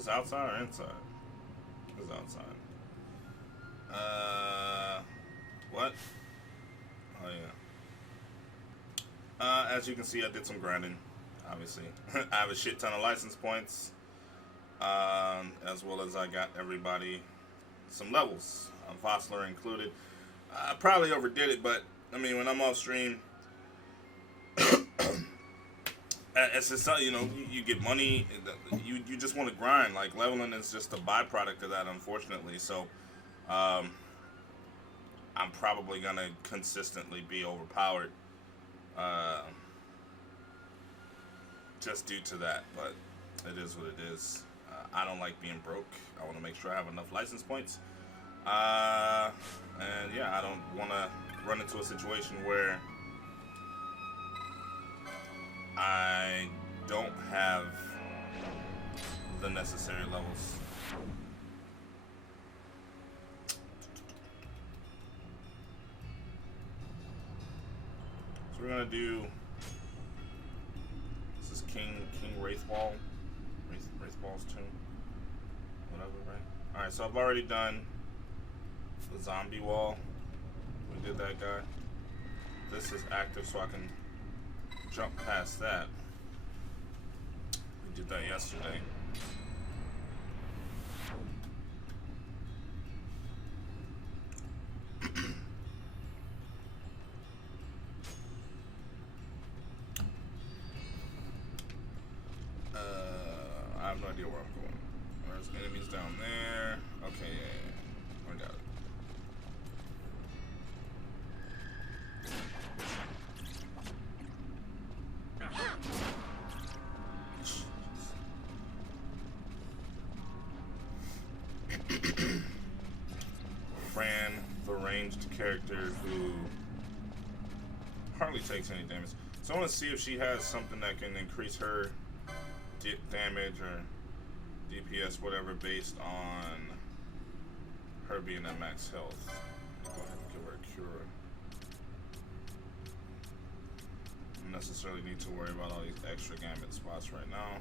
Is this outside or inside? It's outside. What? Oh yeah. As you can see, I did some grinding. Obviously, I have a shit ton of license points, as well as I got everybody some levels, Fossler included. I probably overdid it, but I mean, when I'm off stream, it's just you get money. You just want to grind. Like leveling is just a byproduct of that, unfortunately. So, I'm probably gonna consistently be overpowered, just due to that. But it is what it is. I don't like being broke. I want to make sure I have enough license points. And yeah, I don't want to run into a situation where I don't have the necessary levels. So we're gonna do. This is King Wraithball. Wraithball's tomb. Whatever, right? All right. So I've already done the zombie wall. We did that guy. This is active, so I can jump past that. We did that yesterday. I have no idea where I'm going. There's enemies down there. Okay, yeah. I got it. Fran, the ranged character who hardly takes any damage. So I want to see if she has something that can increase her damage or DPS, whatever, based on her being at max health. Go ahead and give her a cure. Don't necessarily need to worry about all these extra gambit spots right now.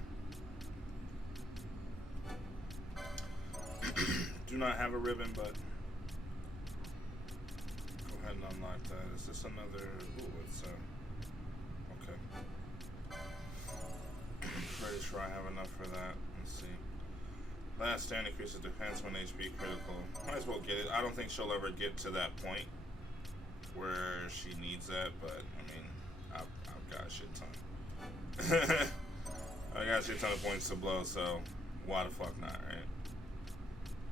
Do not have a ribbon, but go ahead and unlock that. Is this another? Ooh, it's okay. Pretty sure I have enough for that. Let's see. Last stand increases defense when HP critical. Might as well get it. I don't think she'll ever get to that point where she needs that, but I mean, I've got a shit ton. I got a shit ton of points to blow, so why the fuck not, right?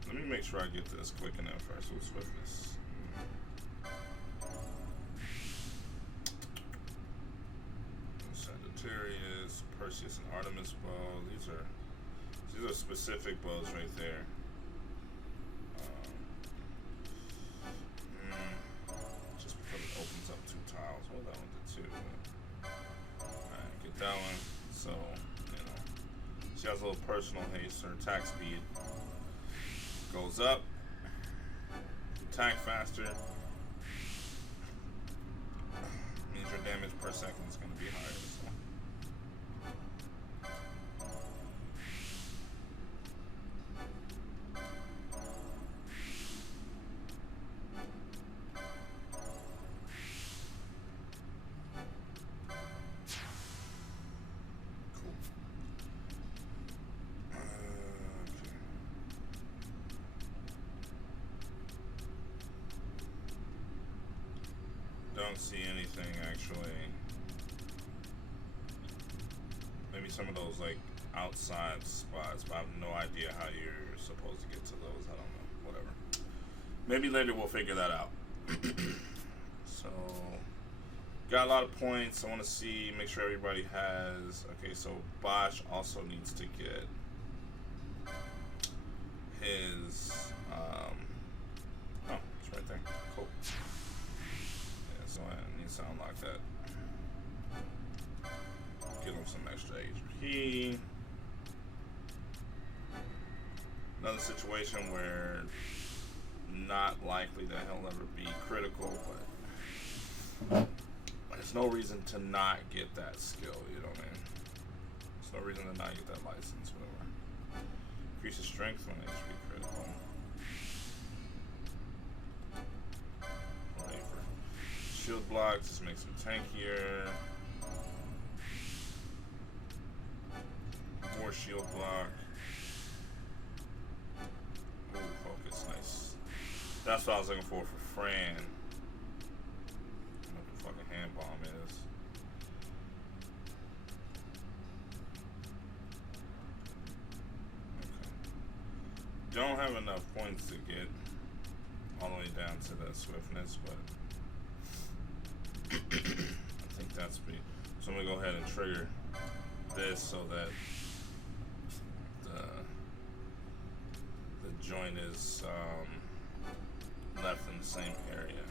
Let me make sure I get this quick enough first. We'll switch this. Sagittarius, Perseus, and Artemis bow. These are specific bows right there. Just because it opens up 2 tiles. Well, that one did too. Alright, get that one. So, she has a little personal haste. Her attack speed goes up. Attack faster. Means your damage per second is going to be higher. So. Don't see anything actually. Maybe some of those like outside spots, but I have no idea how you're supposed to get to those. I don't know. Whatever. Maybe later we'll figure that out. So got a lot of points. I want to see, make sure everybody has. Okay, so Bosch also needs to get his. Oh, it's right there. Cool. So I need to unlock that. Give him some extra HP. Another situation where not likely that he'll ever be critical, but there's no reason to not get that skill, you know what I mean? There's no reason to not get that license, whatever. Increases strength when HP critical. Ready for shield block, just makes him tankier. More shield block. Ooh, focus, nice. That's what I was looking for Fran. What the fucking hand bomb is. Okay. Don't have enough points to get all the way down to that swiftness, but I think that's me. So I'm gonna go ahead and trigger this so that the joint is left in the same area.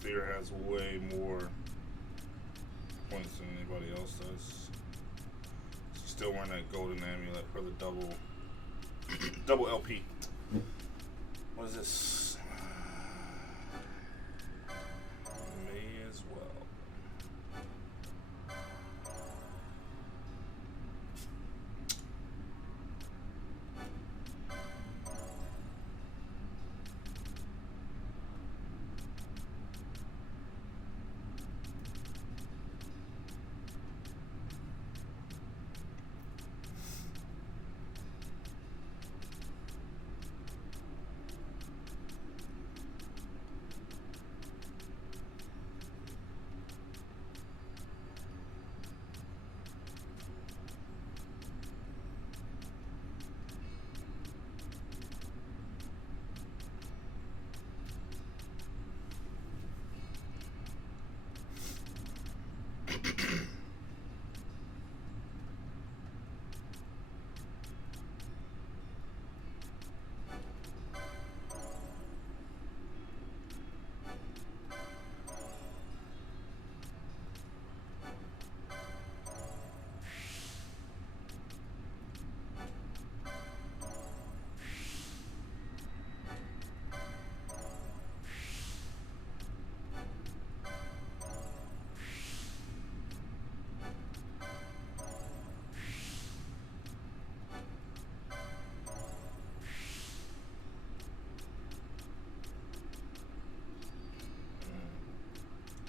Fear has way more points than anybody else does. She's still wearing that golden amulet for the double LP. What is this? May as well.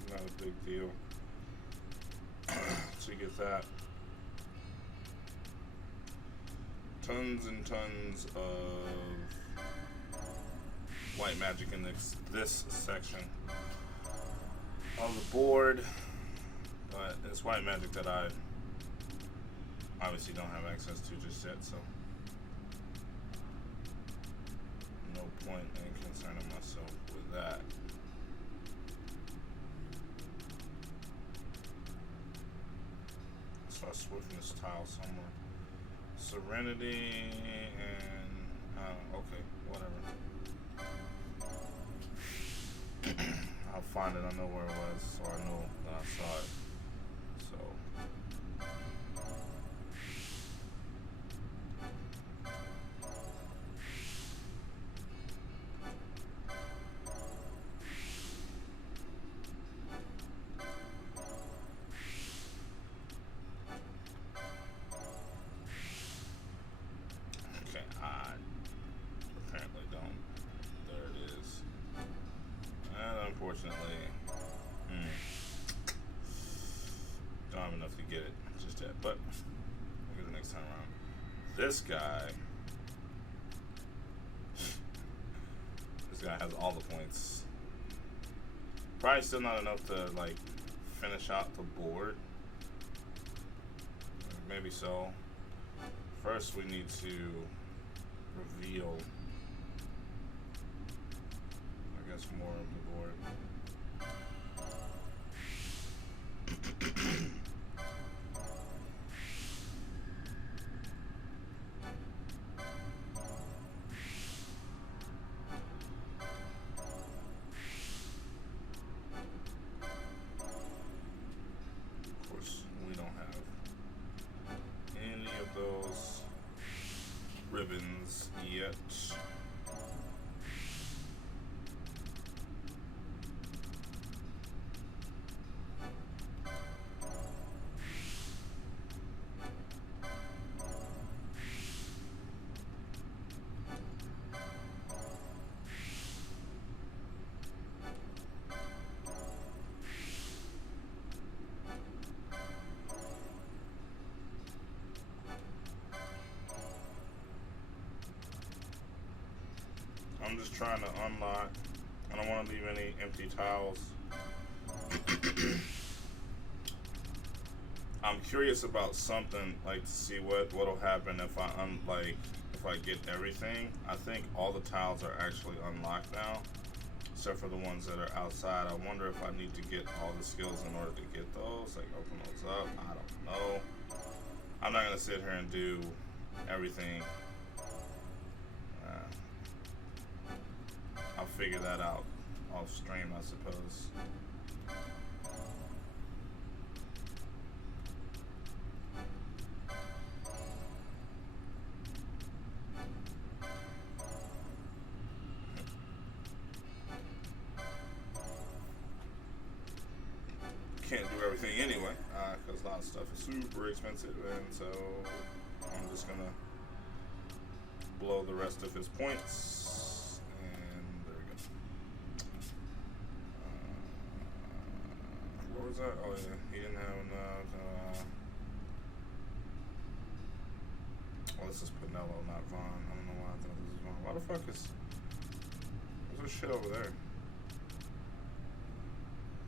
Not a big deal to get that. Tons and tons of white magic in this section of the board, but it's white magic that I obviously don't have access to just yet, so no point in concerning myself with that. So I swiftness tile somewhere. Serenity and okay, whatever. I'll find it. I know where it was, so I know that I saw it. So. Okay, I apparently don't. There it is. And unfortunately, don't have enough to get it just yet, but we'll get it next time around. This guy has all the points. Probably still not enough to like finish out the board, Maybe so. First, we need to reveal, I guess, more of the board. Of course, we don't have any of those ribbons yet. I'm just trying to unlock. I don't want to leave any empty tiles. I'm curious about something, like to see what'll happen if if I get everything. I think all the tiles are actually unlocked now, except for the ones that are outside. I wonder if I need to get all the skills in order to get those, like open those up. I don't know. I'm not gonna sit here and do everything. I'll figure that out off stream, I suppose. Can't do everything anyway, because a lot of stuff is super expensive, and so I'm just gonna blow the rest of his points. What was that? Oh yeah, he didn't have enough. Well, this is Pinello, not Vaughn. I don't know why I thought this was Vaughn. Why the fuck is there's shit over there?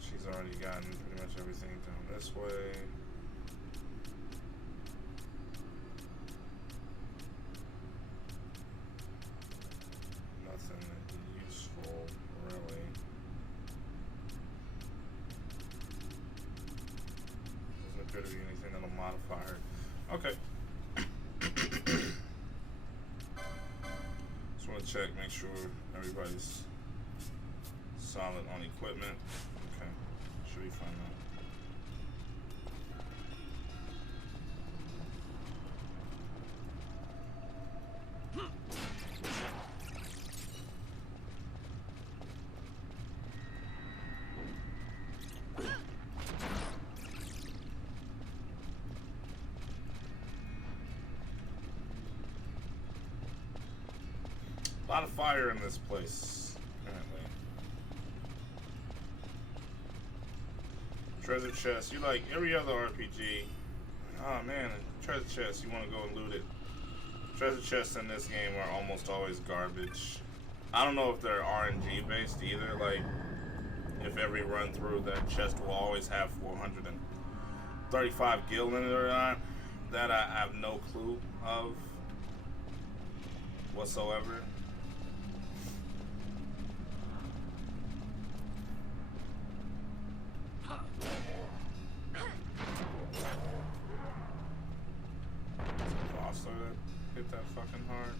She's already gotten pretty much everything down this way. Nothing useful, really. Appear to be anything that'll modify her. Okay. Just want to check, make sure everybody's solid on equipment. Okay, should be fine now. A lot of fire in this place, apparently. Treasure chest. You like every other RPG. Oh man, treasure chest. You want to go and loot it. Treasure chests in this game are almost always garbage. I don't know if they're RNG based either. Like, if every run through that chest will always have 435 gil in it or not. That I have no clue of whatsoever. Hit that fucking hard.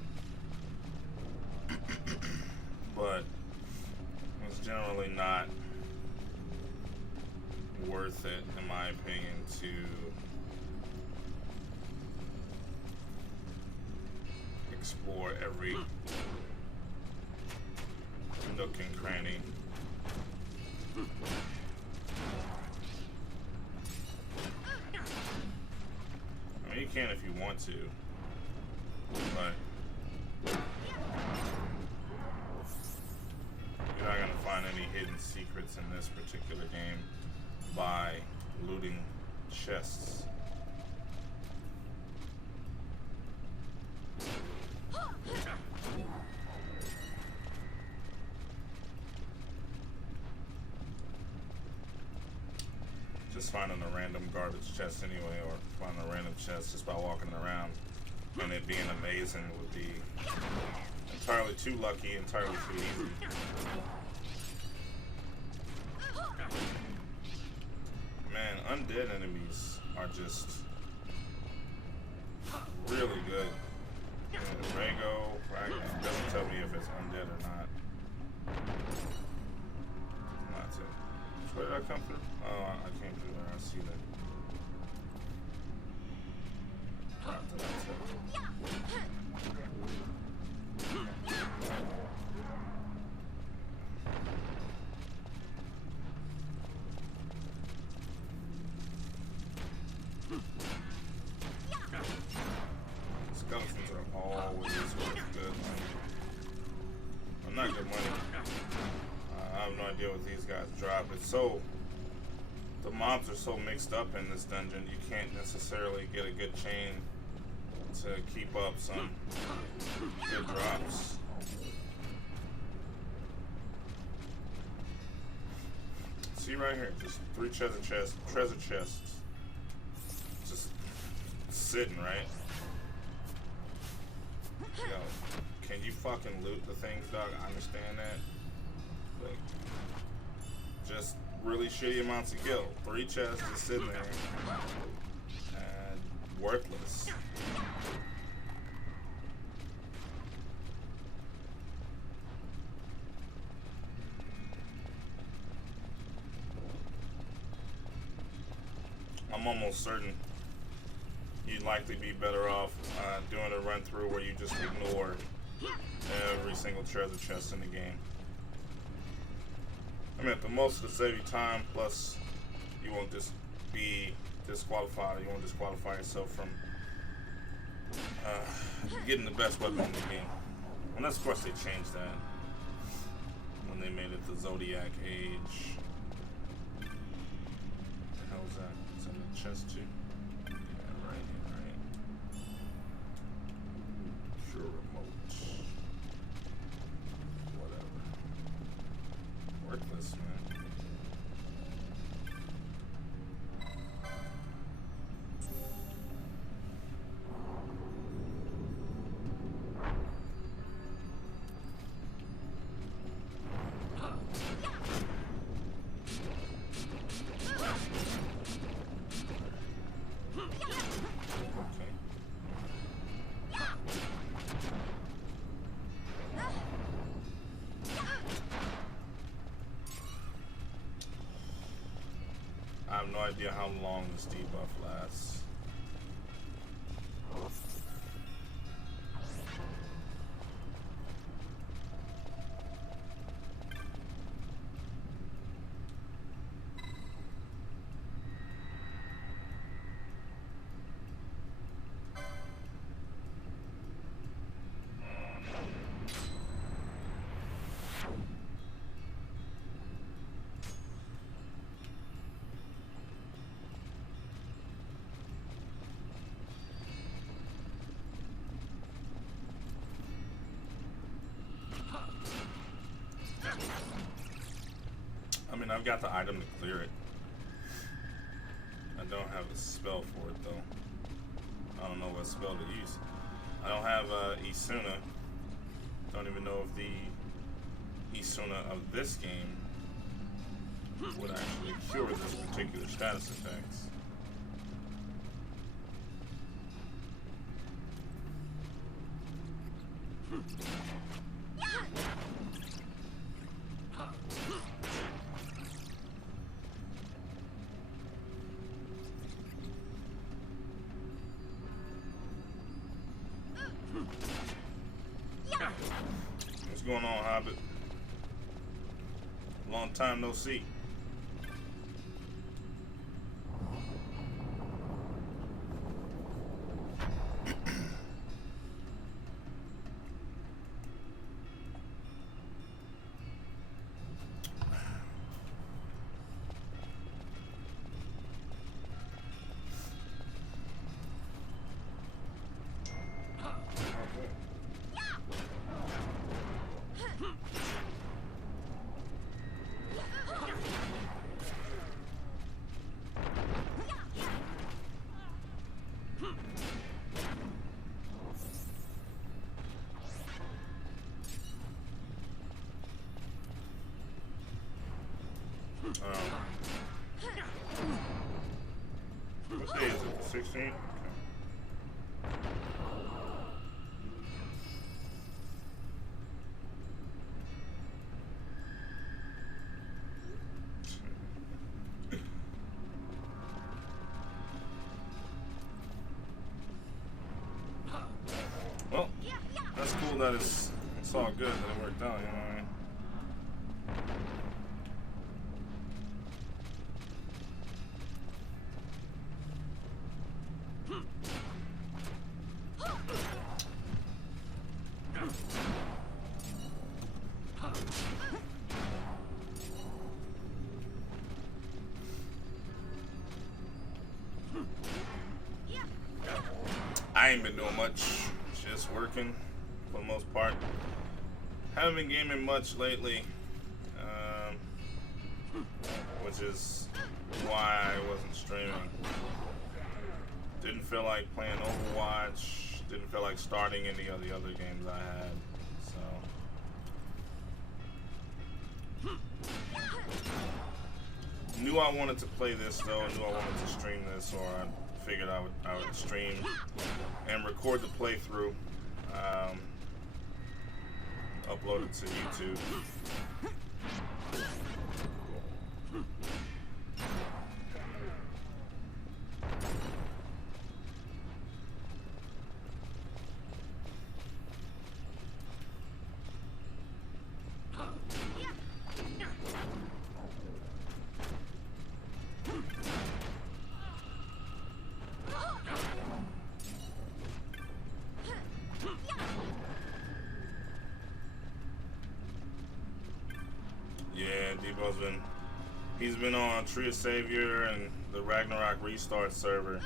But it's generally not worth it, in my opinion, to explore every nook and cranny. I mean, you can if you want to. But you're not going to find any hidden secrets in this particular game by looting chests. just finding a random garbage chest anyway, or finding a random chest just by walking around, and it being amazing would be entirely too lucky, entirely too easy. Man, undead enemies are just really good. Rago, it doesn't tell me if it's undead or not. Not it. Where did I come from? Oh, I came through there. I see that. Not that I tell. Skeletons are always good money. Well, not good money. I have no idea what these guys drop. It's so... The mobs are so mixed up in this dungeon, you can't necessarily get a good chain to keep up some good drops. See right here, just 3 treasure chests. Just sitting, right? Yo, can you fucking loot the things, dog? I understand that. Like, just really shitty amounts of gil. 3 chests just sitting there and worthless. I'm almost certain you'd likely be better off doing a run through where you just ignore every single treasure chest in the game. I mean, at the most it'll save you time, plus you won't just be disqualified. You won't disqualify yourself from getting the best weapon in the game. Unless, of course, they changed that when they made it the Zodiac Age. What the hell is that? Is that a chest too? Yeah, right. Sure, remote. Whatever. Worthless, man. I have no idea how long this debuff lasts. I mean, I've got the item to clear it. I don't have a spell for it, though. I don't know what spell to use. I don't have Isuna. Don't even know if the Isuna of this game would actually cure this particular status effects. What's going on, Hobbit? Long time no see. What day is it? The 16th? Well, that's cool that it's all good that it worked out, you know what I mean? I ain't been doing much, just working for the most part. Haven't been gaming much lately, which is why I wasn't streaming. Didn't feel like playing Overwatch, didn't feel like starting any of the other games I had, so. Knew I wanted to play this though, knew I wanted to stream this, or I figured I would stream and record the playthrough, upload it to YouTube. He's been on Tree of Savior and the Ragnarok Restart server.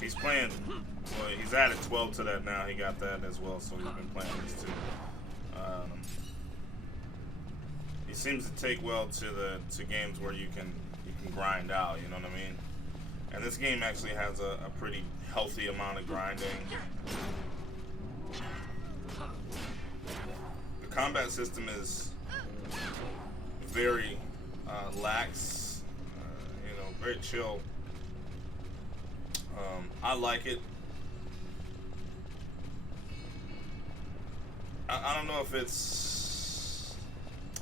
He's playing, well, he's added 12 to that now. He got that as well, so he's been playing this too. He seems to take well to games where you can grind out, you know what I mean? And this game actually has a pretty healthy amount of grinding. The combat system is very lax, you know, very chill. I like it. I don't know if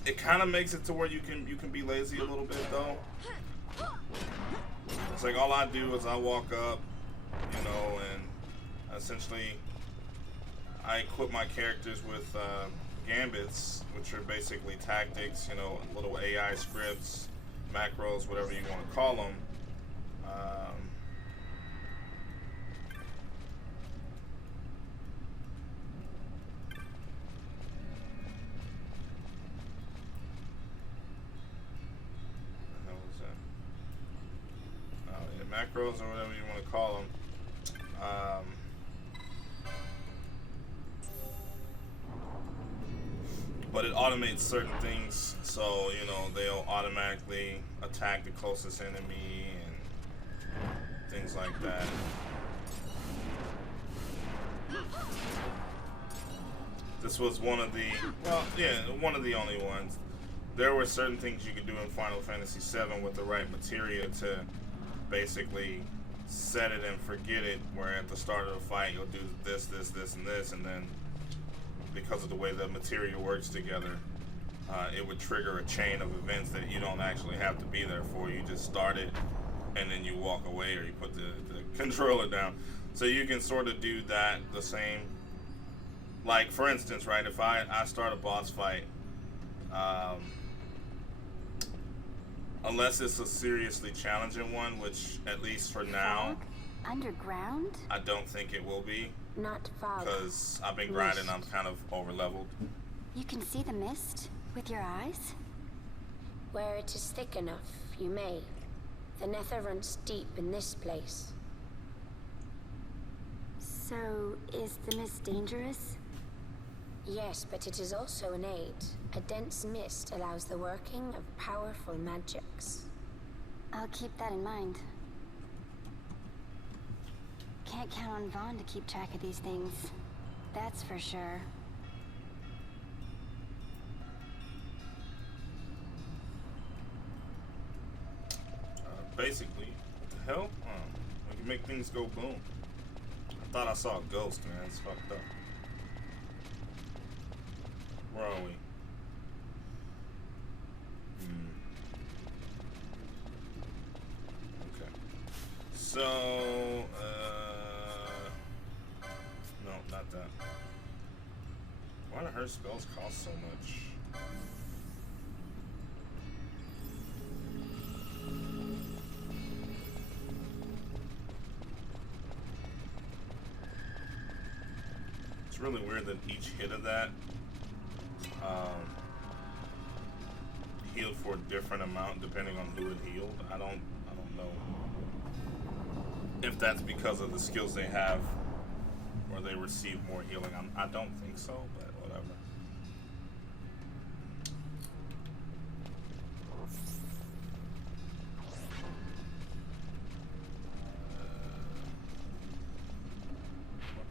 it kind of makes it to where you can be lazy a little bit though. It's like all I do is I walk up, you know, and essentially I equip my characters with gambits, which are basically tactics, you know, little AI scripts, macros, whatever you want to call them. Macros or whatever you want to call them. But it automates certain things, so you know they'll automatically attack the closest enemy and things like that. This was one of the, well, yeah, one of the only ones. There were certain things you could do in Final Fantasy VII with the right materia to basically set it and forget it, where at the start of the fight you'll do this, this, this, and this, and then because of the way the materia works together, it would trigger a chain of events that you don't actually have to be there for. You just start it and then you walk away, or you put the controller down. So you can sort of do that the same. Like for instance, right, if I start a boss fight, unless it's a seriously challenging one, which at least for now, underground, I don't think it will be. Not fog. Because I've been grinding, I'm kind of over leveled. You can see the mist with your eyes? Where it is thick enough, you may. The nether runs deep in this place. So, is the mist dangerous? Yes, but it is also an aid. A dense mist allows the working of powerful magics. I'll keep that in mind. Can't count on Vaughn to keep track of these things. That's for sure. Basically. What the hell? We can make things go boom. I thought I saw a ghost, man. It's fucked up. Where are we? Okay. So, no, not that. Why do her spells cost so much? It's really weird that each hit of that healed for a different amount depending on who it healed. I don't know if that's because of the skills they have or they receive more healing. I don't think so, but whatever.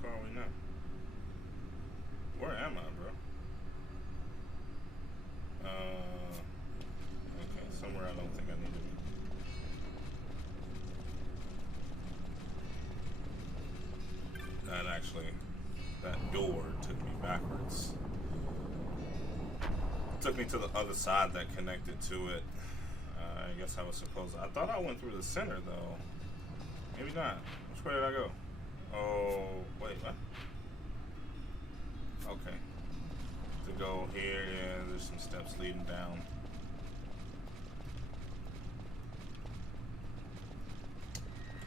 Where are we now? Where am I, bro? Okay, somewhere I don't think I need to be. That door took me backwards. It took me to the other side that connected to it. I guess I was supposed to. I thought I went through the center, though. Maybe not. Which way did I go? Oh, wait, what? Okay. To go here, yeah, there's some steps leading down.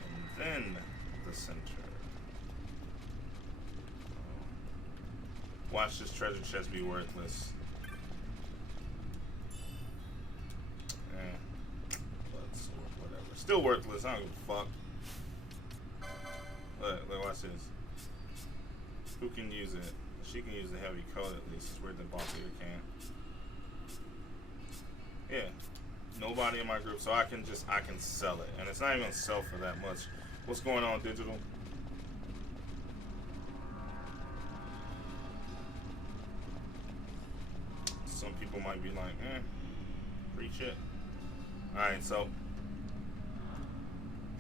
And then the center. Watch this treasure chest be worthless. Whatever. Still worthless, I don't give a fuck. Look, watch this. Who can use it? She can use the heavy coat at least. It's weird the boss leader can't. Yeah. Nobody in my group, so I can sell it. And it's not even gonna sell for that much. What's going on, digital? Some people might be like, free shit. Alright, so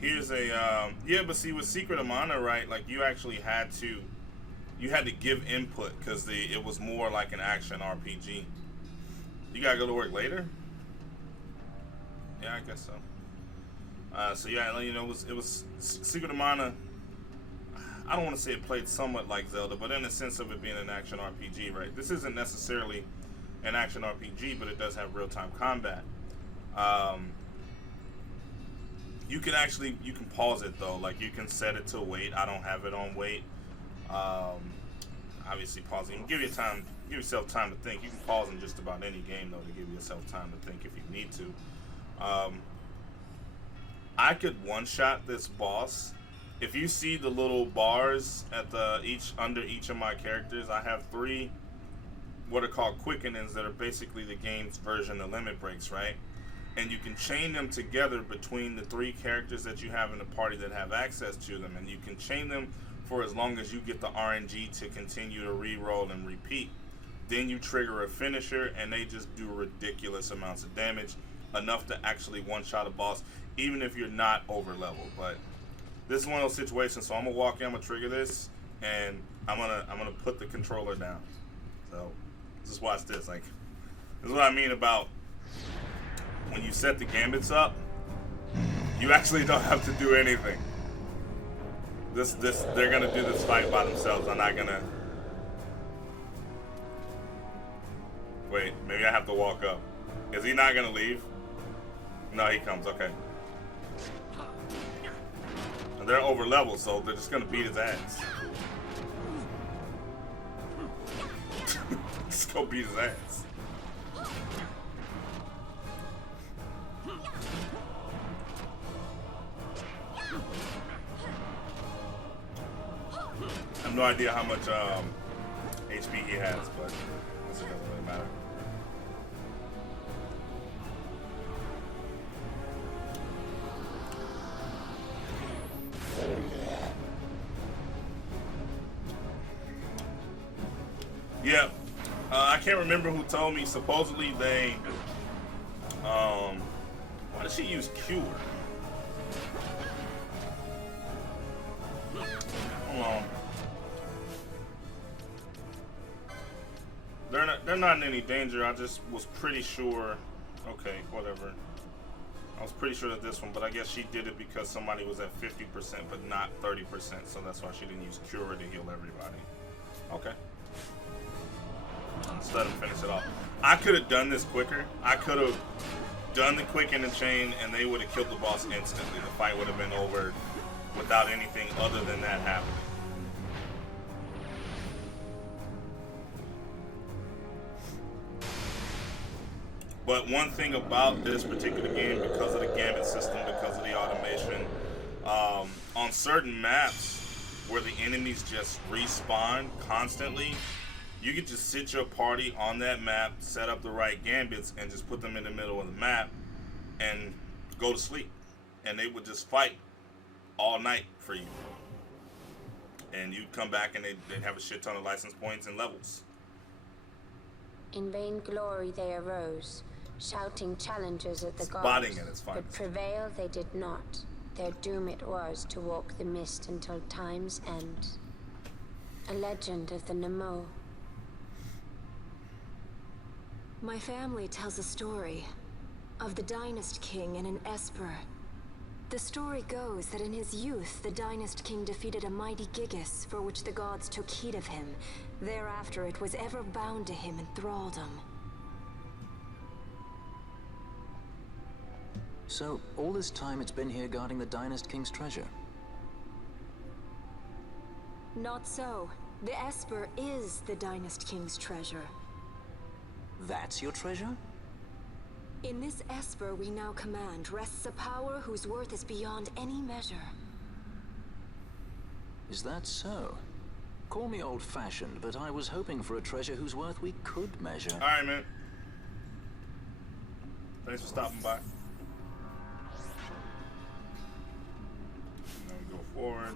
here's a yeah, but see with Secret of Mana, right, like you actually had to give input because it was more like an action RPG. You gotta go to work later? Yeah, I guess so. So yeah, you know, it was Secret of Mana. I don't want to say it played somewhat like Zelda, but in the sense of it being an action RPG, right? This isn't necessarily an action RPG, but it does have real-time combat. You can pause it though. Like you can set it to wait. I don't have it on wait. Obviously pausing. Give yourself time to think. You can pause in just about any game though to give yourself time to think if you need to. I could one-shot this boss. If you see the little bars at under each of my characters, I have 3 what are called quickenings that are basically the game's version of limit breaks, right? And you can chain them together between the 3 characters that you have in the party that have access to them, and you can chain them for as long as you get the RNG to continue to re-roll and repeat. Then you trigger a finisher, and they just do ridiculous amounts of damage, enough to actually one-shot a boss, even if you're not over-leveled. But this is one of those situations, so I'm gonna walk in, I'm gonna trigger this, and I'm gonna put the controller down. So just watch this. Like, this is what I mean about when you set the gambits up, you actually don't have to do anything. They're gonna do this fight by themselves. I'm not gonna wait. Maybe I have to walk up. Is he not gonna leave? No, he comes. Okay. And they're over level, so they're just gonna beat his ass. Just go beat his ass. I have no idea how much HP he has, but it doesn't really matter. Yeah, I can't remember who told me. Supposedly they, why does she use Cure? Hold on. They're not in any danger. I just was pretty sure. Okay, whatever. I was pretty sure that this one, but I guess she did it because somebody was at 50%, but not 30%, so that's why she didn't use Cure to heal everybody. Okay. Let's let him finish it off. I could have done this quicker. I could have done the quick in the chain, and they would have killed the boss instantly. The fight would have been over without anything other than that happening. But one thing about this particular game, because of the gambit system, because of the automation, on certain maps where the enemies just respawn constantly, you could just sit your party on that map, set up the right gambits, and just put them in the middle of the map and go to sleep. And they would just fight all night for you. And you'd come back and they'd have a shit ton of license points and levels. In vain glory they arose, shouting challenges at the Spotting gods, at its but finest. prevail they did not. Their doom it was to walk the mist until time's end. A legend of the Nemo. My family tells a story of the Dynast King and an Esper. The story goes that in his youth, the Dynast King defeated a mighty Gigas, for which the gods took heed of him. Thereafter, it was ever bound to him in thraldom. So, all this time it's been here guarding the Dynast King's treasure? Not so. The Esper is the Dynast King's treasure. That's your treasure? In this Esper we now command rests a power whose worth is beyond any measure. Is that so? Call me old-fashioned, but I was hoping for a treasure whose worth we could measure. Alright, man. Thanks for stopping by. Now we go forward.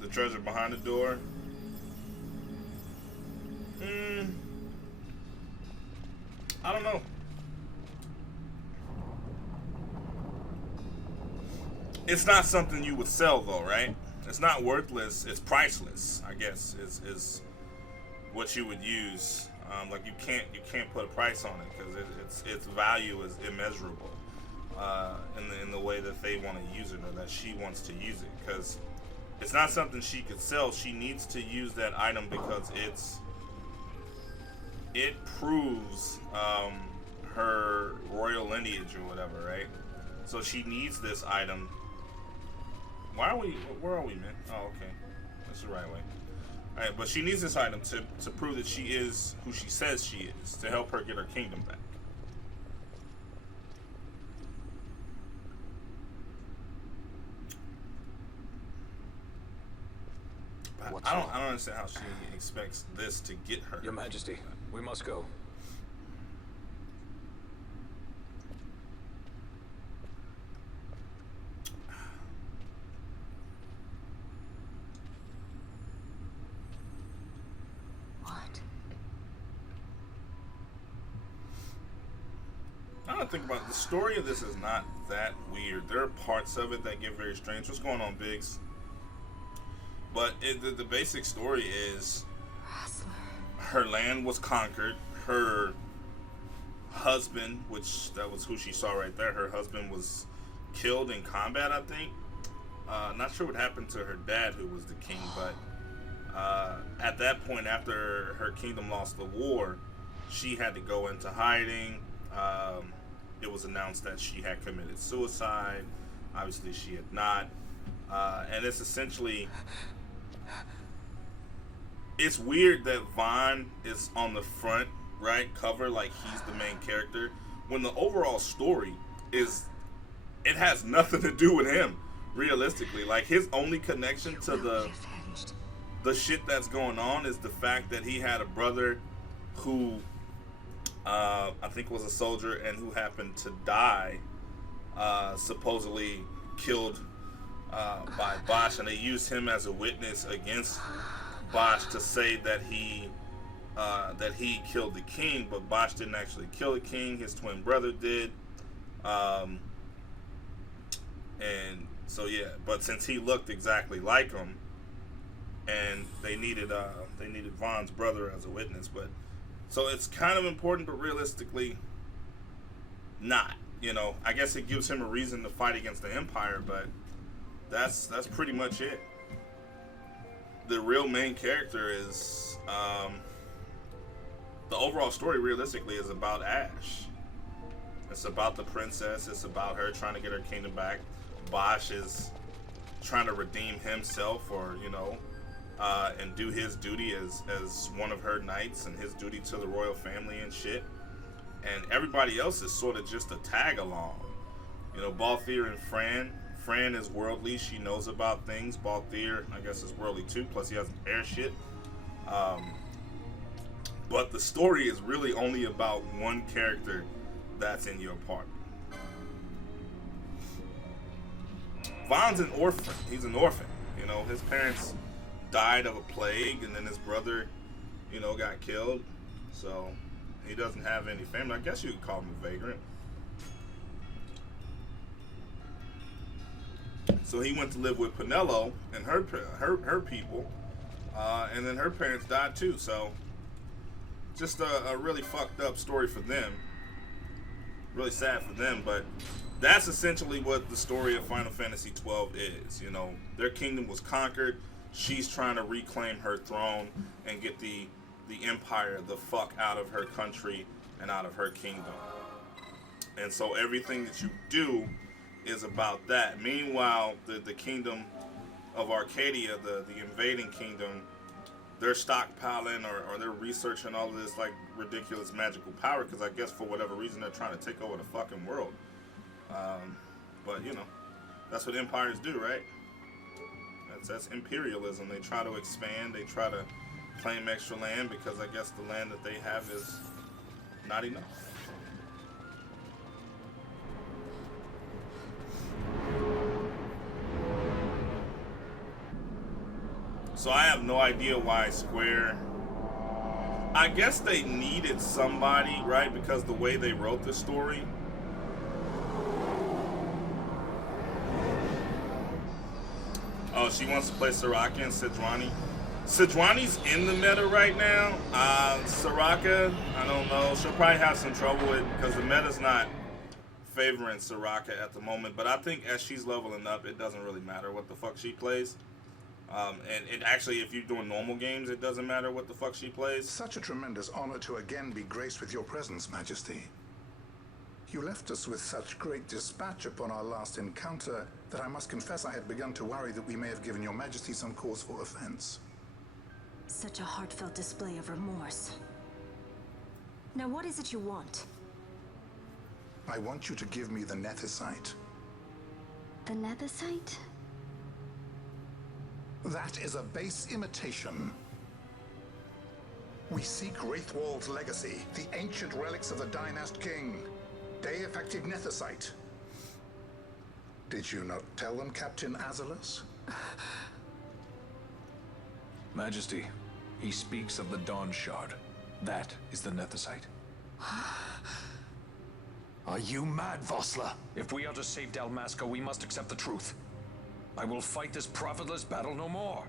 The treasure behind the door. I don't know. It's not something you would sell though, right? It's not worthless. It's priceless, I guess, is what you would use. Like you can't put a price on it because its value is immeasurable in the way that they want to use it or that she wants to use it. Because it's not something she could sell. She needs to use that item because it proves her royal lineage or whatever, right? So she needs this item. Where are we, man? Oh, okay. That's the right way. Alright, but she needs this item to prove that she is who she says she is, to help her get her kingdom back. What's I wrong? don't understand how she expects this to get her. Your Majesty, we must go. What? I don't think about it. The story of this is not that weird. There are parts of it that get very strange. What's going on, Biggs? But the basic story is her land was conquered. Her husband, which that was who she saw right there, her husband was killed in combat, I think. Not sure what happened to her dad, who was the king, but at that point, after her kingdom lost the war, she had to go into hiding. It was announced that she had committed suicide. Obviously, she had not. And it's essentially... It's weird that Vaughn is on the front, right, cover, like he's the main character, when the overall story is... It has nothing to do with him, realistically. Like, his only connection to the shit that's going on is the fact that he had a brother who... I think was a soldier and who happened to die, supposedly killed by Bosch, and they used him as a witness against Bosch to say that he that he killed the king, but Bosch didn't actually kill the king. His twin brother did. And so yeah, but since he looked exactly like him, and they needed Vaughn's brother as a witness, but so it's kind of important, but realistically, not. You know, I guess it gives him a reason to fight against the Empire, but that's pretty much it. The real main character is the overall story realistically is about Ash. It's about the princess. It's about her trying to get her kingdom back. Bosch is trying to redeem himself, or and do his duty as one of her knights and his duty to the royal family and shit. And everybody else is sort of just a tag along. Balthier and Fran. Fran is worldly. She knows about things. Balthier, I guess, is worldly too. Plus, he has air shit. But the story is really only about one character that's in your party. Vaughn's an orphan. He's an orphan. His parents died of a plague, and then his brother, got killed. So he doesn't have any family. I guess you could call him a vagrant. So he went to live with Penelo and her people, and then her parents died too. So just a really fucked up story for them. Really sad for them, but that's essentially what the story of Final Fantasy XII is. Their kingdom was conquered. She's trying to reclaim her throne and get the Empire the fuck out of her country and out of her kingdom. And so everything that you do is about that. Meanwhile, the kingdom of Arcadia, the invading kingdom, they're stockpiling or they're researching all of this like ridiculous magical power, because I guess for whatever reason they're trying to take over the fucking world. But that's what empires do, right? That's imperialism. They try to expand. They try to claim extra land because I guess the land that they have is not enough. So I have no idea why Square. I guess they needed somebody, right? Because the way they wrote the story. Oh, she wants to play Soraka and Sidrani. Sidrani's in the meta right now. Soraka, I don't know. She'll probably have some trouble with because the meta's not favoring Soraka at the moment. But I think as she's leveling up, it doesn't really matter what the fuck she plays. And actually, if you're doing normal games, it doesn't matter what the fuck she plays. Such a tremendous honor to again be graced with your presence, Majesty. You left us with such great dispatch upon our last encounter that I must confess I had begun to worry that we may have given your Majesty some cause for offense. Such a heartfelt display of remorse. Now what is it you want? I want you to give me the Nethicite. The Nethicite? That is a base imitation. We seek Wraithwald's legacy, the ancient relics of the Dynast King. Day-effective Nethicite. Did you not tell them, Captain Azelus? Majesty, he speaks of the Dawn Shard. That is the Nethicite. Are you mad, Vossler? If we are to save Dalmasca, we must accept the truth. I will fight this profitless battle no more.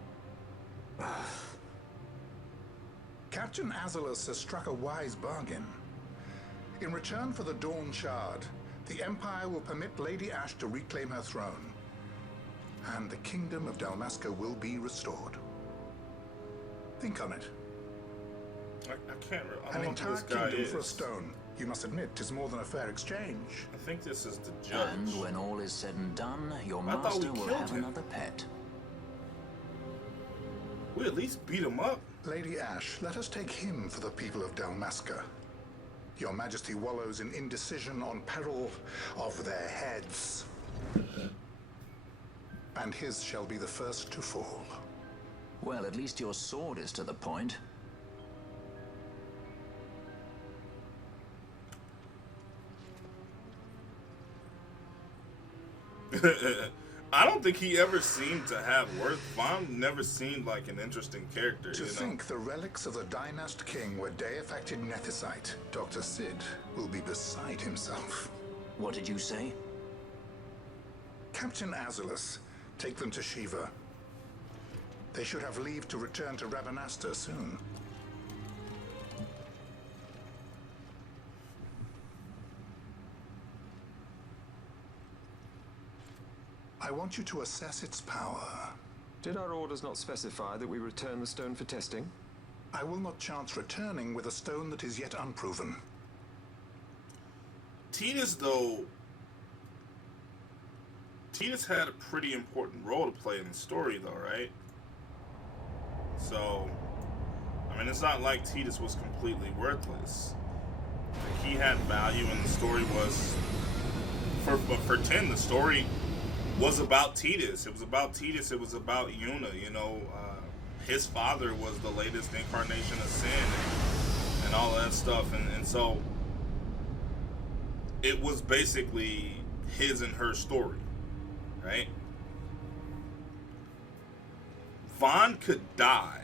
Captain Azelus has struck a wise bargain. In return for the Dawn Shard, the Empire will permit Lady Ash to reclaim her throne, and the kingdom of Dalmasca will be restored. Think on it. I can't. I don't An know entire who this guy kingdom is. for a stone. You must admit, 'tis more than a fair exchange. I think this is the judge. And when all is said and done, your I thought we master will killed have him. another pet. We at least beat him up. Lady Ash, let us take him for the people of Dalmasca. Your Majesty wallows in indecision on peril of their heads. And his shall be the first to fall. Well, at least your sword is to the point. I don't think he ever seemed to have worth. Vaughn never seemed like an interesting character. To you know? think the relics of the Dynast King were day-affected nethicite, Dr. Sid will be beside himself. What did you say? Captain Azulus, take them to Shiva. They should have leave to return to Rabanastre soon. I want you to assess its power. Did our orders not specify that we return the stone for testing? I will not chance returning with a stone that is yet unproven. Tidus had a pretty important role to play in the story, though, right? So, I mean, it's not like Tidus was completely worthless. Like, he had value, and the story was... But for 10, the story was about Tidus. It was about Tidus. It was about Yuna. You know, his father was the latest incarnation of sin and all of that stuff. And so it was basically his and her story, right? Vaughn could die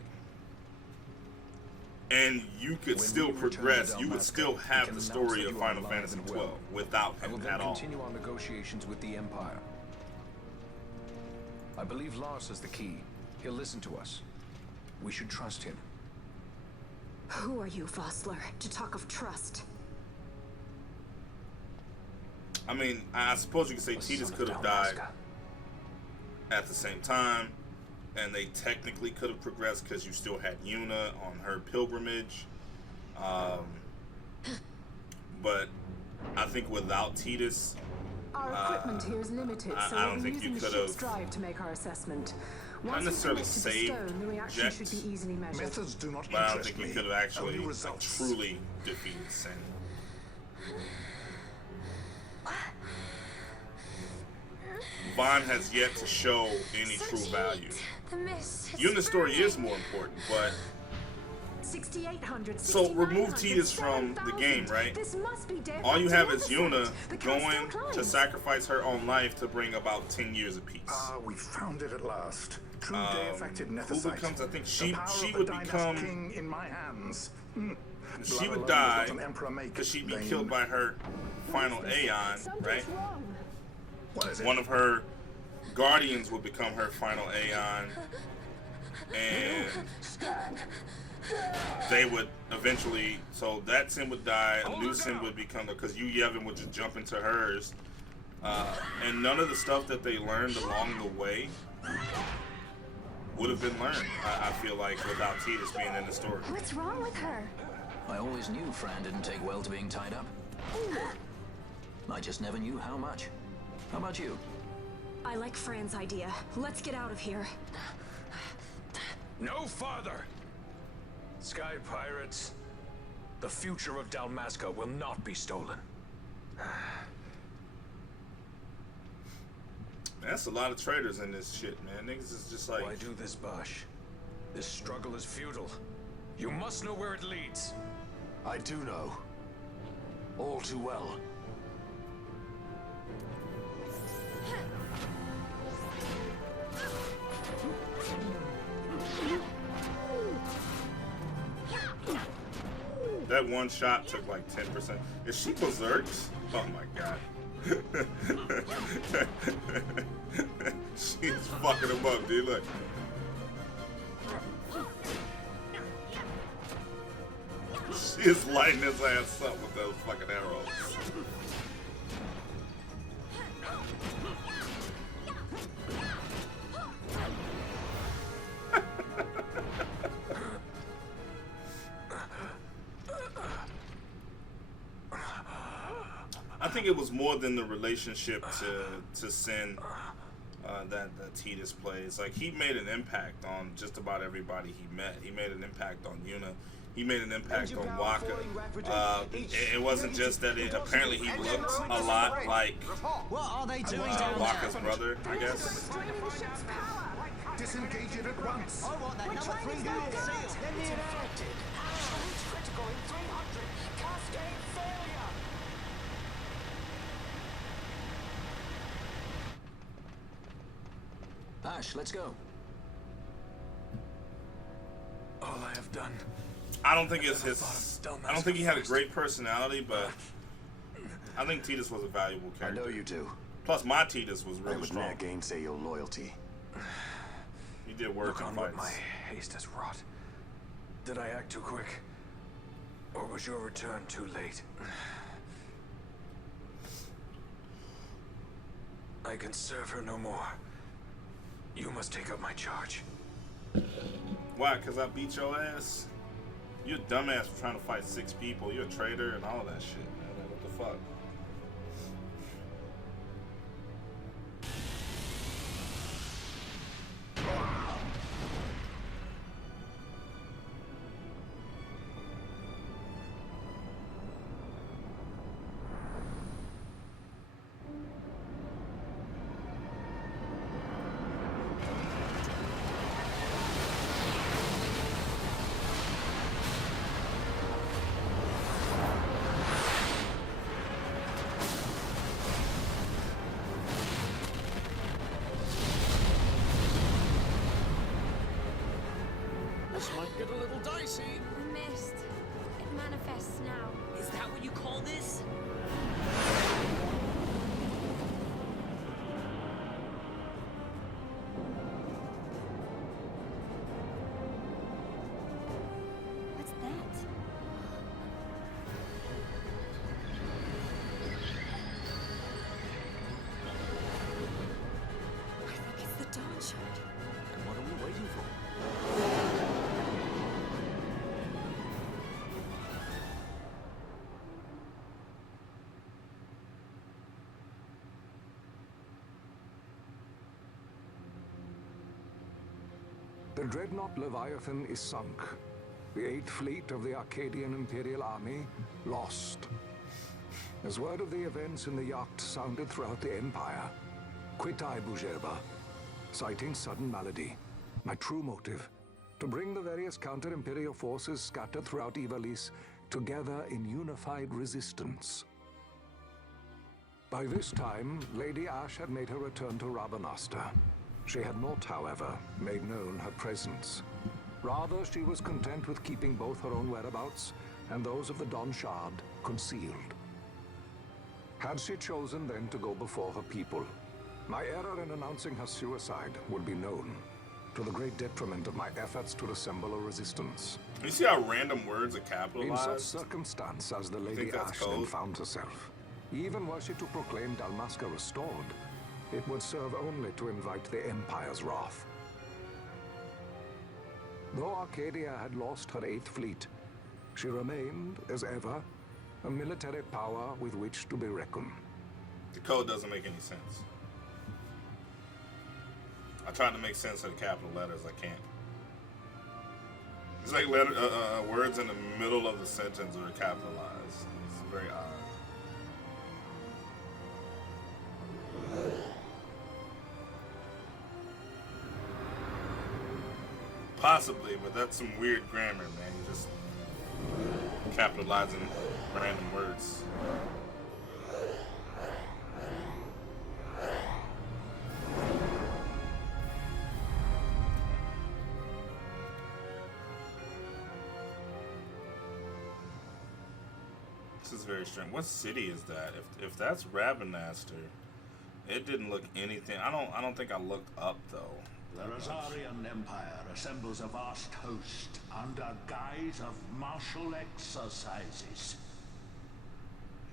and you could still progress. You would still have the story of Final Fantasy XII without him at all. Continue our negotiations with the Empire. I believe Lars has the key. He'll listen to us. We should trust him. Who are you, Vossler, to talk of trust? I mean, I suppose you could say Tidus could have died at the same time, and they technically could have progressed because you still had Yuna on her pilgrimage. But I think without Tidus, our equipment here is limited, so I don't we're think you using the could ship's have drive to make our assessment. not Once necessarily we connect to the saved stone, the reaction Jex, should be easily measured. Methods do not but I don't interest think you me. could have actually Only like, results. truly defeated Sin. Vaughn has yet to show any true value. The mist has Yuna's story spread. is more important, but 6,800. so remove Tidus from the game, right? This must be dead. All you have is Yuna The cast going still to climbs. sacrifice her own life to bring about 10 years of peace. Ah, we found it at last. True day-affected Who nethicite. becomes? I think The she power of would the Dynast become. King in my hands. She Blood would alone die is what an emperor maketh, because she'd be Thane. killed by her final Aeon, right? Wrong. What is it? One of her guardians would become her final Aeon, and they would eventually. So that Sin would die. A new Sin would become because you Yevon would just jump into hers, and none of the stuff that they learned along the way would have been learned. I feel like without Tidus being in the story. What's wrong with her? I always knew Fran didn't take well to being tied up. I just never knew how much. How about you? I like Fran's idea. Let's get out of here. No farther! Sky Pirates, the future of Dalmasca will not be stolen. That's a lot of traitors in this shit, man. Niggas is just like. Why do this, Bash? This struggle is futile. You must know where it leads. I do know. All too well. That one shot took like 10%. Is she berserked? Oh my god. She's fucking him up, dude. Look. She is lighting his ass up with those fucking arrows. I think it was more than the relationship to Sin that Tidus plays. Like, he made an impact on just about everybody he met. He made an impact on Yuna. He made an impact on Waka. It wasn't just that apparently he looked a lot like Waka's brother, I guess. Disengage it at once. I want that number 3 unit seal. Let me infected. Absolute critical in 300. Cascade failure. Ash, let's go. All I have done. I don't think it's his. I don't think he had a great personality, but I think Tidus was a valuable I character. know you do. Plus, my Tidus was I really would strong. never gainsay your loyalty. He did work Look in on what fights. my haste has wrought. Did I act too quick? Or was your return too late? I can serve her no more. You must take up my charge. Why? Because I beat your ass? You're a dumbass for trying to fight 6 people. You're a traitor and all of that shit, man. Like, what the fuck? This might get a little dicey. The mist. It manifests now. Is that what you call this? What's that? I think it's the Dawn Shard. And what are we waiting for? The dreadnought Leviathan is sunk. The 8th Fleet of the Arcadian Imperial Army lost. As word of the events in the yacht sounded throughout the Empire, quit I Bujerba, citing sudden malady. My true motive, to bring the various counter-imperial forces scattered throughout Ivalice together in unified resistance. By this time, Lady Ash had made her return to Rabanastre. She had not, however, made known her presence. Rather, she was content with keeping both her own whereabouts and those of the Dawn Shard concealed. Had she chosen then to go before her people, my error in announcing her suicide would be known, to the great detriment of my efforts to assemble a resistance. You see how random words are In capitalized? such circumstance as the Lady think that's Ash then code? found herself, even were she to proclaim Dalmasca restored, it would serve only to invite the Empire's wrath. Though Arcadia had lost her 8th Fleet, she remained, as ever, a military power with which to be reckoned. The code doesn't make any sense. I tried to make sense of the capital letters. I can't. It's like words in the middle of the sentence are capitalized. It's very odd. Possibly, but that's some weird grammar, man. You just capitalizing random words. This is very strange. What city is that? If that's Rabanastre, it didn't look anything. I don't think I looked up though. The Rosarian Empire assembles a vast host under guise of martial exercises.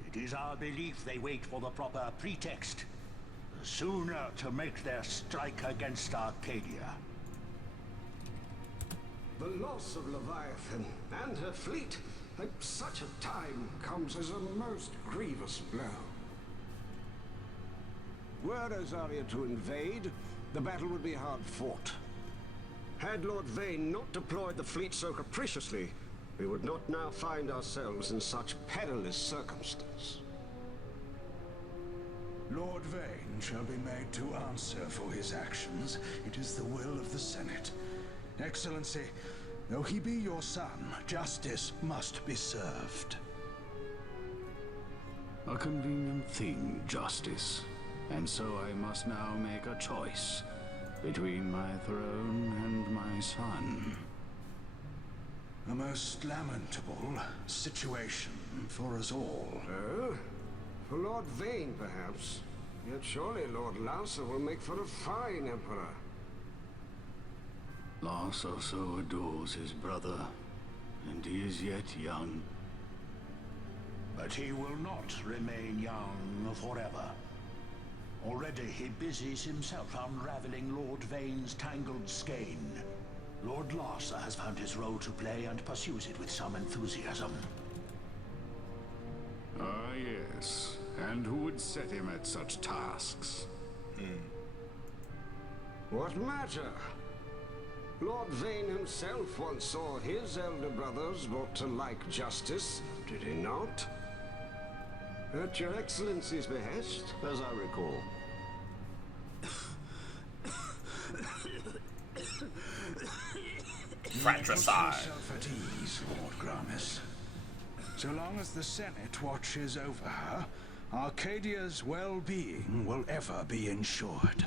It is our belief they wait for the proper pretext, the sooner to make their strike against Arcadia. The loss of Leviathan and her fleet at such a time comes as a most grievous blow. Were Rosaria to invade, the battle would be hard fought. Had Lord Vane not deployed the fleet so capriciously, we would not now find ourselves in such perilous circumstance. Lord Vane shall be made to answer for his actions. It is the will of the Senate. Excellency, though he be your son, justice must be served. A convenient thing, justice. And so I must now make a choice. between my throne and my son. A most lamentable situation for us all. For Lord Vane, perhaps. Yet surely Lord Larsa will make for a fine emperor. Larsa so adores his brother, and he is yet young. But he will not remain young forever. Already he busies himself unraveling Lord Vane's tangled skein. Lord Larsa has found his role to play and pursues it with some enthusiasm. Ah, yes. And who would set him at such tasks? What matter? Lord Vane himself once saw his elder brothers brought to like justice, did he not? At your Excellency's behest, as I recall. Fratricide. Put yourself at ease, Lord Gramis. So long as the Senate watches over her, Arcadia's well-being will ever be ensured.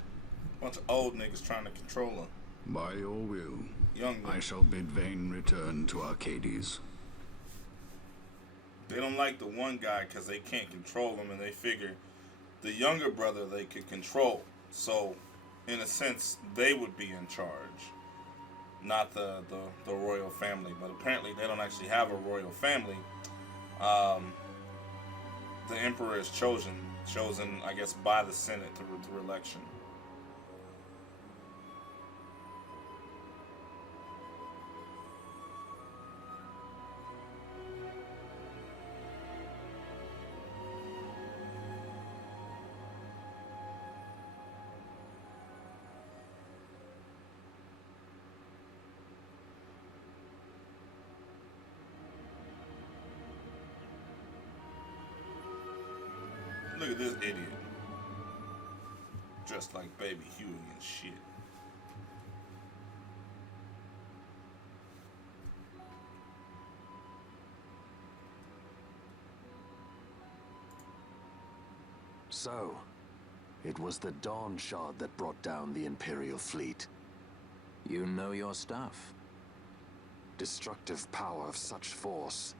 Bunch of old niggas trying to control her. By your will, Young I shall bid Vane return to Arcades. They don't like the one guy because they can't control him, and they figure the younger brother they could control. So, in a sense, they would be in charge, not the royal family. But apparently, they don't actually have a royal family. The emperor is chosen, I guess, by the Senate through election. Look at this idiot. Dressed like Baby Huey and shit. So, it was the Dawn Shard that brought down the Imperial fleet. You know your stuff. Destructive power of such force.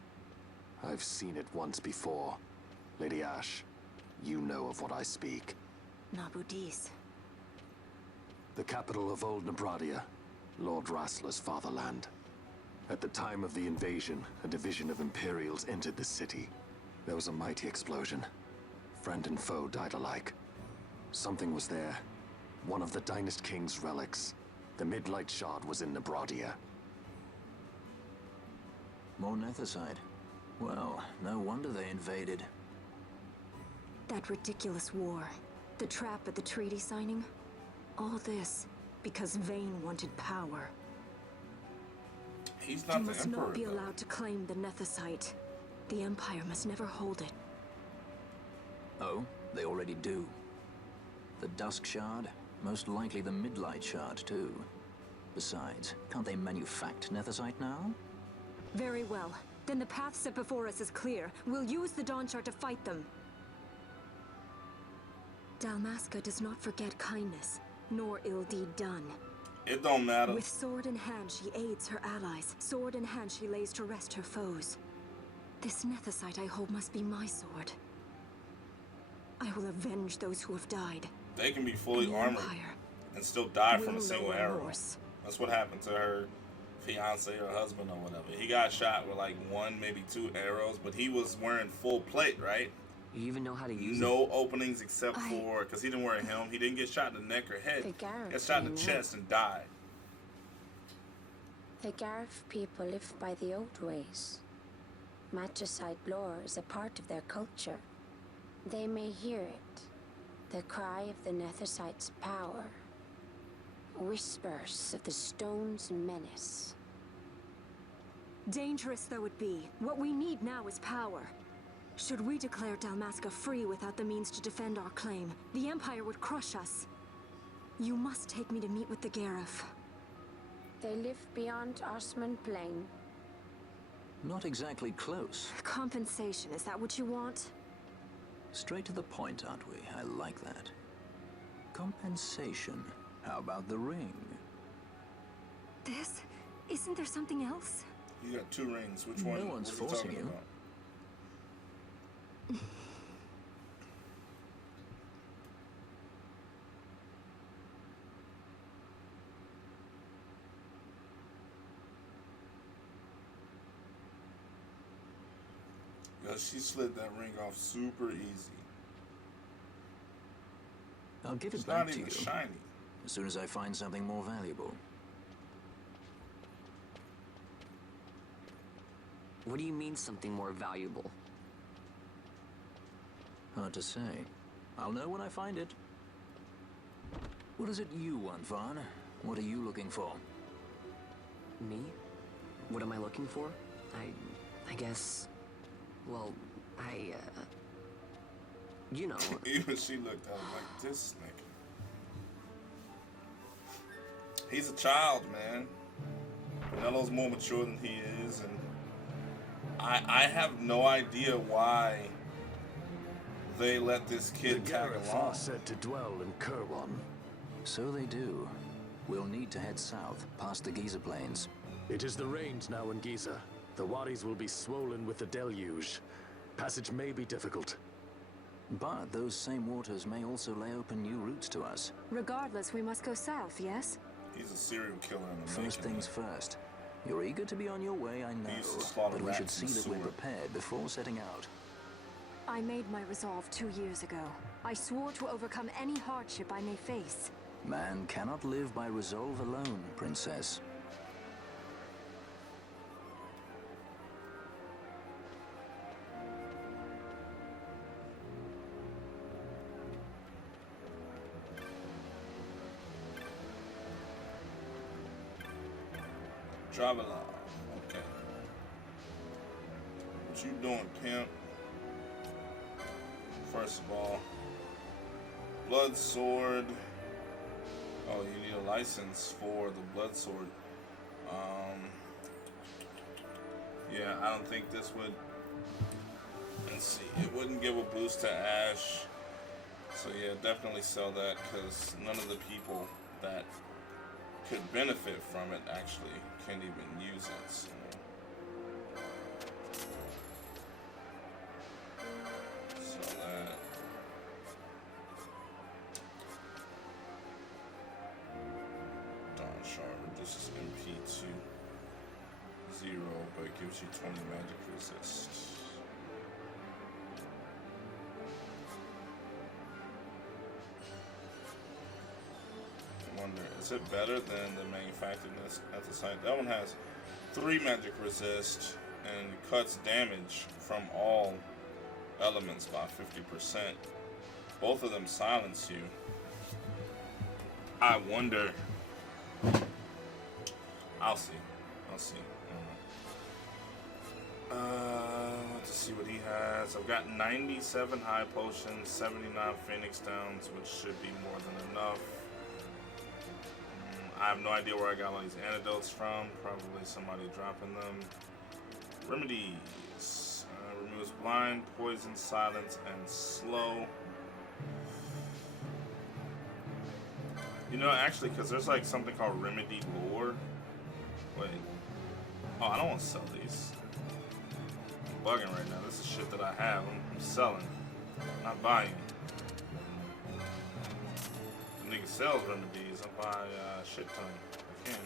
I've seen it once before. Lady Ash, you know of what I speak. Nabudis. The capital of Old Nebradia, Lord Rassler's fatherland. At the time of the invasion, a division of Imperials entered the city. There was a mighty explosion. Friend and foe died alike. Something was there. One of the Dynast King's relics. The Midlight Shard was in Nebradia. More Nethicite. Well, no wonder they invaded. That ridiculous war. The trap at the treaty signing. All this because Vane wanted power. He's not he the must emperor, not be though. allowed to claim the Nethicite. The Empire must never hold it. Oh, they already do. The Dusk Shard? Most likely the Midlight Shard, too. Besides, can't they manufacture Nethicite now? Very well. Then the path set before us is clear. We'll use the Dawn Shard to fight them. Dalmasca does not forget kindness, nor ill deed done. It don't matter. With sword in hand, she aids her allies. Sword in hand, she lays to rest her foes. This Nethicite I hold must be my sword. I will avenge those who have died. They can be fully And the armored Empire and still die from will a single know arrow. remorse. That's what happened to her fiance or husband or whatever. He got shot with like 1, maybe 2 arrows, but he was wearing full plate, right? You even know how to use it? No openings except for, because he didn't wear a helm. He didn't get shot in the neck or head. He got shot in the chest and died. The Garif people live by the old ways. Magicite lore is a part of their culture. They may hear it, the cry of the Nethicite's power. Whispers of the stone's menace. Dangerous though it be, what we need now is power. Should we declare Dalmasca free without the means to defend our claim, the Empire would crush us. You must take me to meet with the Garif. They live beyond Osman Plain. Not exactly close. Compensation, is that what you want? Straight to the point, aren't we? I like that. Compensation. How about the ring? This? Isn't there something else? You got 2 rings. Which one? No one's what are forcing talking you. about? Yo, she slid that ring off super easy. I'll give it It's back not to even you shiny. as soon as I find something more valuable. What do you mean something more valuable? Hard to say. I'll know when I find it. What is it you want, Vaughn? What are you looking for? Me? What am I looking for? I guess... Well, you know... Even she looked at him like, this nigga. He's a child, man. Penelo's more mature than he is, and I have no idea why they let this kid tag along. are said to dwell in Kerwan. So they do. We'll need to head south, past the Giza Plains. It is the rains now in Giza. The wadis will be swollen with the deluge. Passage may be difficult. But those same waters may also lay open new routes to us. Regardless, we must go south, yes? He's a serial killer in the First making, things man. first. You're eager to be on your way, I He used to know. slaughter But we should rats see in the that we're sewer. prepared before setting out. I made my resolve 2 years ago. I swore to overcome any hardship I may face. Man cannot live by resolve alone, Princess. Travel on. Okay. What you doing, pimp? First of all, blood sword. Oh, you need a license for the blood sword. Yeah, I don't think this would. Let's see. It wouldn't give a boost to Ash. So yeah, definitely sell that because none of the people that could benefit from it actually can't even use it. So. So that. Dawn Shard, this is MP2 0, but it gives you 20 magic resist. I wonder, is it better than the manufactured at the site? That one has 3 magic resist and cuts damage from all elements by 50%. Both of them silence you. I wonder. I'll see. I'll see. Let's see what he has. I've got 97 high potions, 79 phoenix downs, which should be more than enough. I have no idea where I got all these antidotes from. Probably somebody dropping them. Remedies. Removes blind, poison, silence, and slow. You know, actually, because there's like something called remedy lore. Wait. Oh, I don't want to sell these. I'm bugging right now. This is shit that I have. I'm selling. Not buying. The nigga sells remedies. I'll buy a shit ton if I can.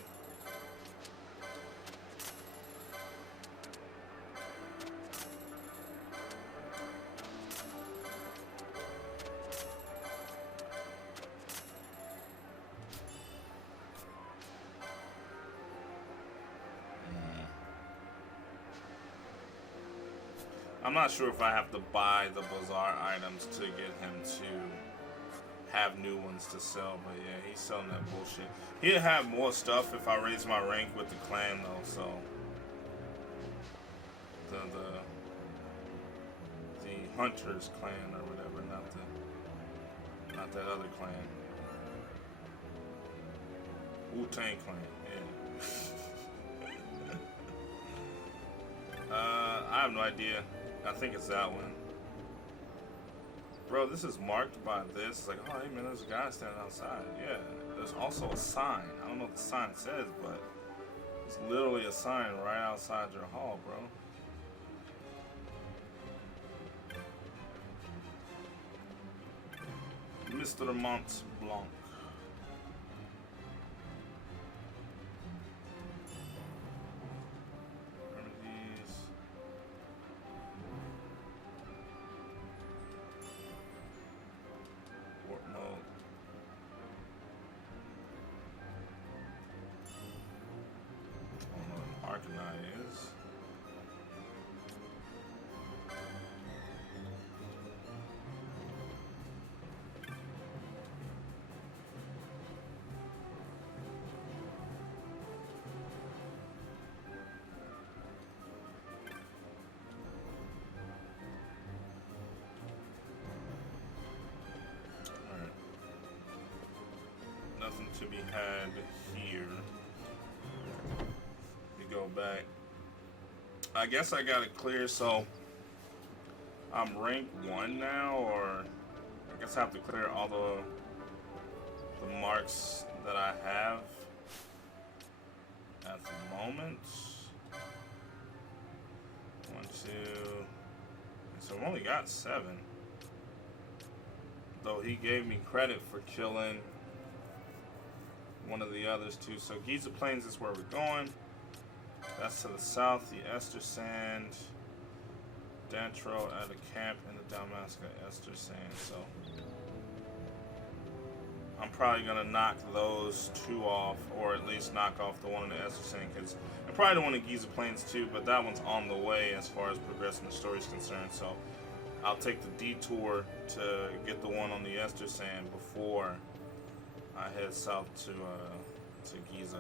I'm not sure if I have to buy the bazaar items to get him to have new ones to sell, but yeah, he's selling that bullshit. He'll have more stuff if I raise my rank with the clan though, so the Hunters clan or whatever, not that other clan. Wu-Tang clan, yeah. I have no idea. I think it's that one. Bro, this is marked by this. It's like, oh, hey man, there's a guy standing outside. Yeah. there's also a sign. I don't know what the sign says, but it's literally a sign right outside your hall, bro. Mr. Mont Blanc. Remedies. Warp mode. I don't know what an Arcanine is. Nothing to be had here. We go back. I guess I got it clear, so I'm rank 1 now, or I guess I have to clear all the marks that I have at the moment. 1, 2. So I've only got 7. Though he gave me credit for killing one of the others too. So Giza Plains is where we're going. That's to the south. The Ester Sand. Dantro at a camp in the Dalmasca Ester Sand. So I'm probably gonna knock those 2 off, or at least knock off the one in the Ester Sand, because I probably the one in Giza Plains too, but that one's on the way as far as progressing the story is concerned. So I'll take the detour to get the one on the Ester Sand before I head south to Giza.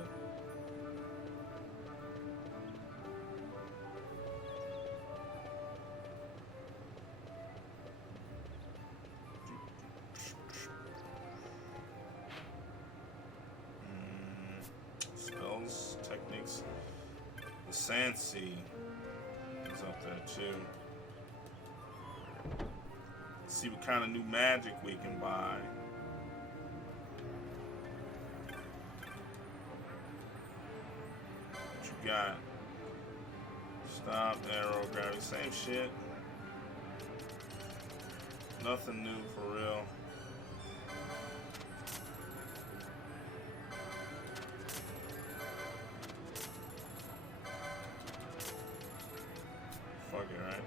Spells, techniques. The Sand Sea is up there too. Let's see what kind of new magic we can buy. Got stop, arrow, gravity, same shit. Nothing new for real. Fuck it, right?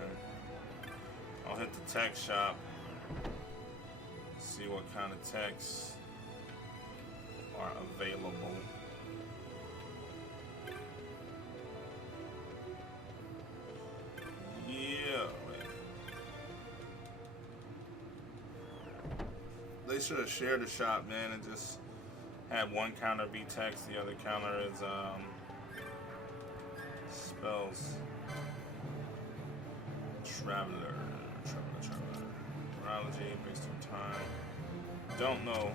Okay. I'll hit the tech shop. See what kind of techs are available. Yeah, they should have shared the shop, man, and just had one counter be text, the other counter is spells. Traveler. Neurology based on time. Don't know.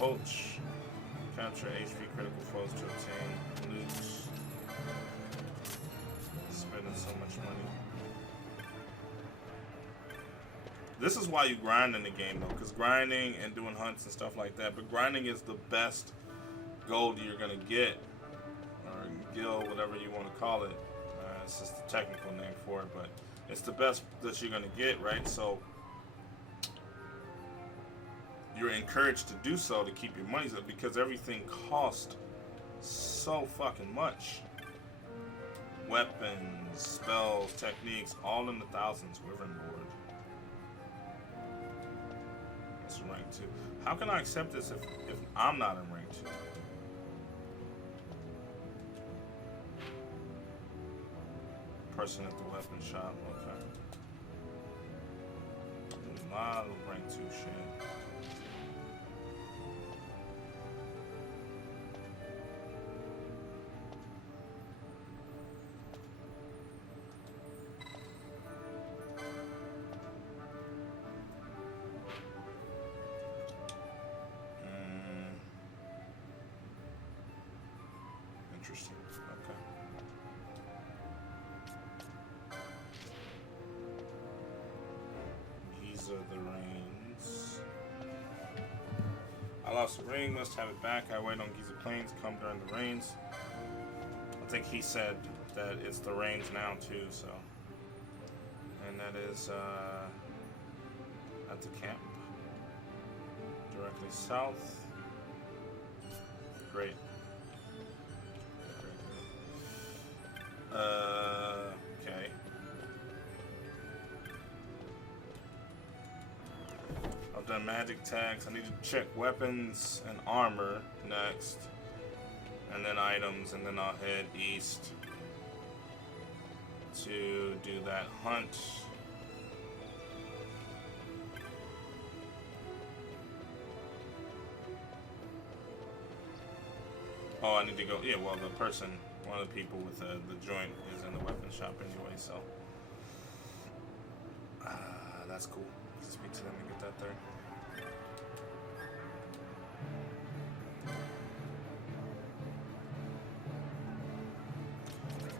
Poach. Capture HP critical foes to obtain loot. Spending so much money. This is why you grind in the game though, because grinding and doing hunts and stuff like that, but grinding is the best gold you're gonna get, or gil, whatever you want to call it. It's just the technical name for it, but it's the best that you're gonna get, right? So you're encouraged to do so to keep your money up, because everything costs so fucking much. Weapons, spells, techniques, all in the thousands. Wyvern board. That's rank 2. How can I accept this if I'm not in rank 2? Person at the weapon shop. Okay. A lot of rank 2 shit. Interesting. Okay. These are the reins. lost the ring, must have it back. I wait on Giza Plains, come during the rains. I think he said that it's the range now too, so. And that is at the camp. Directly south. Great. Okay. I've done magic tags. I need to check weapons and armor next. And then items, and then I'll head east to do that hunt. Oh, I need to go. Yeah, well, the person, one of the people with the joint is in the weapon shop anyway, so. That's cool. Speak to them and get that there.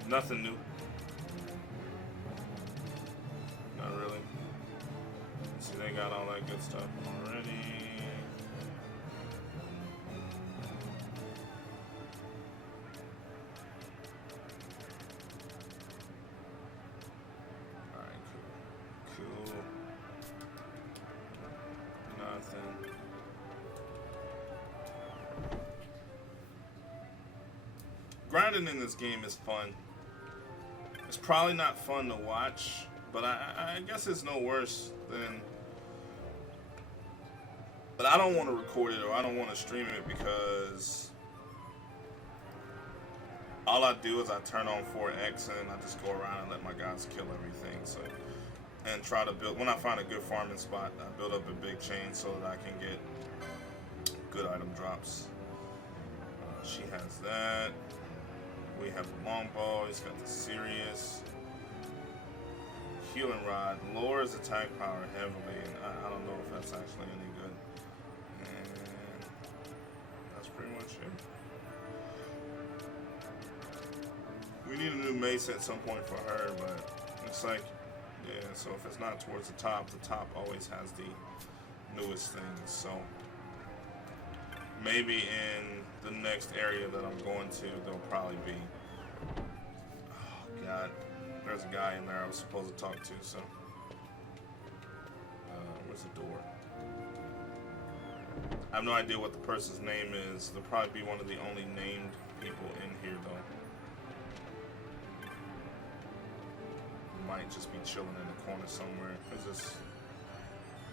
Nothing new. Not really. See, they got all that good stuff already. Alright, cool. Cool. Nothing. Grinding in this game is fun. It's probably not fun to watch, but I guess it's no worse than... But I don't want to record it or I don't want to stream it because all I do is I turn on 4X and I just go around and let my guys kill everything. So, and try to build, when I find a good farming spot, I build up a big chain so that I can get good item drops. She has that. We have the longbow, he's got the Savius. Healing rod lowers attack power heavily, and I don't know if that's actually any good. And that's pretty much it. We need a new mace at some point for her, but it's like, yeah, so if it's not towards the top always has the newest things, so. Maybe in the next area that I'm going to, there'll probably be. Oh God, there's a guy in there I was supposed to talk to. So, where's the door? I have no idea what the person's name is. They'll probably be one of the only named people in here, though. Might just be chilling in the corner somewhere. Who's this?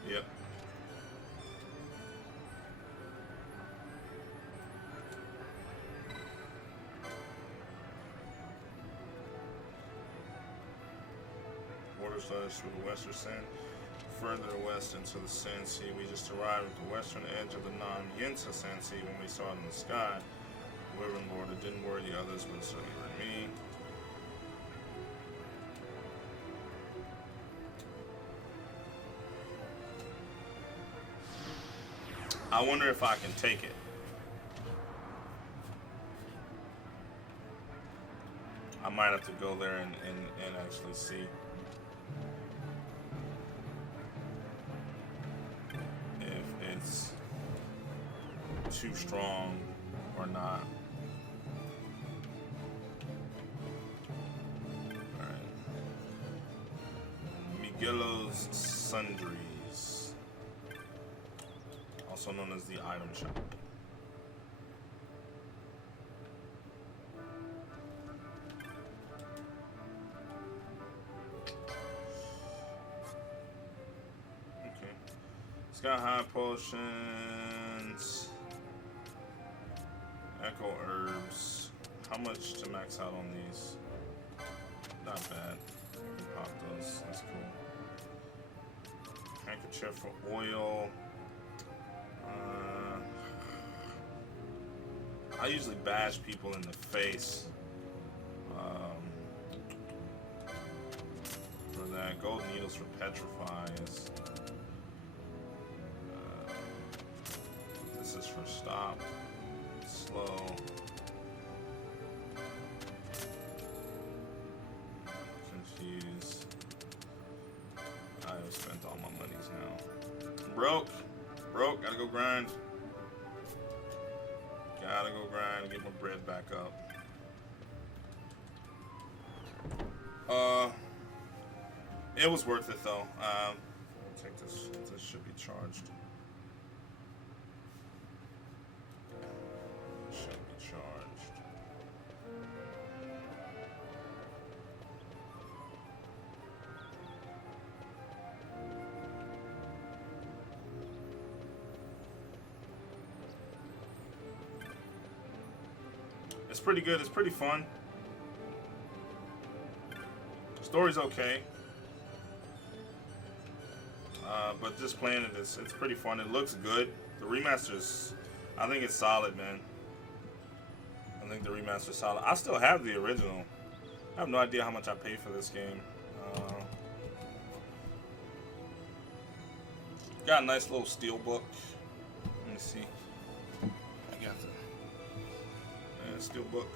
Yep. Through the western sand, further west into the Sand Sea. We just arrived at the western edge of the non-Yinsa Sand Sea when we saw it in the sky. The Wyvern Lord, it didn't worry the others, but it certainly worried me. I wonder if I can take it. I might have to go there and actually see. Too strong or not. Alright. Miguelo's Sundries, also known as the item shop. Okay. It's got high potions. Echo herbs. How much to max out on these? Not bad. We can pop those. That's cool. Handkerchief for oil. I usually bash people in the face. For that. Gold needles for petrifies. This is for stop. Slow. Confused. I've spent all my monies now. Broke. Gotta go grind. Gotta go grind, get my bread back up. It was worth it though. Take this. This should be charged. Should be charged. It's pretty good. It's pretty fun. Story's okay. But just playing it, it's pretty fun. It looks good. The remaster's, I think it's solid, man. I think the remaster's solid. I still have the original. I have no idea how much I paid for this game. Got a nice little steel book. Let me see. I got the steel book.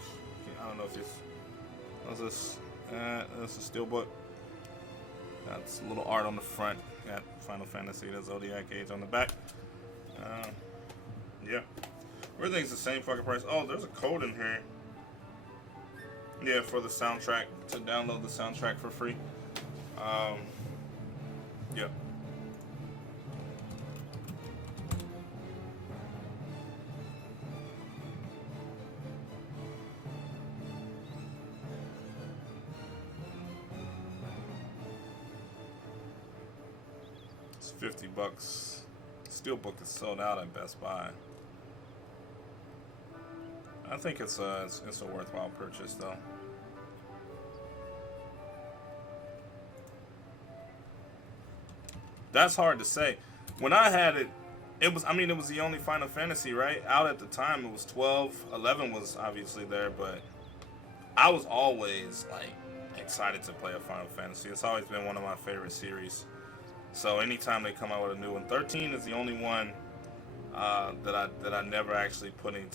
I don't know if it's. What's this? That's a steel book. Got some little art on the front. Got Final Fantasy, the Zodiac Age on the back. Yeah. Everything's the same fucking price. Oh, there's a code in here. Yeah, for the soundtrack, to download the soundtrack for free. Yeah. It's $50. Steelbook is sold out at Best Buy. I think it's a worthwhile purchase though. That's hard to say. When I had it, it was the only Final Fantasy, right? Out at the time, it was 12. 11 was obviously there, but I was always like excited to play a Final Fantasy. It's always been one of my favorite series. So anytime they come out with a new one, 13 is the only one that I never actually put any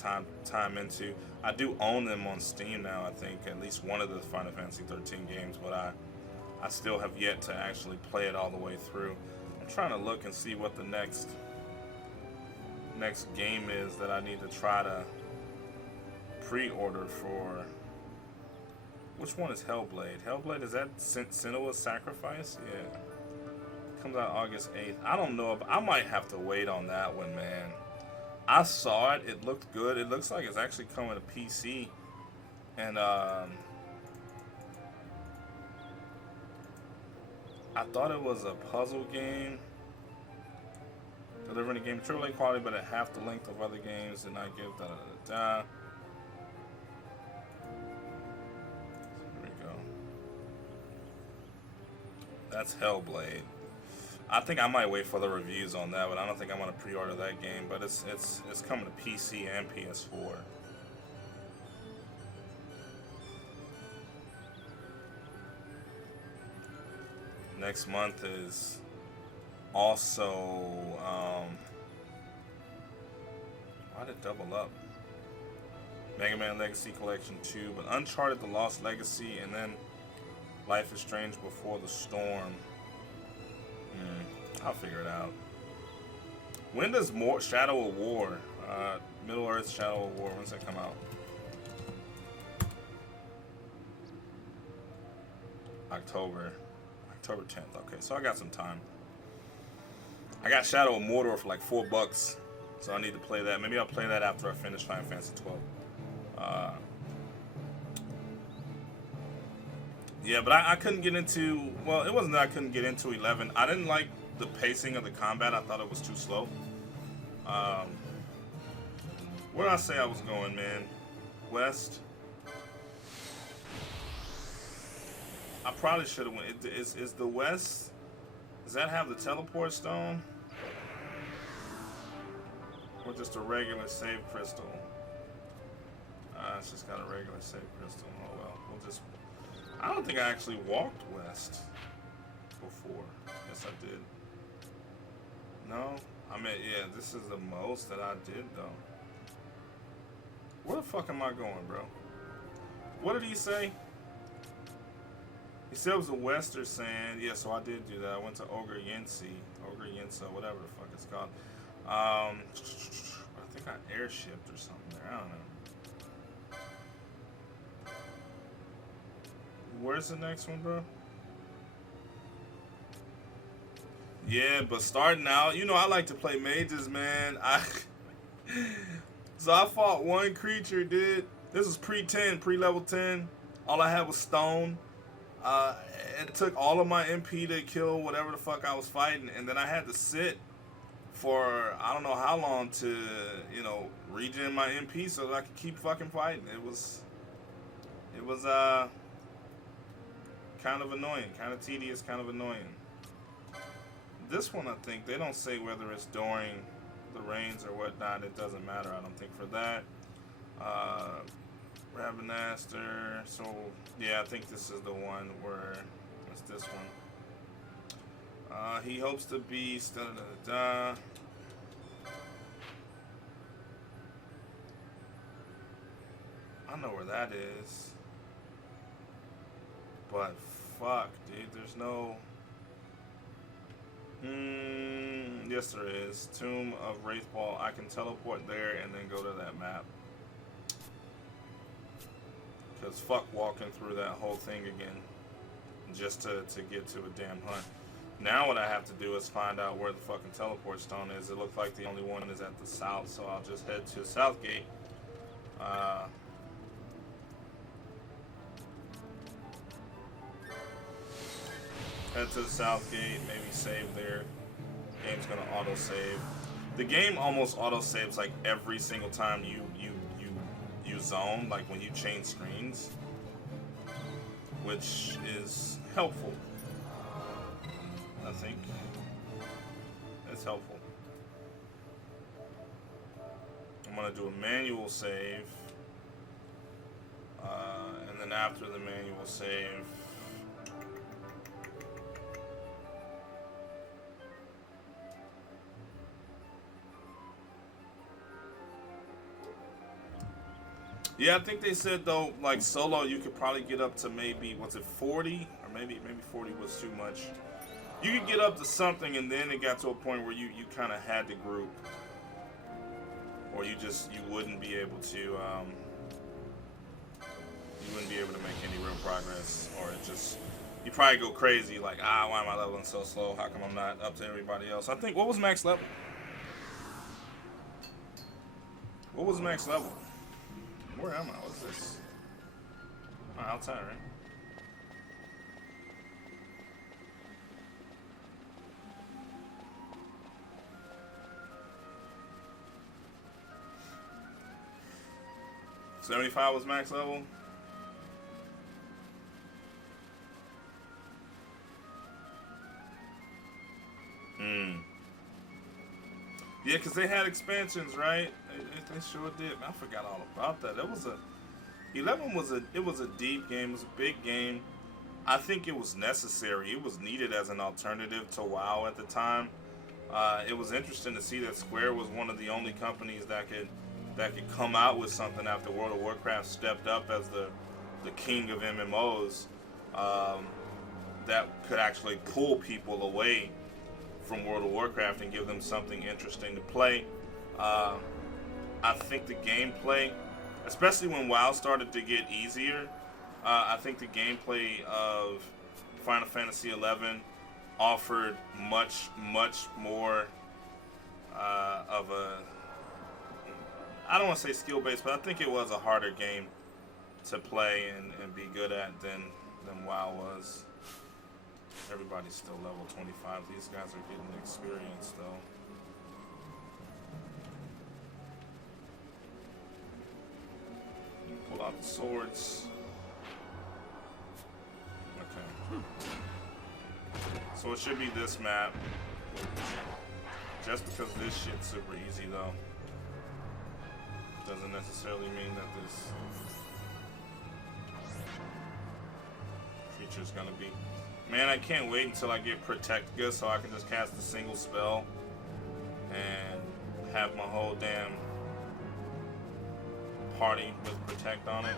time into. I do own them on Steam now. I think at least one of the Final Fantasy 13 games, but I still have yet to actually play it all the way through. I'm trying to look and see what the next game is that I need to try to pre-order for. Which one is Hellblade? Hellblade, is that Senua's Sacrifice? Yeah. Comes out August 8th. I don't know if I might have to wait on that one, man. I saw it. It looked good. It looks like it's actually coming to PC. And I thought it was a puzzle game. Delivering a game AAA quality, but at half the length of other games, and I give da da da da. Here we go. That's Hellblade. I think I might wait for the reviews on that, but I don't think I'm gonna pre-order that game. But it's coming to PC and PS4. Next month is also why did it double up? Mega Man Legacy Collection 2, but Uncharted: The Lost Legacy, and then Life is Strange Before the Storm. I'll figure it out. When does Shadow of War, Middle Earth Shadow of War, when's that come out? October 10th. Okay, so I got some time. I got Shadow of Mordor for like $4, so I need to play that. Maybe I'll play that after I finish Final Fantasy 12. Yeah, but I couldn't get into. Well, it wasn't that I couldn't get into 11. I didn't like the pacing of the combat. I thought it was too slow. Where did I say I was going, man? West. I probably should have went. Is the west? Does that have the teleport stone? Or just a regular save crystal? It's just got a regular save crystal. Oh well, we'll just. I don't think I actually walked west before. Yes, I did. No? I mean, yeah, this is the most that I did, though. Where the fuck am I going, bro? What did he say? He said it was a Western Sand. Yeah, so I did do that. I went to Ogre Yensi, whatever the fuck it's called. I think I airshipped or something there. I don't know. Where's the next one, bro? Yeah, but starting out, you know, I like to play mages, man. So I fought one creature, dude. This was pre-10, pre-level 10. All I had was stone. It took all of my MP to kill whatever the fuck I was fighting, and then I had to sit for I don't know how long to, you know, regen my MP so that I could keep fucking fighting. It was kind of annoying, kind of tedious, kind of annoying. This one, I think, they don't say whether it's during the rains or whatnot. It doesn't matter, I don't think, for that. Ravenaster. So, yeah, I think this is the one where... What's this one? He hopes to be... Da-da-da-da. I know where that is. But, fuck, dude, there's no... Yes, there is. Tomb of Wraithball. I can teleport there and then go to that map. Because fuck walking through that whole thing again just to get to a damn hunt. Now what I have to do is find out where the fucking teleport stone is. It looks like the only one is at the south, so I'll just head to Southgate. Head to the south gate, maybe save there. Game's gonna auto save. The game almost auto saves like every single time you zone, like when you change screens, which is helpful. I think it's helpful. I'm gonna do a manual save, and then after the manual save. Yeah, I think they said though, like solo, you could probably get up to maybe, was it 40? Or maybe 40 was too much. You could get up to something, and then it got to a point where you kind of had to group, or you wouldn't be able to make any real progress, or it just, you probably go crazy like, why am I leveling so slow? How come I'm not up to everybody else? I think, what was max level? What was max level? Where am I? What's this? Oh, outside, right? $75 was max level. Yeah, because they had expansions, right? They sure did. I forgot all about that. 11 was a deep game. It was a big game. I think it was necessary. It was needed as an alternative to WoW at the time. It was interesting to see that Square was one of the only companies that could come out with something after World of Warcraft stepped up as the king of MMOs, that could actually pull people away from World of Warcraft and give them something interesting to play. I think the gameplay, especially when WoW started to get easier, I think the gameplay of Final Fantasy XI offered much more of a, I don't want to say skill-based, but I think it was a harder game to play and be good at than WoW was. Everybody's still level 25. These guys are getting experience, though. Pull out the swords. Okay. So it should be this map. Just because this shit's super easy, though, doesn't necessarily mean that this creature's gonna be... Man, I can't wait until I get Protectica so I can just cast a single spell and have my whole damn party with Protect on it.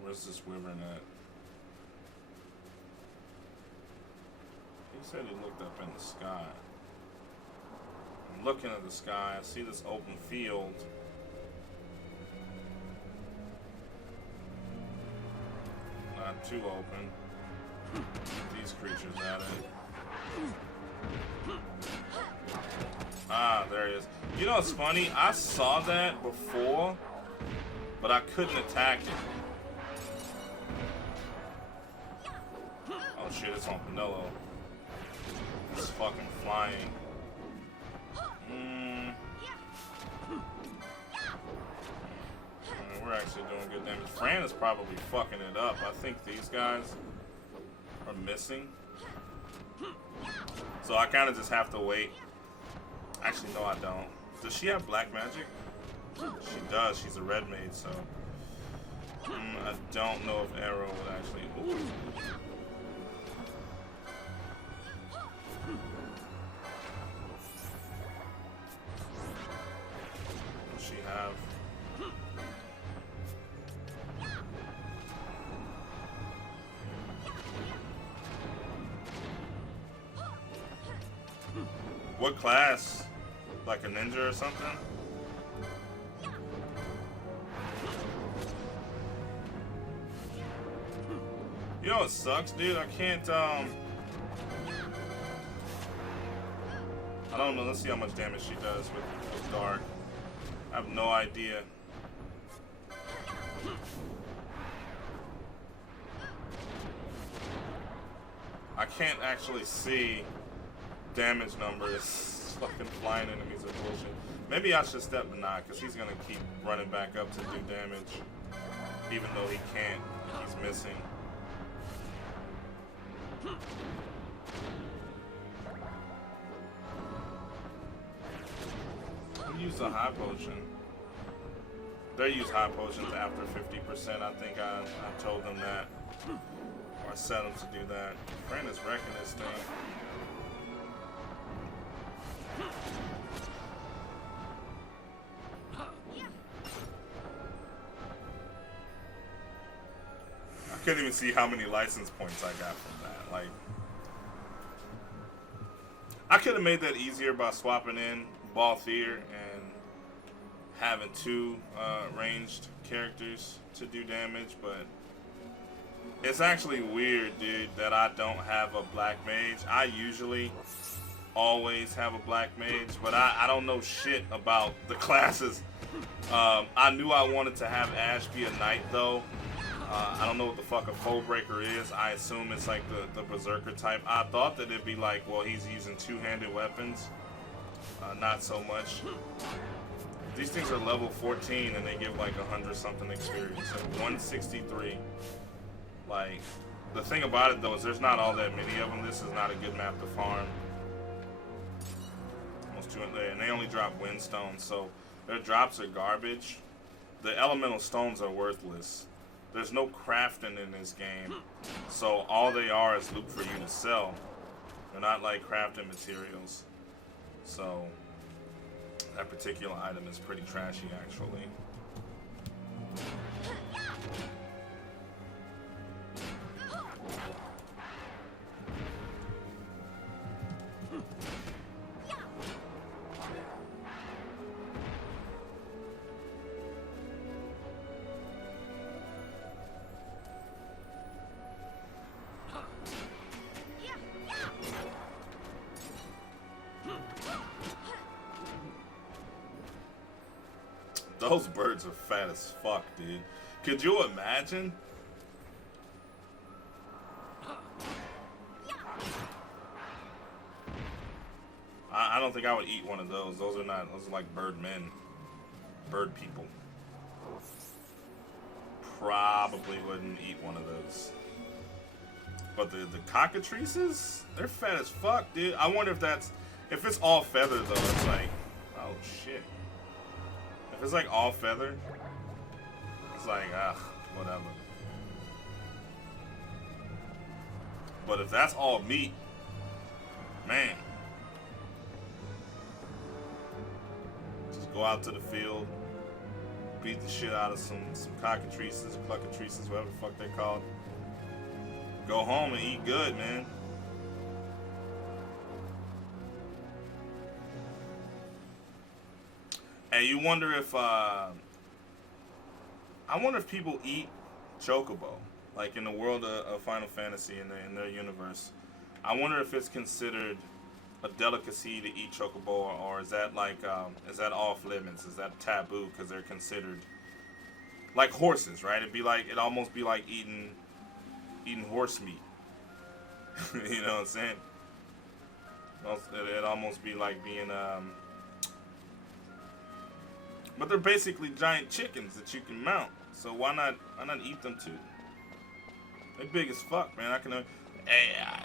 Where's Wyvern at? He said he looked up in the sky. I'm looking at the sky. I see this open field. Not too open. These creatures at it. Ah, there he is. You know what's funny? I saw that before, but I couldn't attack it. Oh shit, it's on Pinello. It's fucking flying. We're actually doing good damage. Fran is probably fucking it up. I think these guys are missing. So I kind of just have to wait. Actually, no, I don't. Does she have black magic? She does. She's a red maid, so I don't know if Arrow would actually. Ooh. What does she have? What class? Like a ninja or something? You know what sucks, dude? I can't, I don't know. Let's see how much damage she does with Dark. I have no idea. I can't actually see damage numbers. Fucking flying enemies are bullshit. Maybe I should step Benai, because he's gonna keep running back up to do damage. Even though he can't. He's missing. Who used a high potion? They use high potions after 50%. I think I told them that. Or I set them to do that. Fran is wrecking this thing. I couldn't even see how many license points I got from that. Like, I could have made that easier by swapping in Balthier and having two ranged characters to do damage, but it's actually weird, dude, that I don't have a black mage. I usually always have a black mage, but I don't know shit about the classes. I knew I wanted to have Ash be a knight, though. I don't know what the fuck a Foebreaker is. I assume it's like the Berserker type. I thought that it'd be like, well, he's using two-handed weapons. Not so much. These things are level 14 and they give like 100-something experience. So 163. Like, the thing about it though is there's not all that many of them. This is not a good map to farm. Almost 200, and they only drop windstones, so their drops are garbage. The elemental stones are worthless. There's no crafting in this game, so all they are is loot for you to sell. They're not like crafting materials. So that particular item is pretty trashy, actually. Those birds are fat as fuck, dude. Could you imagine? I don't think I would eat one of those. Those are like bird men. Bird people. Probably wouldn't eat one of those. But the cockatrices, they're fat as fuck, dude. I wonder if it's all feather though, it's like, oh shit. If it's like all feather, it's like, whatever. But if that's all meat, man. Just go out to the field, beat the shit out of some cockatrices, cluckatrices, whatever the fuck they're called. Go home and eat good, man. And you wonder if I wonder if people eat chocobo, like in the world of Final Fantasy in their universe. I wonder if it's considered a delicacy to eat chocobo, or is that like is that off limits? Is that taboo because they're considered like horses, right? It'd almost be like eating horse meat. You know what I'm saying? It'd almost be like being but they're basically giant chickens that you can mount. So why not eat them too? They're big as fuck, man.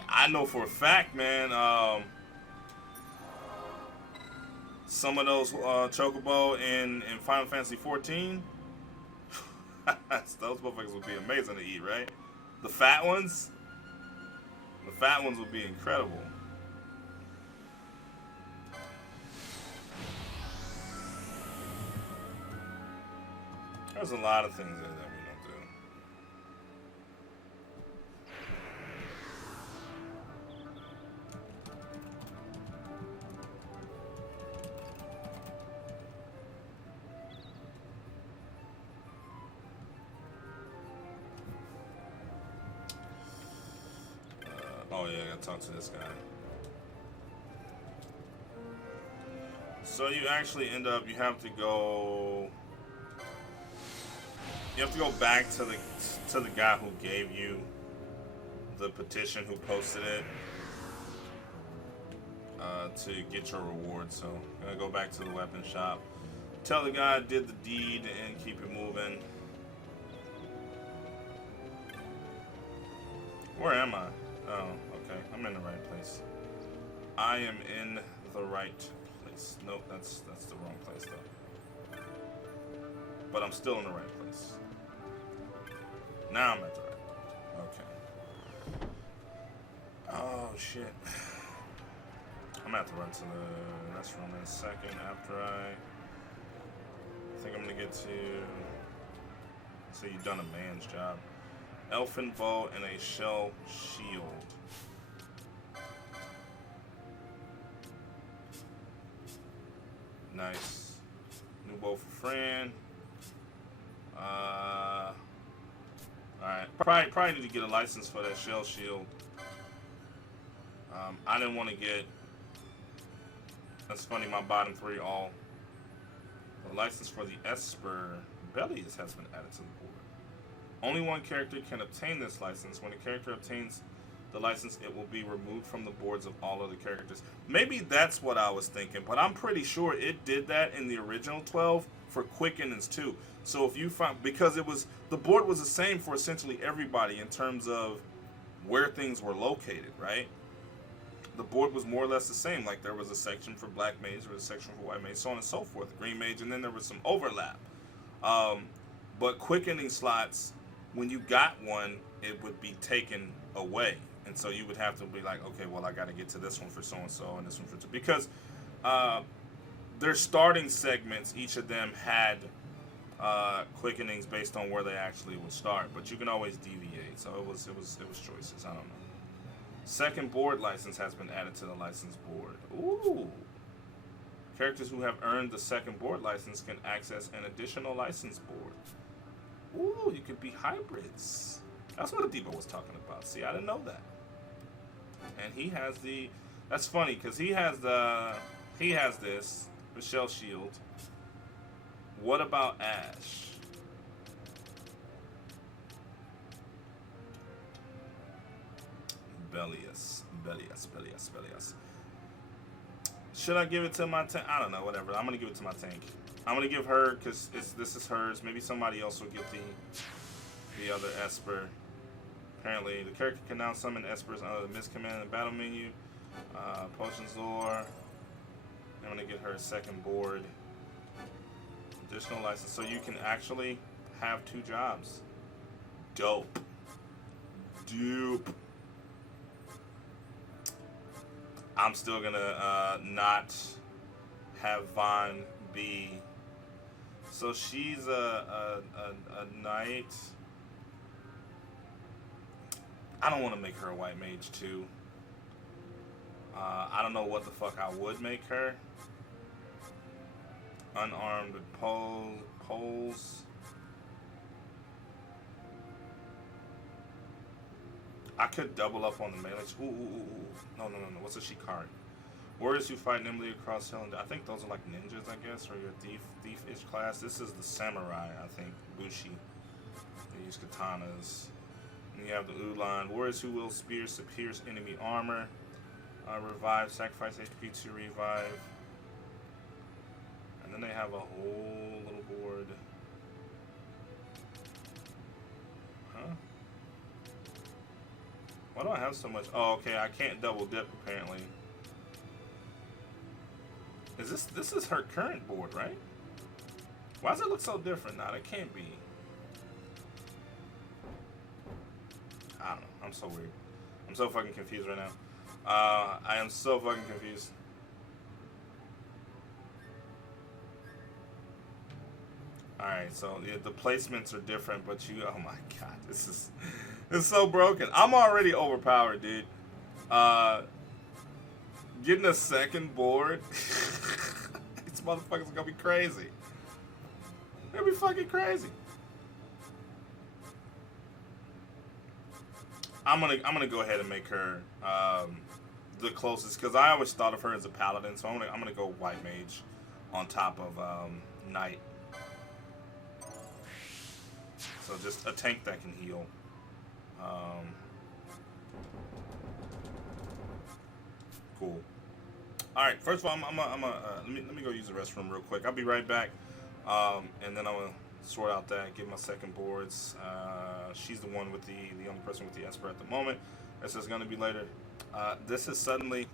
I know for a fact, man. Some of those chocobo in Final Fantasy XIV, those motherfuckers would be amazing to eat, right? The fat ones would be incredible. There's a lot of things that we don't do. Oh yeah, I gotta talk to this guy. So you actually end up, you have to go back to the guy who gave you the petition, who posted it, to get your reward. So I'm gonna go back to the weapon shop, tell the guy I did the deed, and keep it moving. Where am I? Oh, okay. I'm in the right place. I am in the right place. Nope, that's the wrong place though. But I'm still in the right place. Now I'm at the right. Okay. Oh shit. I'm gonna have to run to the restaurant in a second after I think I'm gonna get to. So you've done a man's job. Elfin bow and a shell shield. Nice. New bow for Fran. Alright. Probably need to get a license for that shell shield. I didn't want to get. That's funny, my bottom three all. The license for the Esper Bellius has been added to the board. Only one character can obtain this license. When a character obtains the license, it will be removed from the boards of all other characters. Maybe that's what I was thinking, but I'm pretty sure it did that in the original 12 for Quickenings too. So if you find, because the board was the same for essentially everybody in terms of where things were located, right? The board was more or less the same. Like there was a section for Black Mage, there was a section for White Mage, so on and so forth. Green Mage, and then there was some overlap. But Quickening slots, when you got one, it would be taken away. And so you would have to be like, okay, well, I got to get to this one for so-and-so and this one for... Because their starting segments, each of them had Quickenings based on where they actually would start. But you can always deviate. So it was choices. I don't know. Second board license has been added to the license board. Ooh. Characters who have earned the second board license can access an additional license board. Ooh, you could be hybrids. That's what Adiba was talking about. See, I didn't know that. And he has the... That's funny, because he has this, the shell shield. What about Ash? Bellius. Should I give it to my tank? I don't know, whatever. I'm going to give it to my tank. I'm going to give her, because this is hers. Maybe somebody else will get the other Esper. Apparently, the character can now summon Espers under the miscommand in the battle menu. Potions lore. I'm going to get her a second board. Additional license. So you can actually have 2 jobs. Dope. I'm still gonna not have Vaughn be So she's a knight. I don't want to make her a white mage too. I don't know what the fuck I would make her. Unarmed with poles. I could double up on the melee. Ooh. No. What's a Shikari? Warriors who fight nimbly across hill. I think those are like ninjas, I guess, or your thief-ish class. This is the samurai, I think. Bushi. They use katanas. And you have the Ulan. Warriors who will spears to pierce enemy armor. Revive. Sacrifice HP to revive. And then they have a whole little board. Huh? Why do I have so much? Oh, okay. I can't double dip apparently. Is this is her current board, right? Why does it look so different now? That can't be. I don't know. I'm so weird. I'm so fucking confused right now. I am so fucking confused. Alright, so yeah, the placements are different, but you, oh my god, this is so broken. I'm already overpowered, dude. Getting a second board, these motherfuckers are gonna be crazy. They'll be fucking crazy. I'm gonna go ahead and make her the closest, because I always thought of her as a paladin, so I'm gonna go white mage on top of knight. So just a tank that can heal. Cool. All right. First of all, let me go use the restroom real quick. I'll be right back. And then I'm gonna sort out that, get my second boards. She's the one with the only person with the Esper at the moment. This is gonna be later. This is suddenly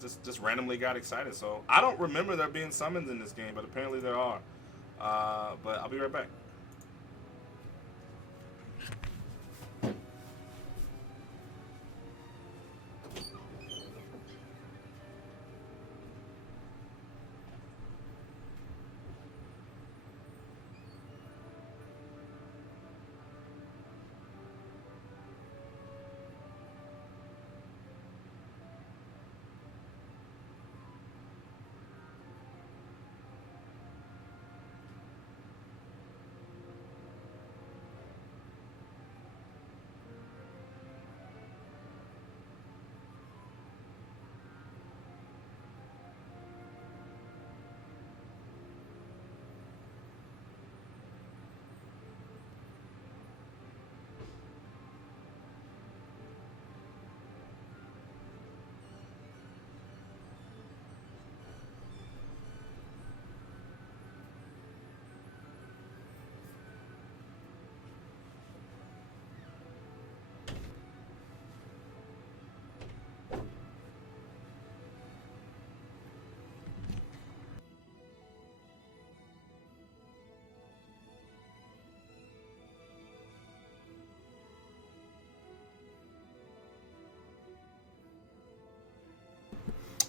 just randomly got excited. So I don't remember there being summons in this game, but apparently there are. But I'll be right back.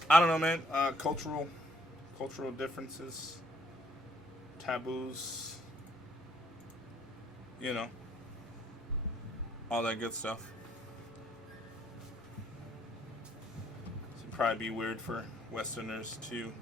I don't know, man. Cultural differences, taboos, you know, all that good stuff. This would probably be weird for Westerners too.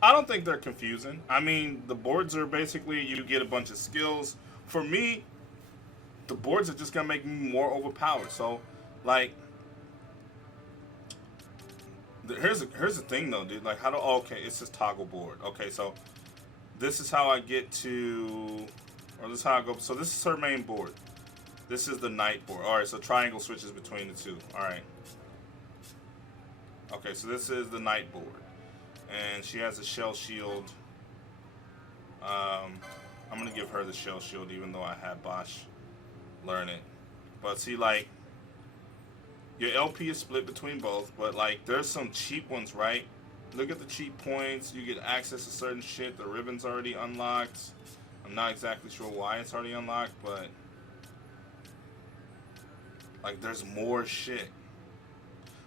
I don't think they're confusing. I mean, the boards are basically you get a bunch of skills. For me, the boards are just gonna make me more overpowered. So, like, here's the thing though, dude. Like, how do okay? It's just toggle board. Okay, so this is how I get to, or this is how I go. So this is her main board. This is the night board. All right, so triangle switches between the two. All right. Okay, so this is the night board. And she has a shell shield. I'm gonna give her the shell shield, even though I had Bosch learn it. But see, like, your LP is split between both, but like, there's some cheap ones, right? Look at the cheap points. You get access to certain shit. The ribbon's already unlocked. I'm not exactly sure why it's already unlocked, but like, there's more shit.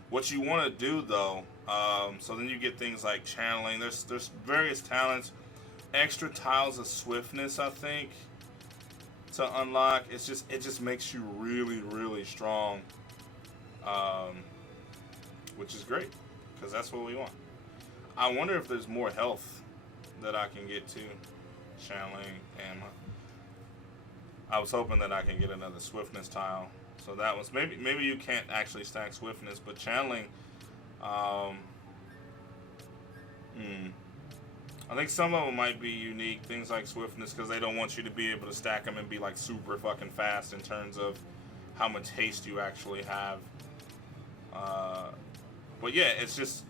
What you want to do though, so then you get things like channeling. There's various talents, extra tiles of swiftness, I think, to unlock. It just makes you really strong, which is great because that's what we want. I wonder if there's more health that I can get to channeling, and I was hoping that I can get another swiftness tile. So that was maybe you can't actually stack swiftness, but channeling, I think some of them might be unique, things like swiftness, because they don't want you to be able to stack them and be like super fucking fast in terms of how much haste you actually have. But yeah, it's just,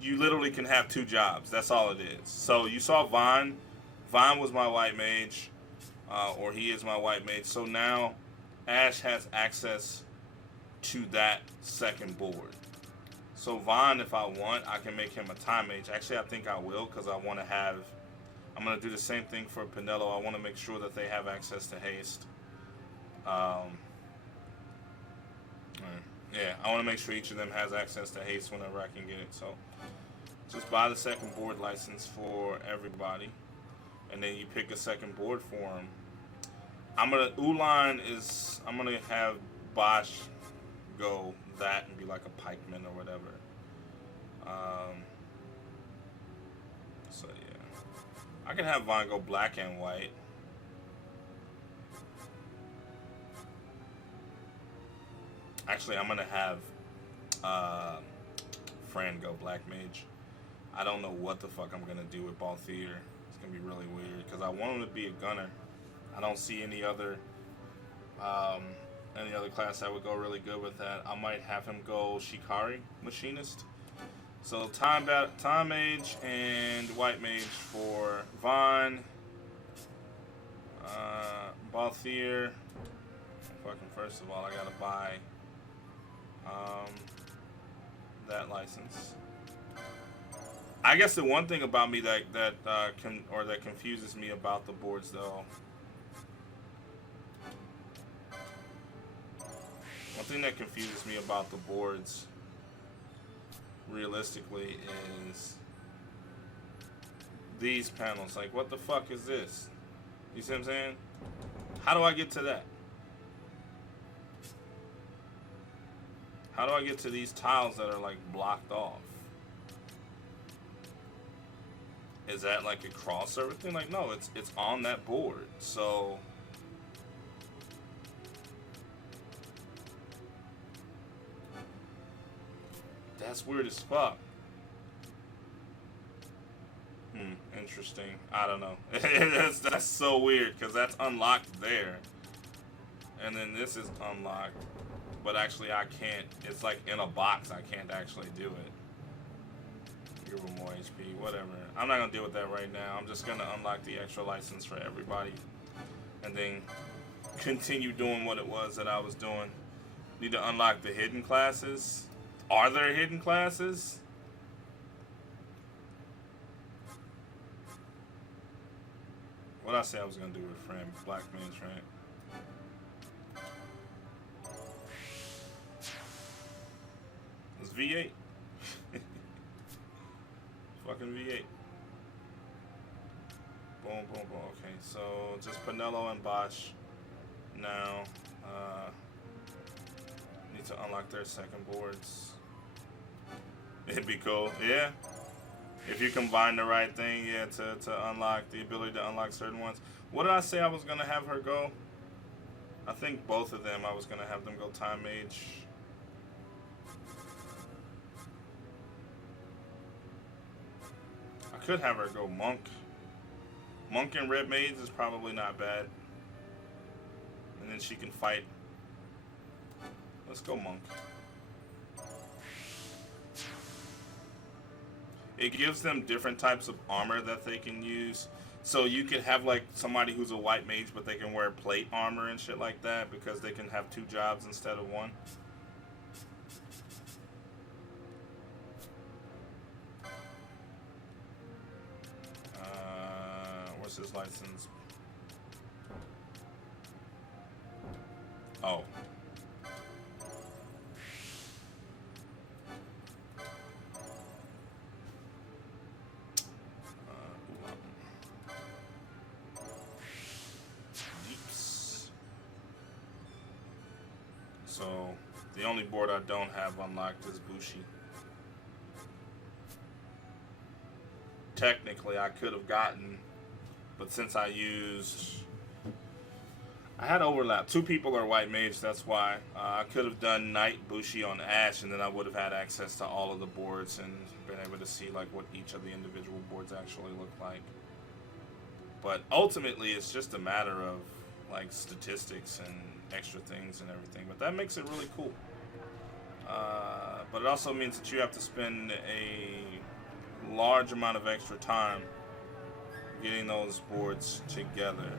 you literally can have two jobs. That's all it is. So you saw Vaughn. Vaughn was my white mage, or he is my white mage. So now Ash has access to that second board. So Vaughn, if I want, I can make him a time mage. Actually, I think I will, because I want to have, I'm going to do the same thing for Pinello. I want to make sure that they have access to haste. Yeah, I want to make sure each of them has access to haste whenever I can get it. So just buy the second board license for everybody, and then you pick a second board for them. Ulan is, I'm gonna have Bosch go that and be like a pikeman or whatever. So yeah, I can have Vaughn go black and white. Actually, I'm gonna have Fran go black mage. I don't know what the fuck I'm gonna do with Balthier. It's gonna be really weird because I want him to be a gunner. I don't see any other class that would go really good with that. I might have him go Shikari machinist. So time mage and white mage for Vaughn. Balthier. Fucking first of all, I gotta buy that license. I guess the one thing about me that confuses me about the boards though. One thing that confuses me about the boards, realistically, is these panels. Like, what the fuck is this? You see what I'm saying? How do I get to that? How do I get to these tiles that are, like, blocked off? Is that, like, a crossover thing? Like, no, it's on that board. So that's weird as fuck. Interesting. I don't know. that's so weird because that's unlocked there, and then this is unlocked, but actually I can't. It's like in a box. I can't actually do it. Give them more HP. Whatever. I'm not gonna deal with that right now. I'm just gonna unlock the extra license for everybody, and then continue doing what it was that I was doing. Need to unlock the hidden classes. Are there hidden classes? What I say I was gonna do with Fran, black mage, right? It's V8. Fucking V8. Boom, boom, boom. Okay, so just Pinello and Bosch now. Need to unlock their second boards. It'd be cool, yeah. If you combine the right thing, yeah, to unlock the ability to unlock certain ones. What did I say I was gonna have her go? I think both of them I was gonna have them go Time Mage. I could have her go Monk. Monk and Red Mage is probably not bad. And then she can fight. Let's go Monk. It gives them different types of armor that they can use. So you could have like somebody who's a white mage, but they can wear plate armor and shit like that because they can have 2 jobs instead of 1. What's his license? Oh. So the only board I don't have unlocked is Bushi. Technically I could have gotten, but since I had overlap. 2 people are white mage, that's why. I could have done Knight Bushi on Ash, and then I would have had access to all of the boards and been able to see like what each of the individual boards actually look like. But ultimately it's just a matter of like statistics and extra things and everything, but that makes it really cool. But it also means that you have to spend a large amount of extra time getting those boards together.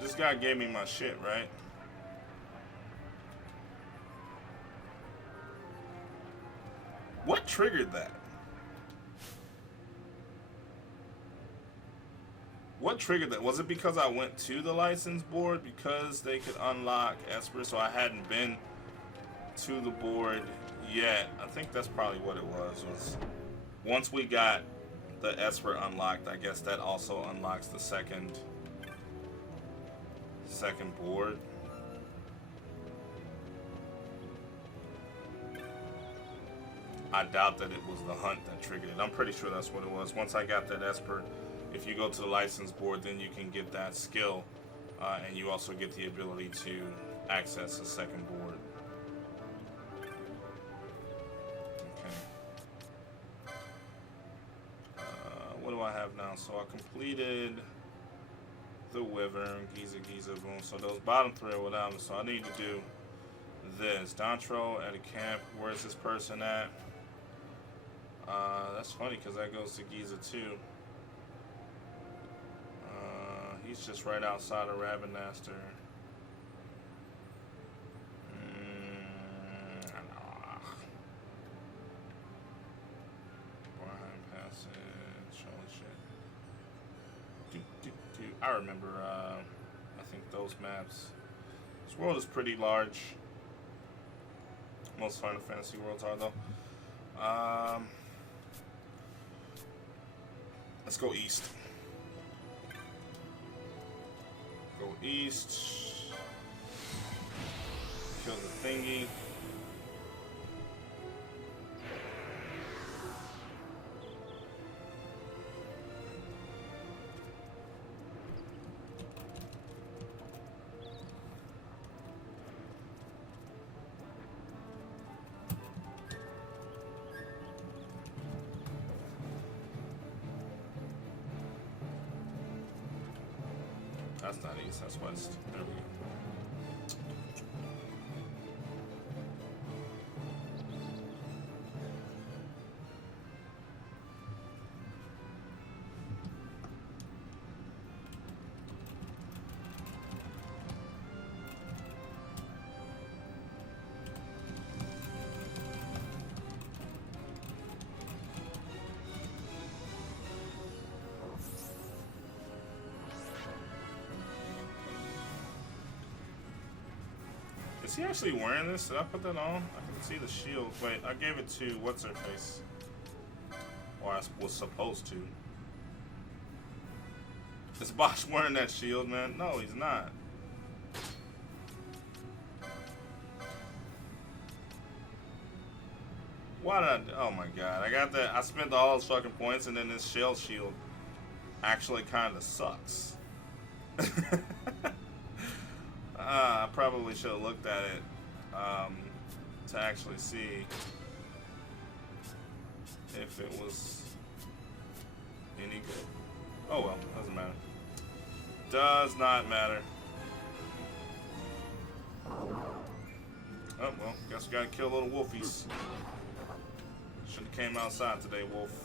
This guy gave me my shit, right? What triggered that? What triggered that? Was it because I went to the license board because they could unlock Esper, so I hadn't been to the board yet? I think that's probably what it was once we got the Esper unlocked, I guess that also unlocks the second board. I doubt that it was the hunt that triggered it. I'm pretty sure that's what it was. Once I got that Esper, if you go to the license board, then you can get that skill, and you also get the ability to access a second board. Okay. What do I have now? So I completed the Wyvern, Giza, boom. So those bottom 3 or whatever. So I need to do this. Dontro at a camp. Where's this person at? That's funny because that goes to Giza too. He's just right outside of Ravenaster. Behind Passage. Holy shit. I remember, I think those maps. This world is pretty large. Most Final Fantasy worlds are, though. Let's go east. Go east. Kill the thingy. That's not east, that's west. There we go. Is he actually wearing this? Did I put that on? I can see the shield. Wait, I gave it to what's her face? Or I was supposed to. Is Bosch wearing that shield, man? No, he's not. Why did I? Oh my god! I got that. I spent all those fucking points, and then this shell shield actually kind of sucks. I probably should have looked at it to actually see if it was any good. Oh well, doesn't matter. Does not matter. Oh well, guess we gotta kill little wolfies. Should have came outside today, wolf.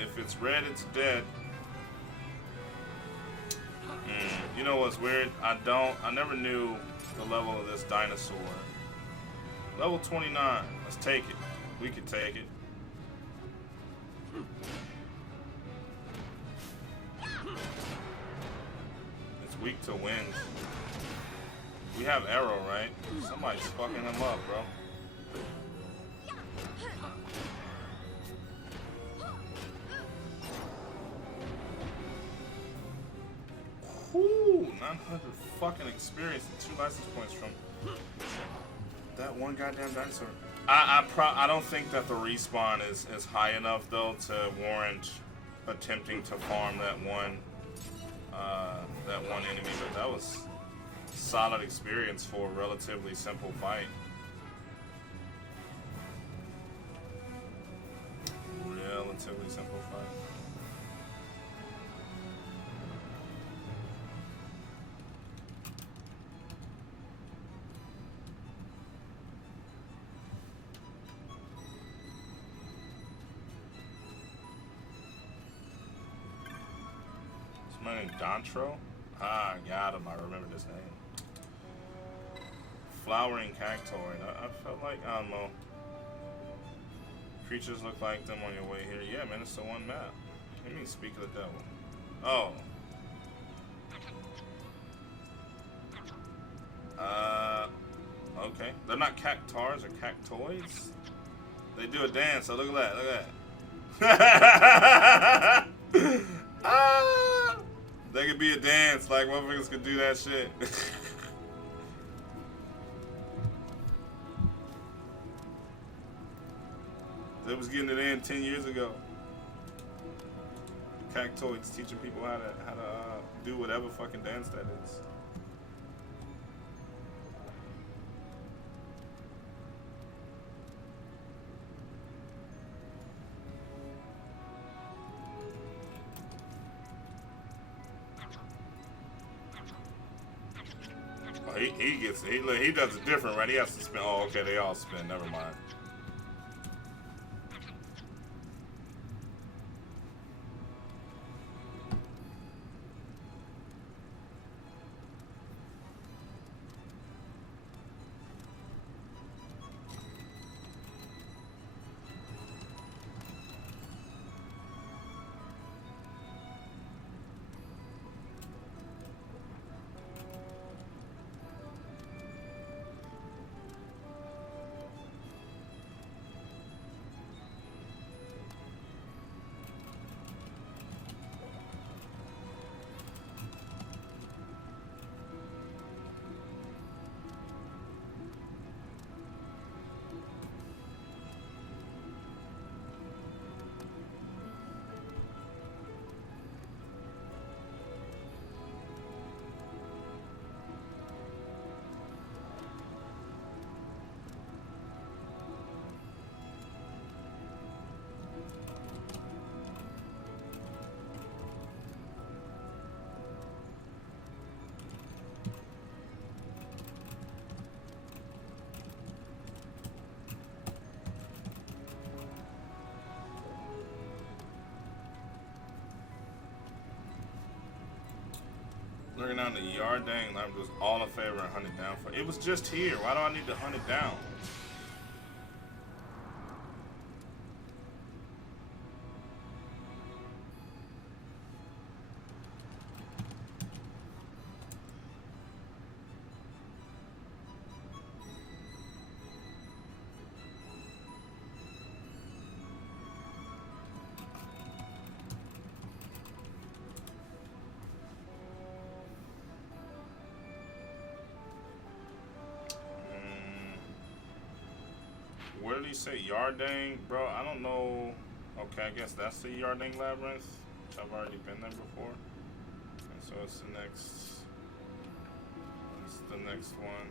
If it's red, it's dead. You know what's weird? I never knew the level of this dinosaur. Level 29. Let's take it. We can take it. It's weak to wind. We have arrow, right? Somebody's fucking him up, bro. Whoo! 900 fucking experience and 2 license points from that one goddamn dinosaur. I don't think that the respawn is high enough though to warrant attempting to farm that one enemy, but that was solid experience for a relatively simple fight. Relatively simple fight. Dontro? Ah, I got him. I remember this name. Flowering cactoid. I felt like, I don't know. Creatures look like them on your way here. Yeah, man, it's the one map. What do you mean, speak of the devil? Oh. Okay. They're not cactars or cactoids? They do a dance, so look at that. Look at that. Ah! They could be a dance, like motherfuckers could do that shit. They was getting it in 10 years ago. Cactoids teaching people how to do whatever fucking dance that is. He does it different, right? He has to spin. Oh, okay, they all spin. Never mind. Looking down the yard, dang, that was all in favor of hunt it down for. It was just here. Why do I need to hunt it down? What did he say? Yardang? Bro, I don't know. Okay, I guess that's the Yardang Labyrinth, which I've already been there before. And so it's the next. It's the next one.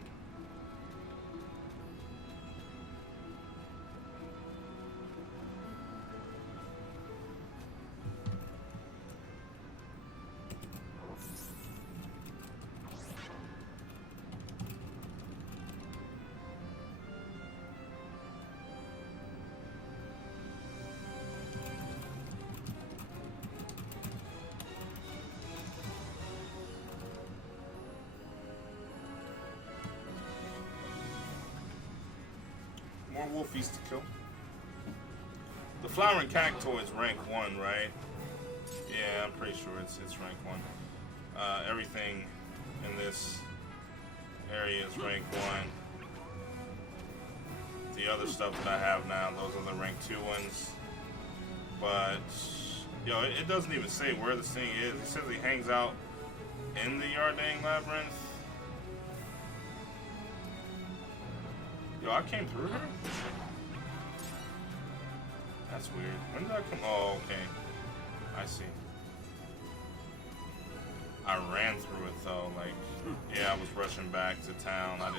More wolfies to kill. The flowering cactoid is rank 1, right? Yeah, I'm pretty sure it's rank 1. Everything in this area is rank 1. The other stuff that I have now, those are the rank 2 ones. But yo, it doesn't even say where this thing is. It says he hangs out in the Yardang Labyrinth. Yo, I came through here? That's weird. When did I come? Oh, okay. I see. I ran through it though. Like, yeah, I was rushing back to town. I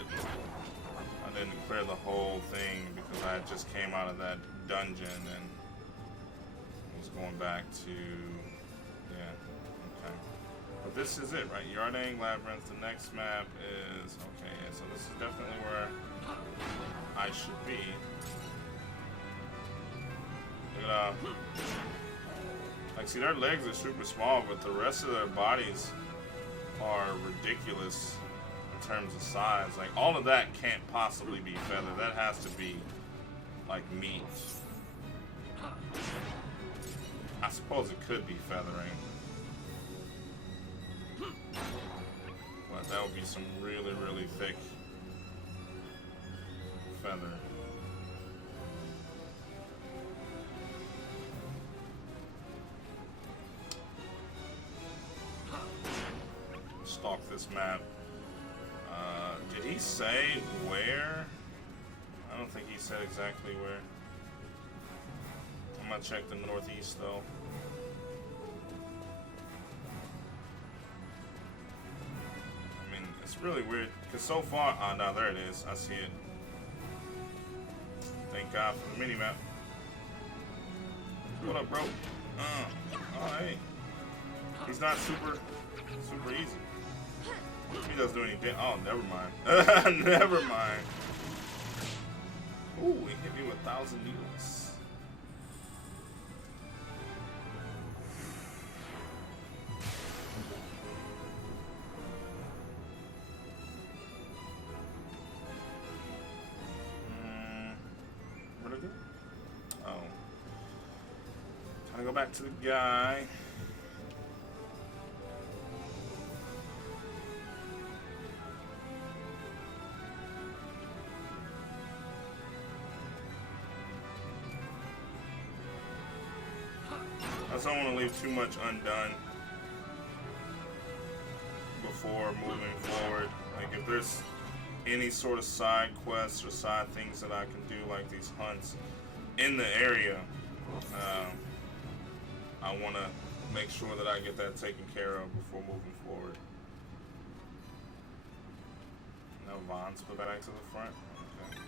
didn't clear the whole thing because I just came out of that dungeon and was going back to, yeah, okay. But this is it, right? Yardang Labyrinth. The next map is, okay, yeah, so this is definitely where I should be. Look at that. Like, see, their legs are super small, but the rest of their bodies are ridiculous in terms of size. Like, all of that can't possibly be feather. That has to be, like, meat. I suppose it could be feathering. But that would be some really, really thick feather. Stalk this map. Did he say where? I don't think he said exactly where. I'm gonna check the northeast though. I mean, it's really weird because so far, oh no, there it is. I see it. Thank God for the mini-map. What up, bro? Oh, hey. He's not super easy. He doesn't do any damage. Oh, never mind. Never mind. Ooh, he hit me with 1,000 needles. Where'd I go? Oh. Time to go back to the guy. I don't want to leave too much undone before moving forward. Like, if there's any sort of side quests or side things that I can do, like these hunts in the area, I want to make sure that I get that taken care of before moving forward. Now Vaughn's put back to the front. Okay.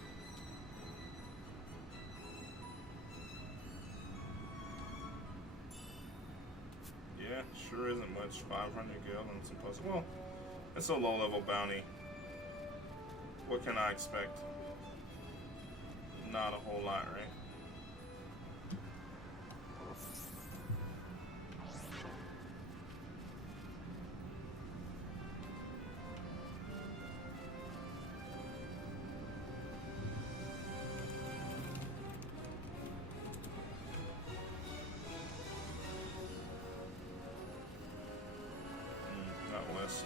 Yeah, sure isn't much. 500 gil and some plus. Well, it's a low-level bounty. What can I expect? Not a whole lot, right? Not west.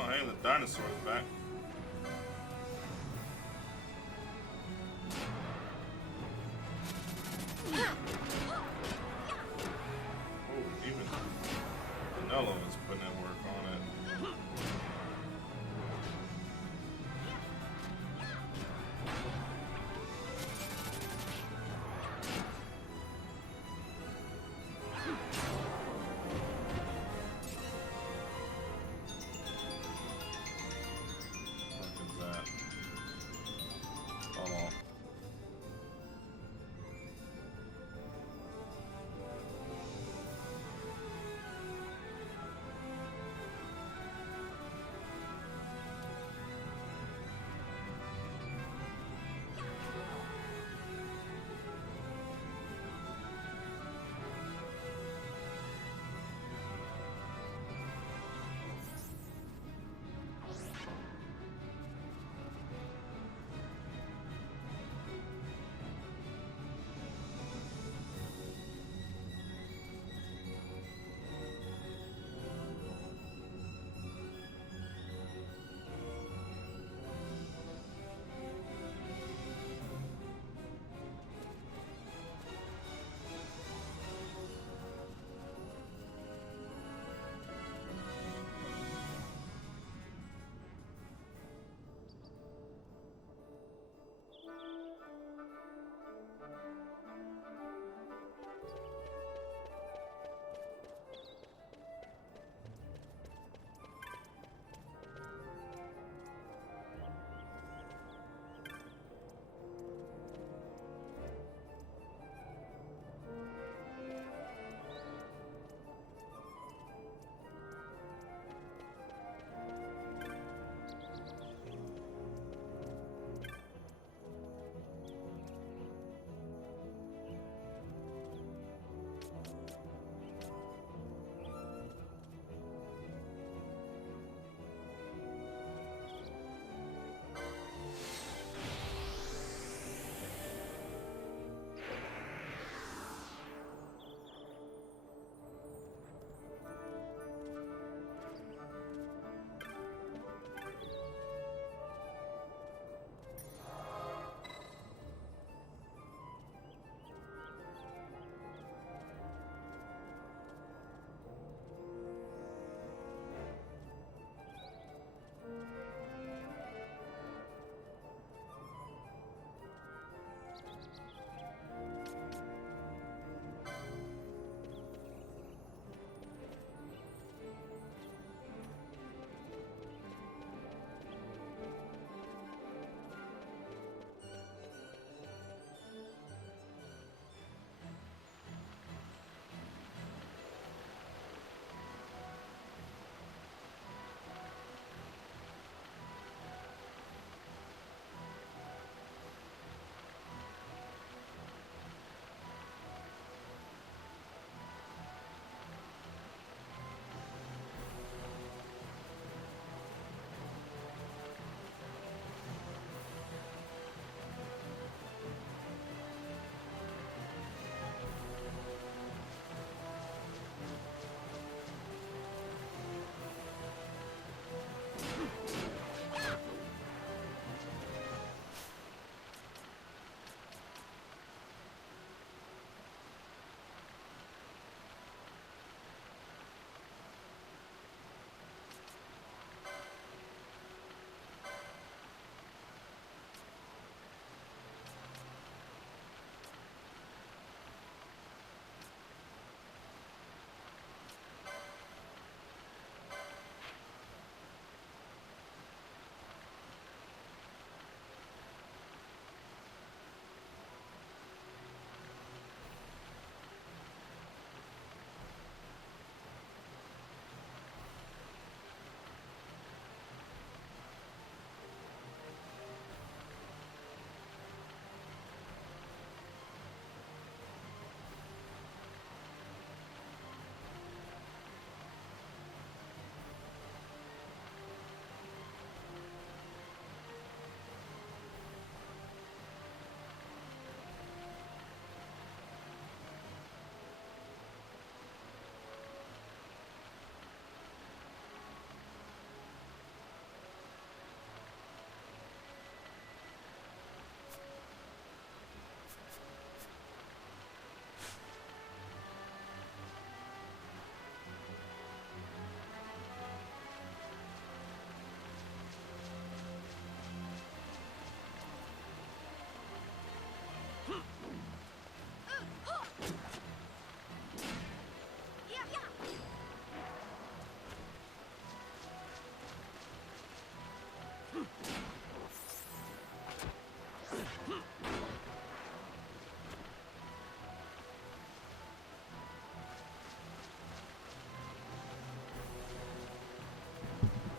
Oh, hey, the dinosaur's back. hell of us putting in work on it. What is that? Hold on.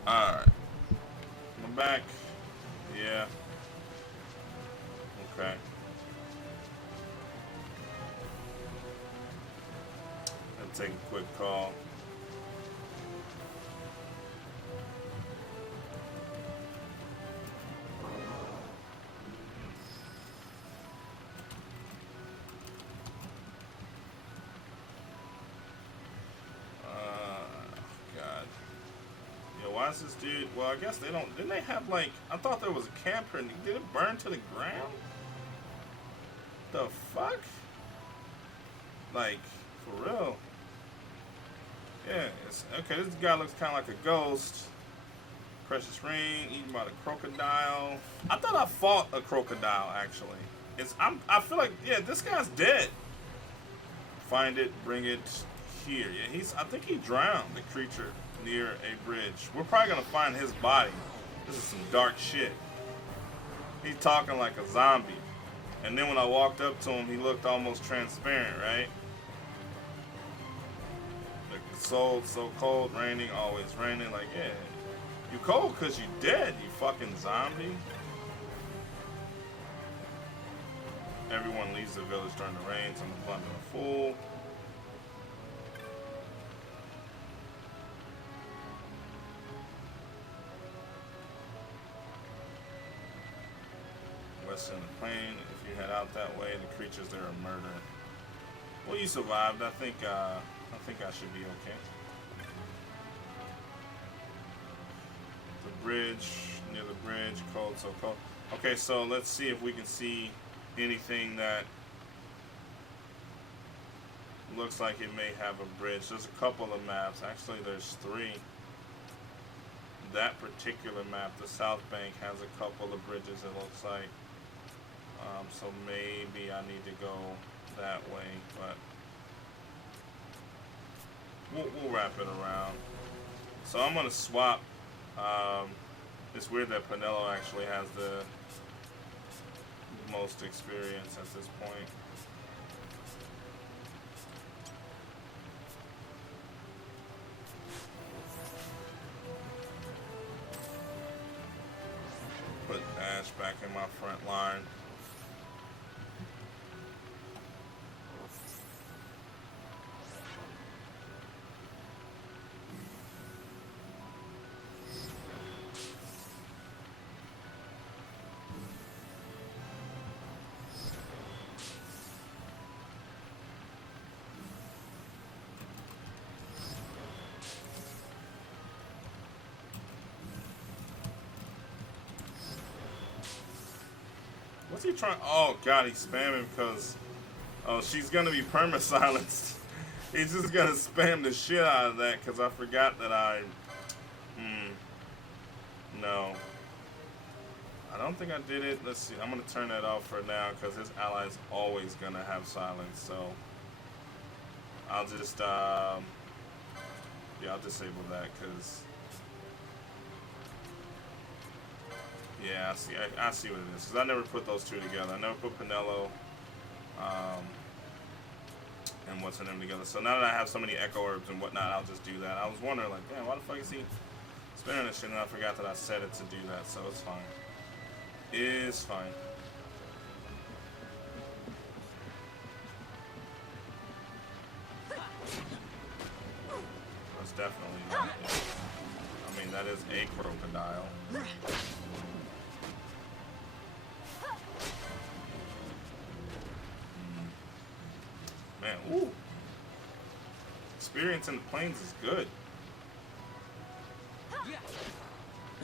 Alright. I'm back. Yeah. Okay. I'll take a quick call. Why is this dude? Well, I guess they don't. Didn't they have like? I thought there was a camper. And did it burn to the ground? The fuck? Like, for real? Yeah. It's, okay, this guy looks kind of like a ghost. Precious ring, eaten by the crocodile. I thought I fought a crocodile actually. I feel like this guy's dead. Find it, bring it here. Yeah, I think he drowned the creature near a bridge. We're probably gonna find his body. This is some dark shit. He's talking like a zombie. And then when I walked up to him, he looked almost transparent, right? Like so cold, raining, always raining. Like, yeah, you cold cause you dead, you fucking zombie. Everyone leaves the village during the rain, so I'm plumbing a fool. West in the plain. If you head out that way, the creatures there are murder. Well, you survived. I think I should be okay. The bridge, near the bridge, cold, so cold. Okay, so let's see if we can see anything that looks like it may have a bridge. There's a couple of maps. Actually, there's 3. That particular map, the South Bank, has a couple of bridges, it looks like. So maybe I need to go that way, but we'll wrap it around. So I'm gonna swap. It's weird that Pinello actually has the most experience at this point. Put Ash back in my front line. What's he trying? Oh god, he's spamming because she's gonna be perma-silenced. He's just gonna spam the shit out of that because I forgot that no. I don't think I did it. Let's see. I'm gonna turn that off for now because his ally's always gonna have silence. So I'll just I'll disable that because. Yeah, I see what it is. Because I never put those two together. I never put Pinello and what's in them together. So now that I have so many echo herbs and whatnot, I'll just do that. I was wondering, like, damn, why the fuck is he spinning this shit? And I forgot that I set it to do that. So it's fine. It's fine. That's definitely not it. I mean, that is a crocodile. Man, ooh. Experience in the plains is good.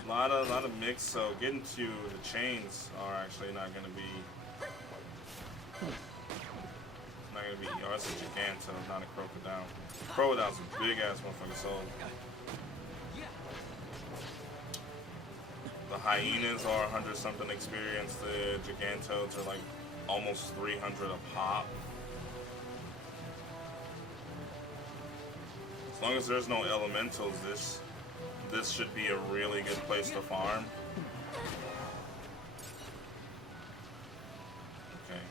A lot of mix, so getting to the chains are actually not gonna be oh, that's a giganto, not a crocodile. Crocodile's a big ass motherfucker, so the hyenas are 100 something experience, the gigantos are like almost 300 a pop. As long as there's no elementals, this should be a really good place to farm. Okay.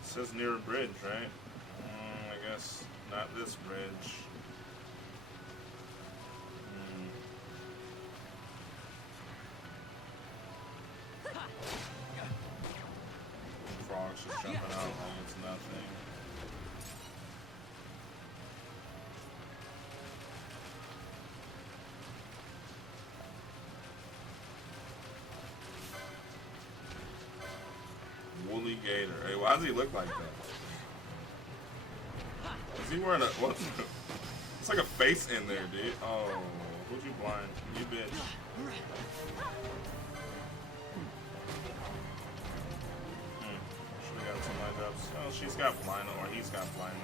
It says near a bridge, right? I guess not this bridge. Dog's just jumping out like it's nothing. Woolly gator. Hey, why does he look like that? Is he wearing a what? It's like a face in there, dude. Oh, who'd you blind? You bitch. Should've got some lined up. Oh, she's got blind or he's got blind.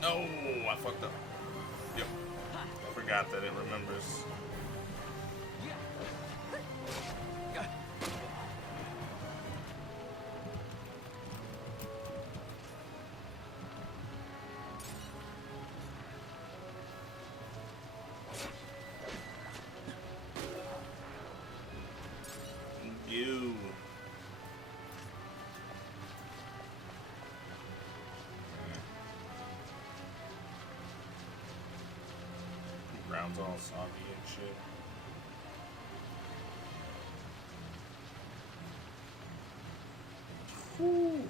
No, I fucked up. Yep. I forgot that it remembers. Ground's all soggy and shit. Whew.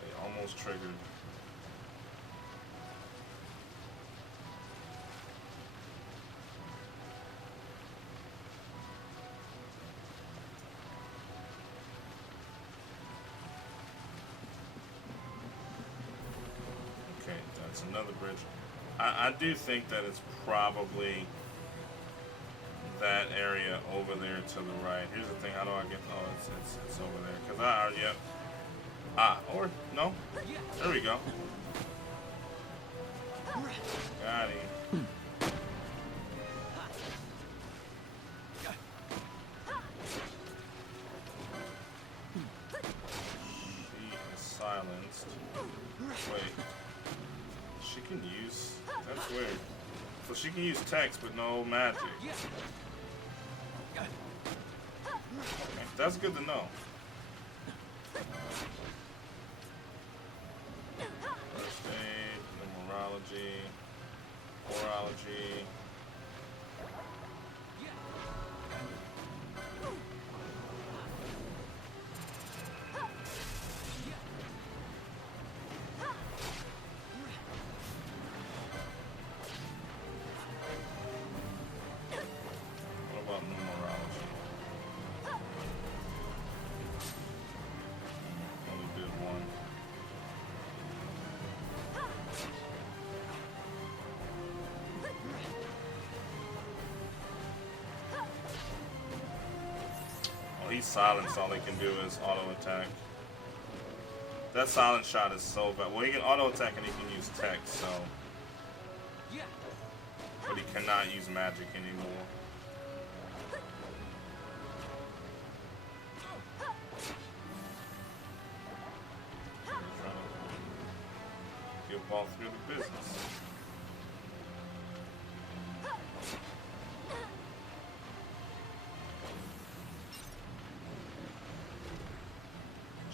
They almost triggered. Okay, that's another bridge. I do think that it's probably that area over there to the right. Here's the thing, how do I get, oh, it's over there. Cause yep. Or, no. There we go. Got him. She is silenced. Wait. She can use... That's weird. So she can use text, but no magic. Okay, that's good to know. First aid, numerology, horology. He's silenced, all he can do is auto attack. That silent shot is so bad. Well, he can auto attack and he can use text, so. But he cannot use magic anymore. Trying to get ball through the business.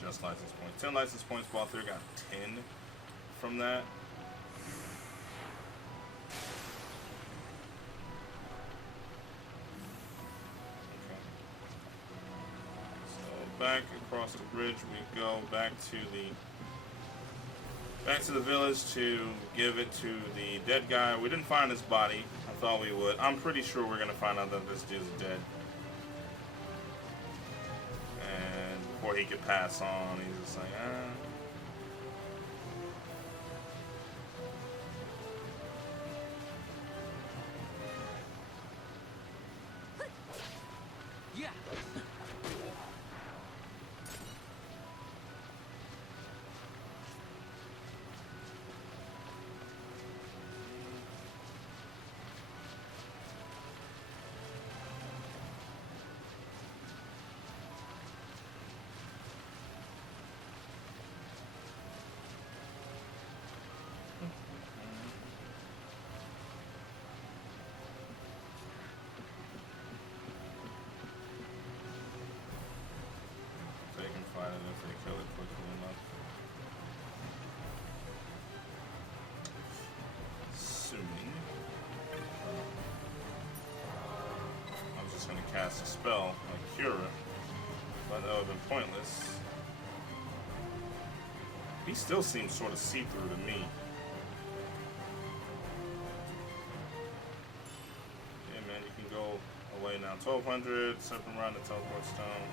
Just license points. 10 license points. Ball through got 10 from that. Okay. So back across the bridge we go. Back to the village to give it to the dead guy. We didn't find his body. I thought we would. I'm pretty sure we're gonna find out that this dude's dead. Before he could pass on, he's just like, if they kill it quickly enough. Assuming. I was just going to cast a spell, like Cura. But that would have been pointless. He still seems sort of see-through to me. Yeah, man, you can go away now. 1200, serpent around the teleport stone.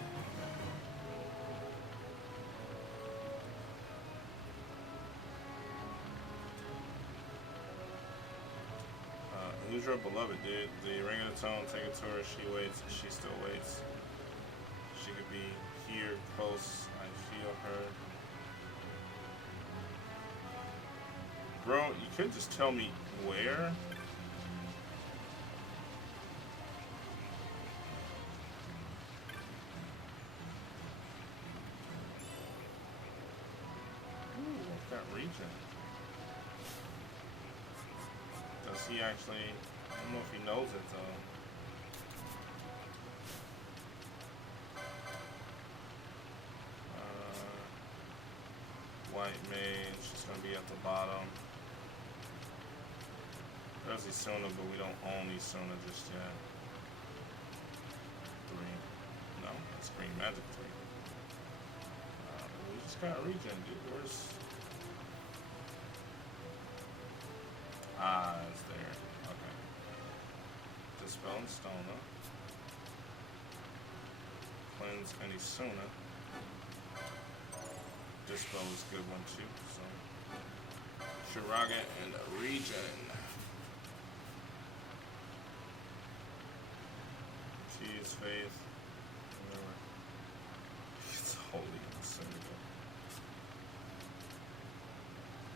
Who's your beloved, dude? The ring of the tone, take it to her. She waits. She still waits. She could be here, close. I feel her. Bro, you could just tell me where. Ooh, what's that region? Does he actually? I don't know if he knows it though. White mage, she's gonna be at the bottom. There's Isuna, but we don't own Isuna just yet. Green. No, it's green magic 3. We just got a regen, dude. Where's... Ah, it's there. Okay. Dispel and Stona. Cleanse and Isuna. Dispel is a good one too, so. Shiraga and regen. Cheese, faith. Whatever. It's holy incendiary.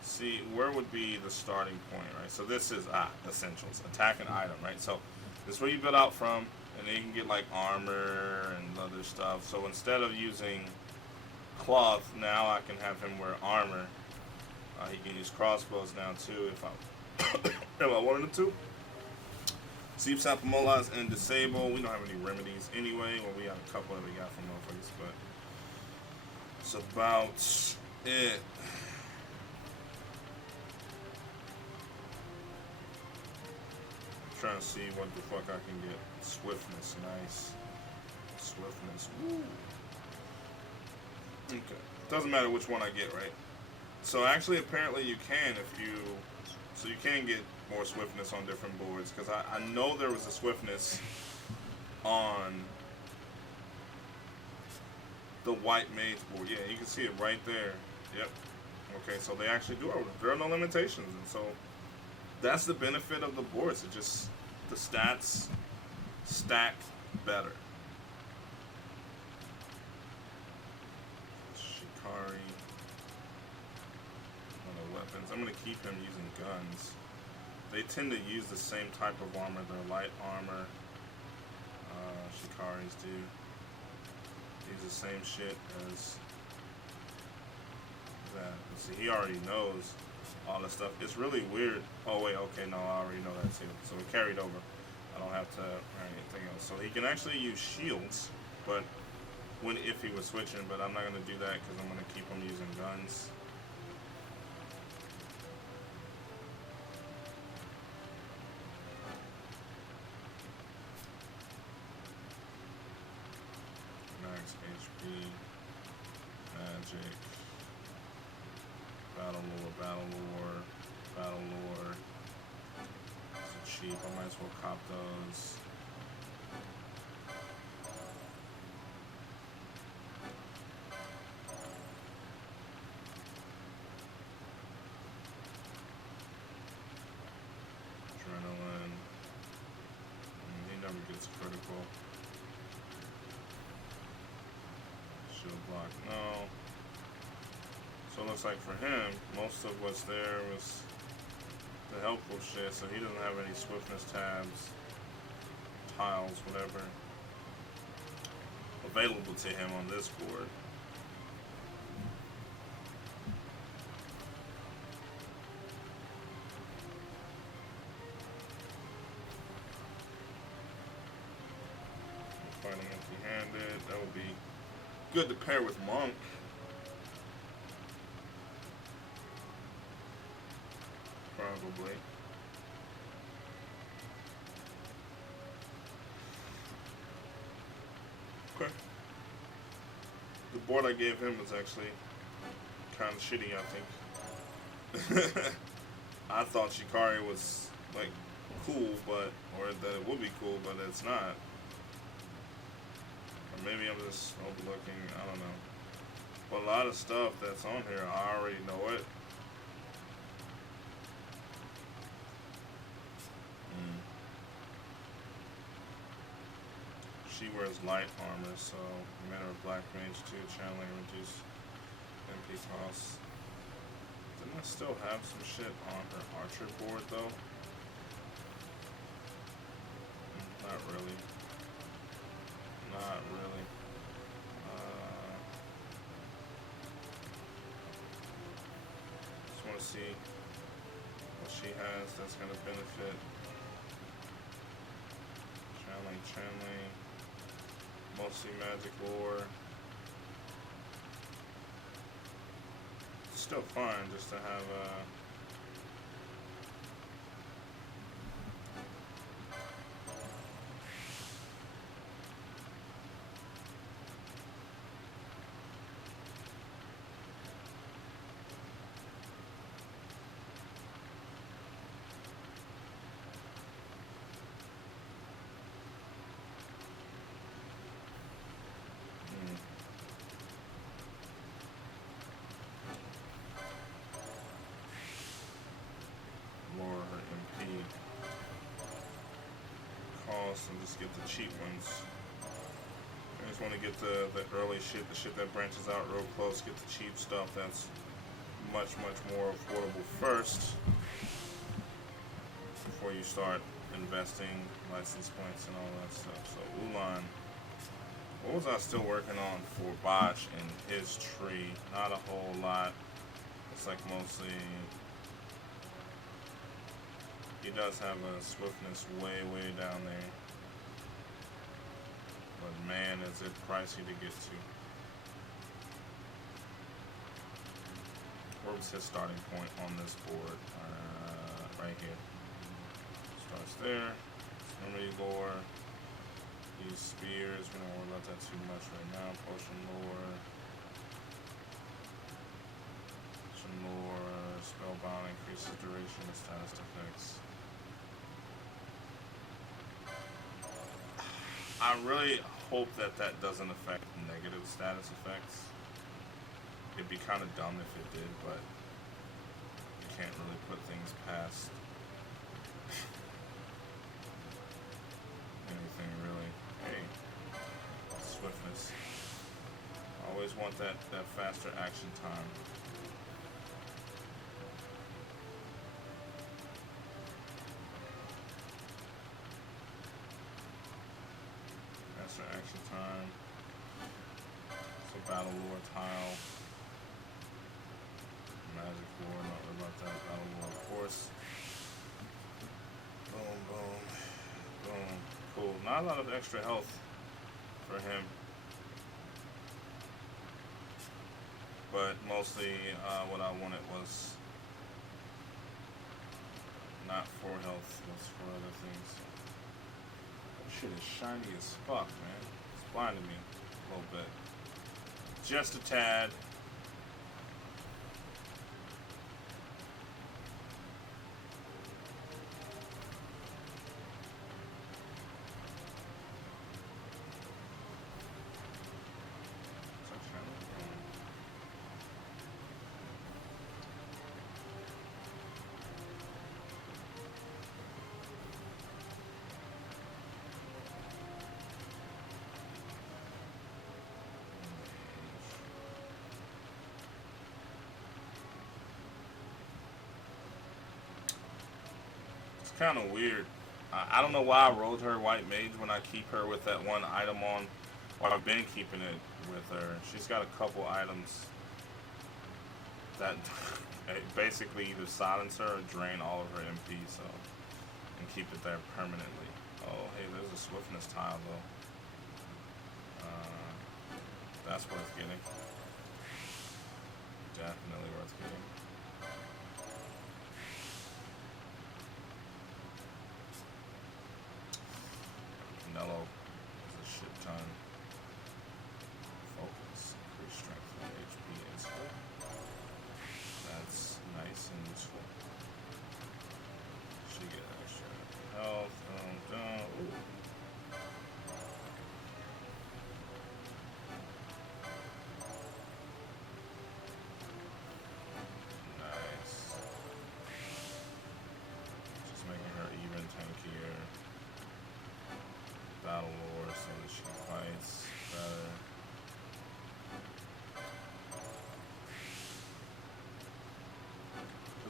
See, where would be the starting point, right? So this is essentials. Attack an item, right? So this is where you build out from, and then you can get like armor and other stuff. So instead of using cloth, now I can have him wear armor. He can use crossbows now too if I if I wanted him to. Seep Sample Molas and Disable. We don't have any remedies anyway. Well, we have a couple that we got from motherfuckers, but it's about it. I'm trying to see what the fuck I can get. Swiftness, nice. Swiftness, woo. Okay. Doesn't matter which one I get, right? So actually, apparently you can if you... So you can get more swiftness on different boards. Because I know there was a swiftness on the white mage board. Yeah, you can see it right there. Yep. Okay, so they actually do. There are no limitations. And so that's the benefit of the boards. It just... The stats stack better. I'm going to keep him using guns. They tend to use the same type of armor. They're light armor. Shikaris do. Use the same shit as that. See, he already knows all this stuff. It's really weird. Oh wait, okay, no, I already know that too. So it carried over. I don't have to anything else. So he can actually use shields, but if he was switching. But I'm not going to do that because I'm going to keep him using guns. HP, magic, battle lore. Those are cheap, I might as well cop those. Adrenaline. He never gets critical. Shield block, no. So it looks like for him, most of what's there was the helpful shit, so he doesn't have any swiftness tabs, tiles, whatever, available to him on this board. Fight him empty-handed, that would be good to pair with Monk. Probably. Okay. board I gave him was actually kind of shitty, I think. I thought Shikari was, like, cool, but, or that it would be cool, but it's not. Or maybe I'm just overlooking, I don't know. But a lot of stuff that's on here, I already know it. She wears light armor, so matter of black mage too, channeling reduce MP costs. Didn't I still have some shit on her archer board though? Not really. Not really. Just want to see what she has that's going to benefit. Channeling. Mostly magic lore. Still fun just to have and just get the cheap ones. I just want to get the early shit, the shit that branches out real close, get the cheap stuff that's much more affordable first before you start investing license points and all that stuff. So Ulan, what was I still working on for Botch in his tree? Not a whole lot. It's like mostly. He does have a swiftness way down there. But man, is it pricey to get to. Where was his starting point on this board? Right here. Starts there. Memory lore. Use spears. We don't worry about that too much right now. Potion lore. Potion lore. Spellbound increases duration of status effects. I really hope that doesn't affect negative status effects. It'd be kind of dumb if it did, but you can't really put things past anything really. Hey, swiftness. Always want that faster action time. Action time. So battle lore tile. Magic lore, not worry about that. Battle lore, of course. Boom, boom, boom. Cool. Not a lot of extra health for him. But mostly what I wanted was not for health, was for other things. Shit is shiny as fuck, man. It's blinding me a little bit. Just a tad. Kind of weird. I don't know why I rolled her white mage when I keep her with that one item on. Well, I've been keeping it with her. She's got a couple items that basically either silence her or drain all of her MP, so and keep it there permanently. Oh, hey, there's a swiftness tile though. That's worth getting. Definitely worth getting. Nello is a shit ton. Focus, increase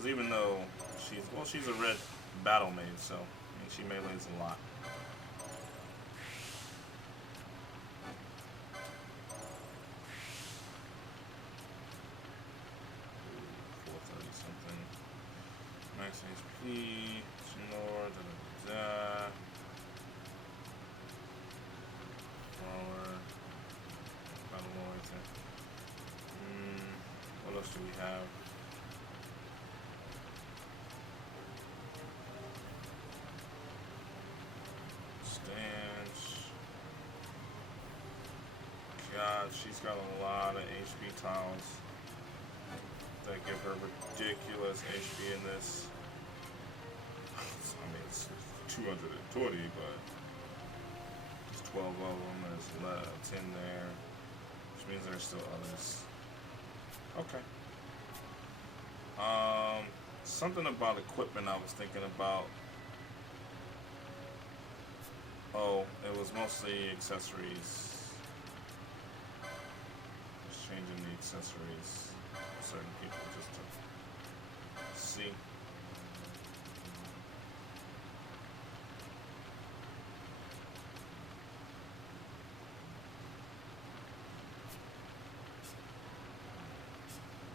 Because even though she's a red battle maid, so I mean, she melees a lot. Max HP, Snore, da-da-da-da. Forward. Battle Warrior. What else do we have? Stance. God, she's got a lot of HP tiles that give her ridiculous HP in this. I mean, it's 220, but just 12 of them. There's 10 there, which means there's still others. Okay. Something about equipment I was thinking about. Oh, it was mostly accessories. Just changing the accessories for certain people just to see.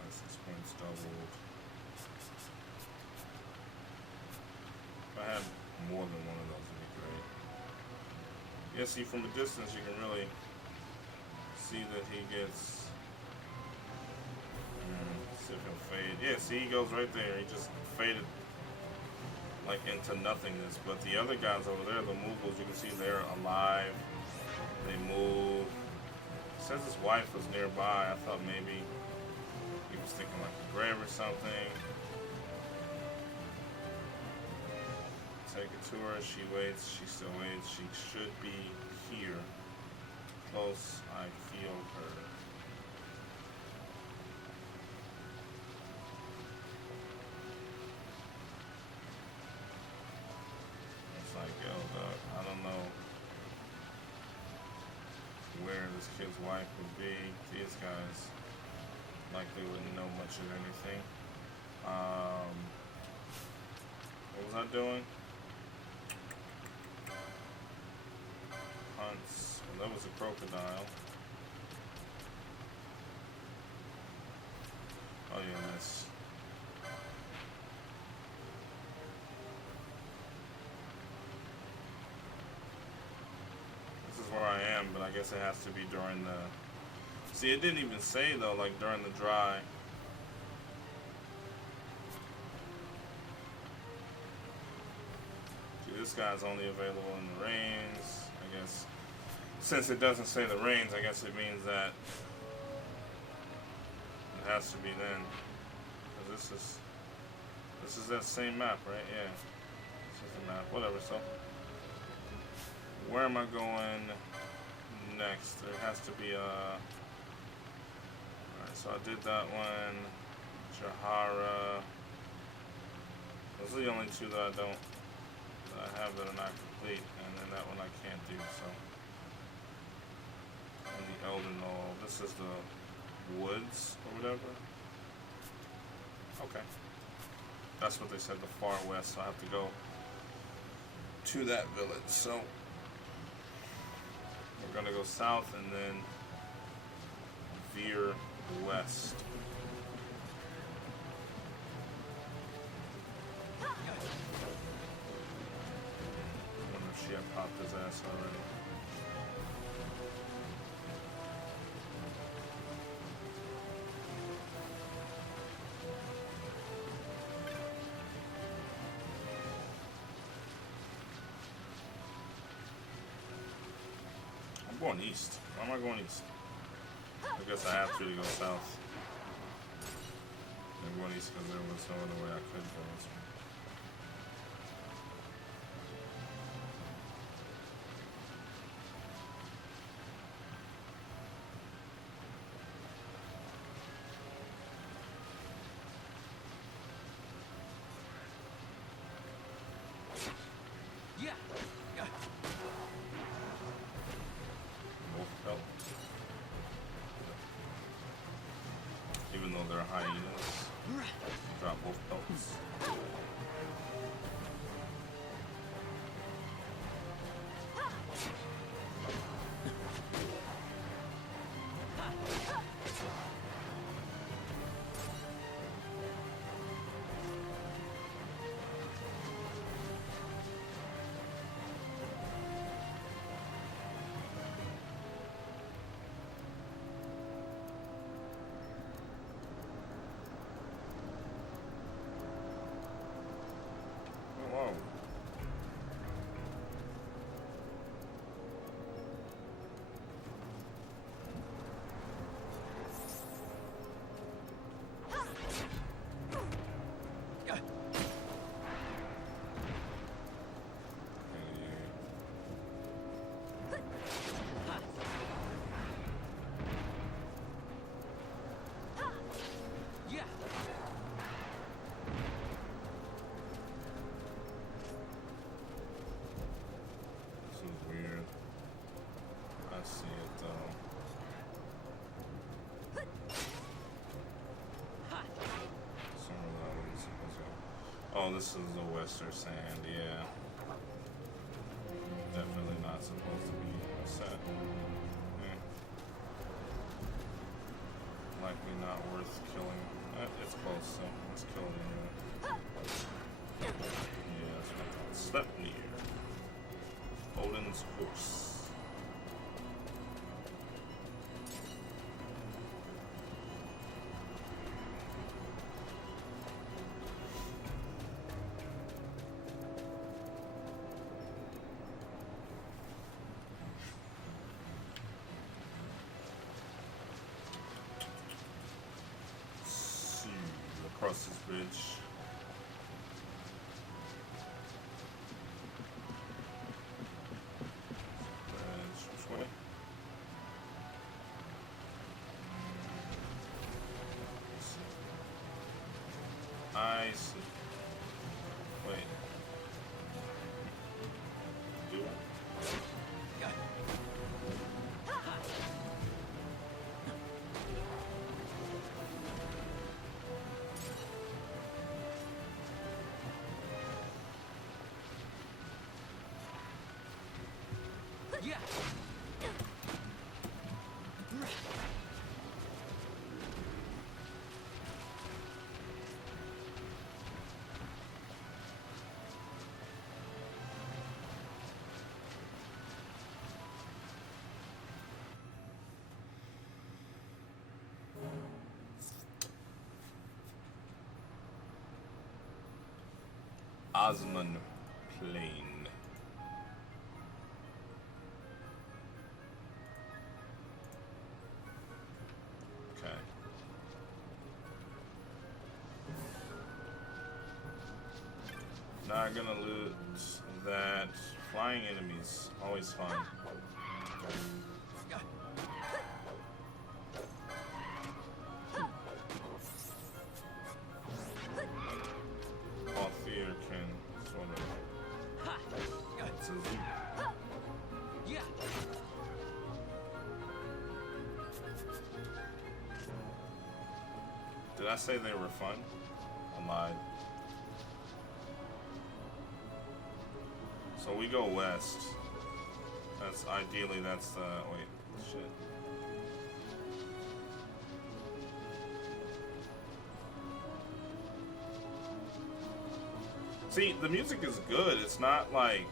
License points doubled. If I had more than one of those, it'd be great. Yeah, see, from a distance, you can really see that he gets. See if he'll fade. Yeah, see, he goes right there. He just faded like into nothingness. But the other guys over there, the movables, you can see they're alive. They move. It says his wife was nearby. I thought maybe he was thinking like a grave or something. Take it to her. She waits. She still waits. She should be here. Close. I feel her. It's like, yo, I don't know where this kid's wife would be. These guys likely wouldn't know much of anything. What was I doing? Hunts. Well, that was a crocodile. Oh yeah, this. This is where I am, but I guess it has to be during the. See, it didn't even say though, like during the dry. See, this guy's only available in the rains. I guess since it doesn't say the rains, I guess it means that it has to be then. 'Cause this is that same map, right? Yeah. This is the map. Whatever. So where am I going next? There has to be a. Alright, so I did that one. Jahara. Those are the only two that I have that are not complete, and then that one I can't do, so. And the Elder Knoll. This is the woods or whatever. Okay. That's what they said, the far west, so I have to go to that village. So we're gonna go south and then veer west. She had popped his ass already. I'm going east. Why am I going east? I guess I have to go south. I'm going east because there was no other way I could go. Even though they're hyenas, drop both pelts. Oh, this is the Western Sand, yeah. Definitely not supposed to be set. Yeah. Likely not worth killing. It's close, so let's kill it anyway. Yeah, that's what I thought. Sleipnir. Odin's horse. Across this bridge. Which way? I see. Wait. Do I? Yeah. Osman Plain. Okay. Not gonna loot that. Flying enemies, always fun. Okay. Althir can sort of. It's a loop. Yeah. Did I say they were fun? I lied. So we go west. That's ideally that's the wait, shit. See, the music is good. It's not like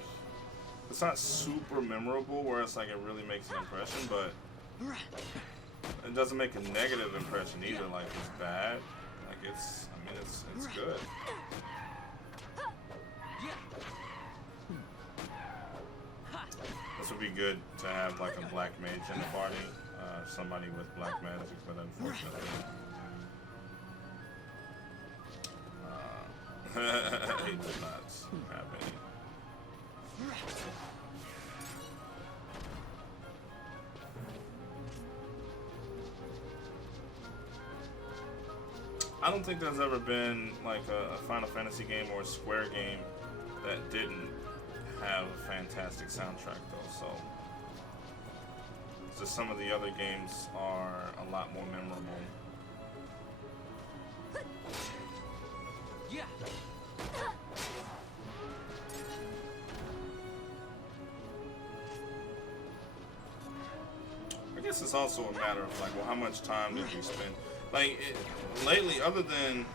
it's not super memorable where it's like it really makes an impression, but it doesn't make a negative impression either, like it's bad. Like it's I mean it's good. This would be good to have like a black mage in the party, somebody with black magic, but unfortunately, he does not have any. I don't think there's ever been like a Final Fantasy game or a Square game that didn't have a fantastic soundtrack though, so just some of the other games are a lot more memorable. Yeah. I guess it's also a matter of like, well, how much time did we spend? Like lately, other than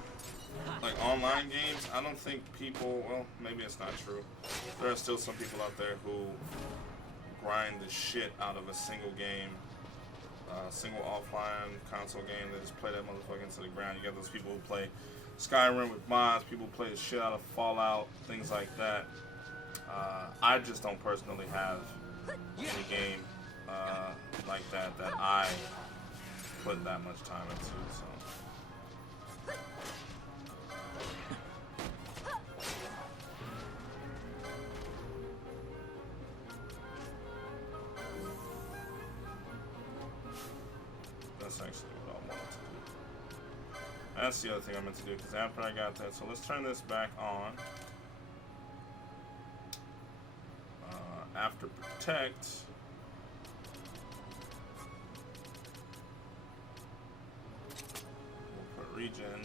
like online games, I don't think people, well, maybe it's not true. There are still some people out there who grind the shit out of a single game, single offline console game. They just play that motherfucker into the ground. You got those people who play Skyrim with mods, people who play the shit out of Fallout, things like that. I just don't personally have any game like that I put that much time into, so. That's actually what I wanted to do. That's the other thing I meant to do, because after I got that, so let's turn this back on. After protect, we'll put regen.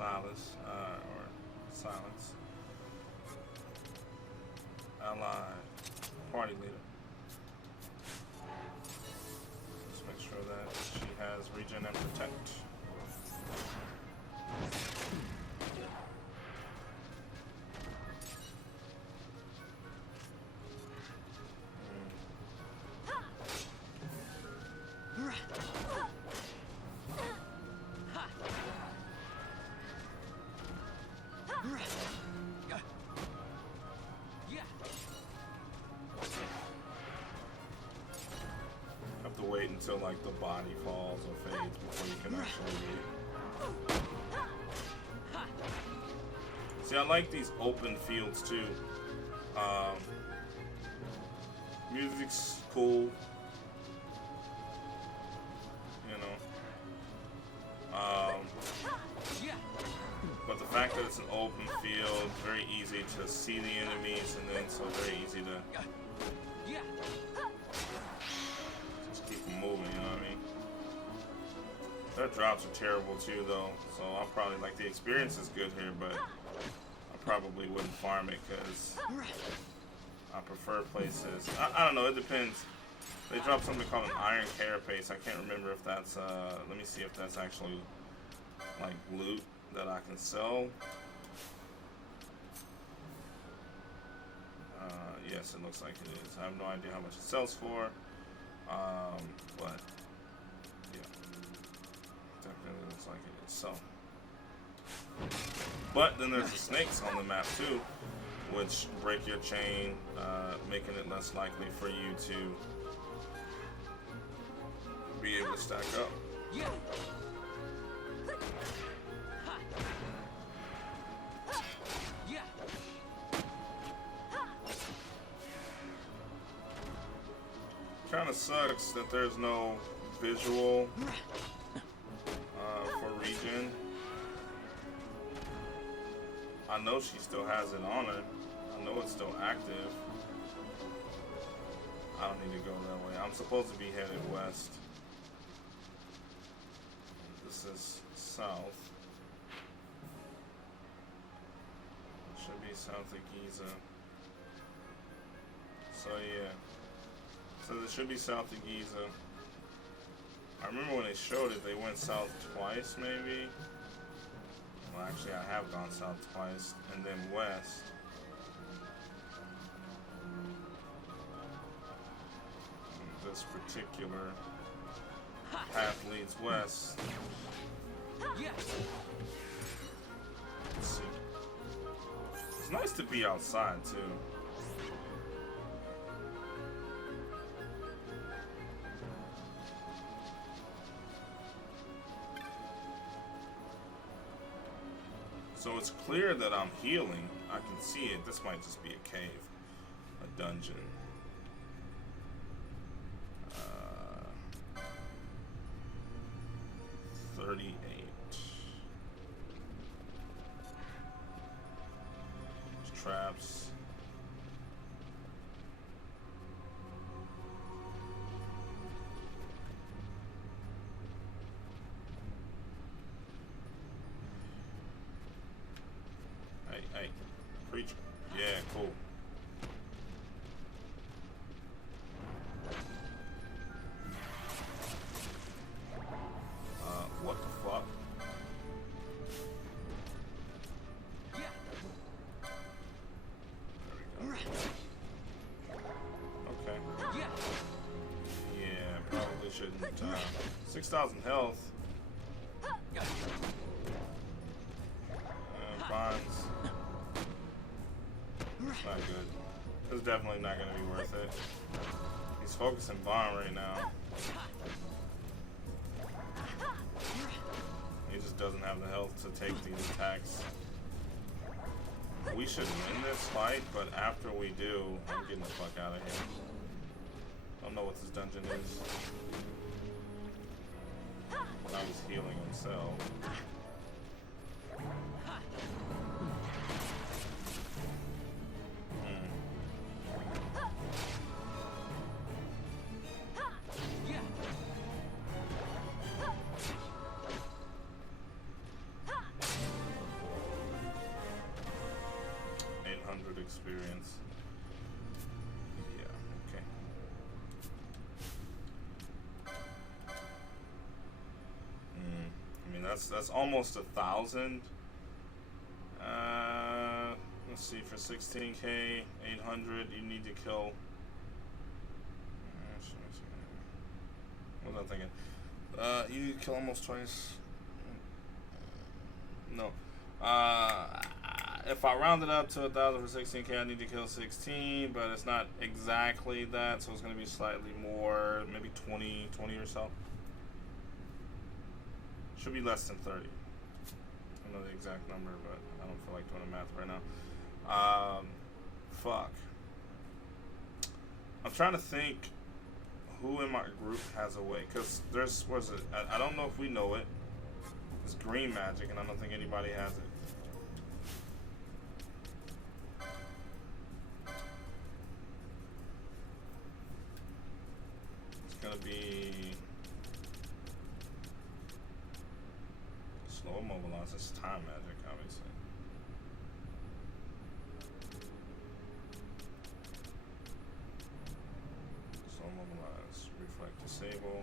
Stylus, or Silence. Allied. Party leader. Let's make sure that she has regen and protect. Wait until like the body falls or fades before you can actually read it. See, I like these open fields too. Music's cool, you know. But the fact that it's an open field, very easy to see the enemies, and then so very easy to moving, you know what I mean? Their drops are terrible too, though, so I'll probably, like, the experience is good here, but I probably wouldn't farm it because I prefer places. I don't know, it depends. They dropped something called an Iron Carapace. I can't remember if that's, let me see if that's actually, like, loot that I can sell. Yes, it looks like it is. I have no idea how much it sells for. But yeah, definitely looks like it is. So, but then there's the snakes on the map too, which break your chain, making it less likely for you to be able to stack up. Kind of sucks that there's no visual for regen. I know she still has it on her. I know it's still active. I don't need to go that way. I'm supposed to be headed west. This is south. It should be south of Giza. So yeah. So it should be south of Giza. I remember when they showed it, they went south twice, maybe. Well, actually, I have gone south twice, and then west. This particular path leads west. Let's see. It's nice to be outside, too. So it's clear that I'm healing. I can see it. This might just be a cave, a dungeon. 38. There's traps. Hey, preacher. Yeah, cool. What the fuck? There we go. Okay. Yeah, probably shouldn't. 6,000 health. Bonds. Not good. This is definitely not going to be worth it. He's focusing bomb right now. He just doesn't have the health to take these attacks. We should win this fight, but after we do, I'm getting the fuck out of here. Don't know what this dungeon is. Now he's healing himself. experience. Yeah, okay. I mean, that's almost 1,000. Let's see, for 16k, 800, you need to kill. What was I thinking? You need to kill almost twice. No. If I round it up to 1,000 for 16k, I need to kill 16, but it's not exactly that, so it's going to be slightly more, maybe 20 or so. Should be less than 30. I don't know the exact number, but I don't feel like doing the math right now. Fuck. I'm trying to think who in my group has a way, because there's, what is it? I don't know if we know it. It's green magic, and I don't think anybody has it. It's gonna be slow immobilize. It's time magic, obviously. Slow immobilize, reflect, disable.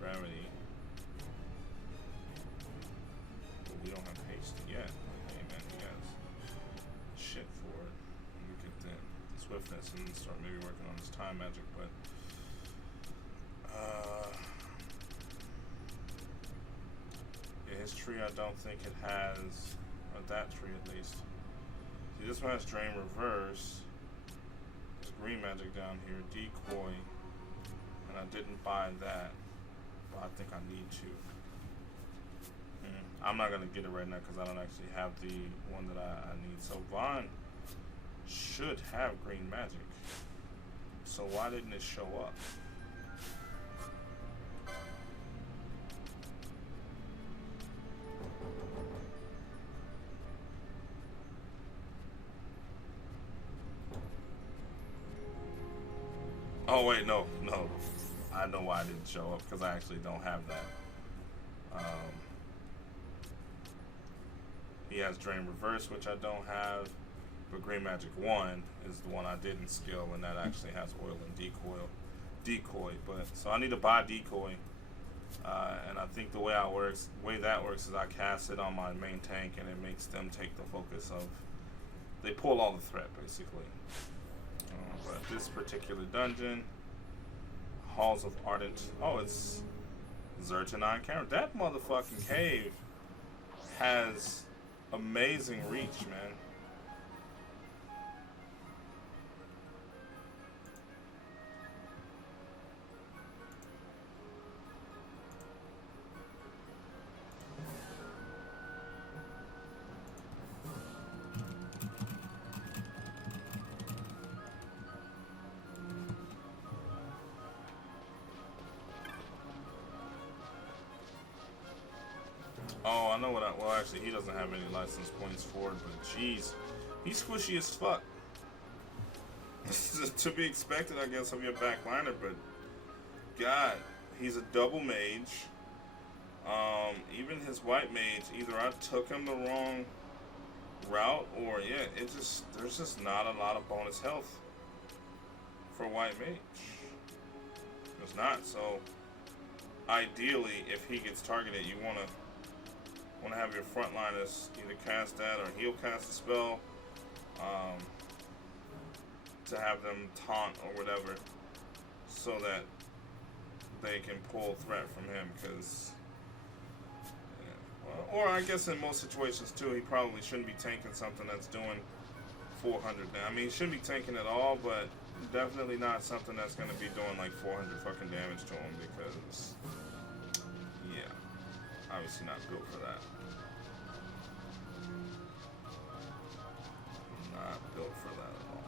Gravity. But we don't have haste yet. Hey man, he has shit for it. We could then swiftness and start maybe working on his time magic, but yeah, his tree I don't think it has, or that tree at least. See, this one has drain reverse. There's green magic down here, decoy, and I didn't buy that. I think I need to. I'm not gonna get it right now because I don't actually have the one that I need. So Vaughn should have green magic. So why didn't it show up? Oh wait, no. I know why I didn't show up, because I actually don't have that. He has Drain Reverse, which I don't have, but Green Magic 1 is the one I didn't skill, and that actually has Oil and Decoy. But so I need to buy Decoy, and I think the way that works is I cast it on my main tank, and it makes them take the focus of. They pull all the threat basically. But this particular dungeon. Halls of Ardent. Oh, it's Zertanine Camera. That motherfucking cave has amazing reach, man. Oh, I know what well, actually, he doesn't have any license points for it, but jeez. He's squishy as fuck. To be expected, I guess, of your backliner, but God, he's a double mage. Even his white mage, either I took him the wrong route, or yeah, there's just not a lot of bonus health for white mage. There's not, so ideally, if he gets targeted, you want to have your frontliners either cast that or he'll cast a spell to have them taunt or whatever, so that they can pull threat from him. Because, yeah, well, or I guess in most situations too, he probably shouldn't be tanking something that's doing 400 now. I mean, he shouldn't be tanking at all, but definitely not something that's going to be doing like 400 fucking damage to him, because yeah, obviously not built for that. Not built for that at all.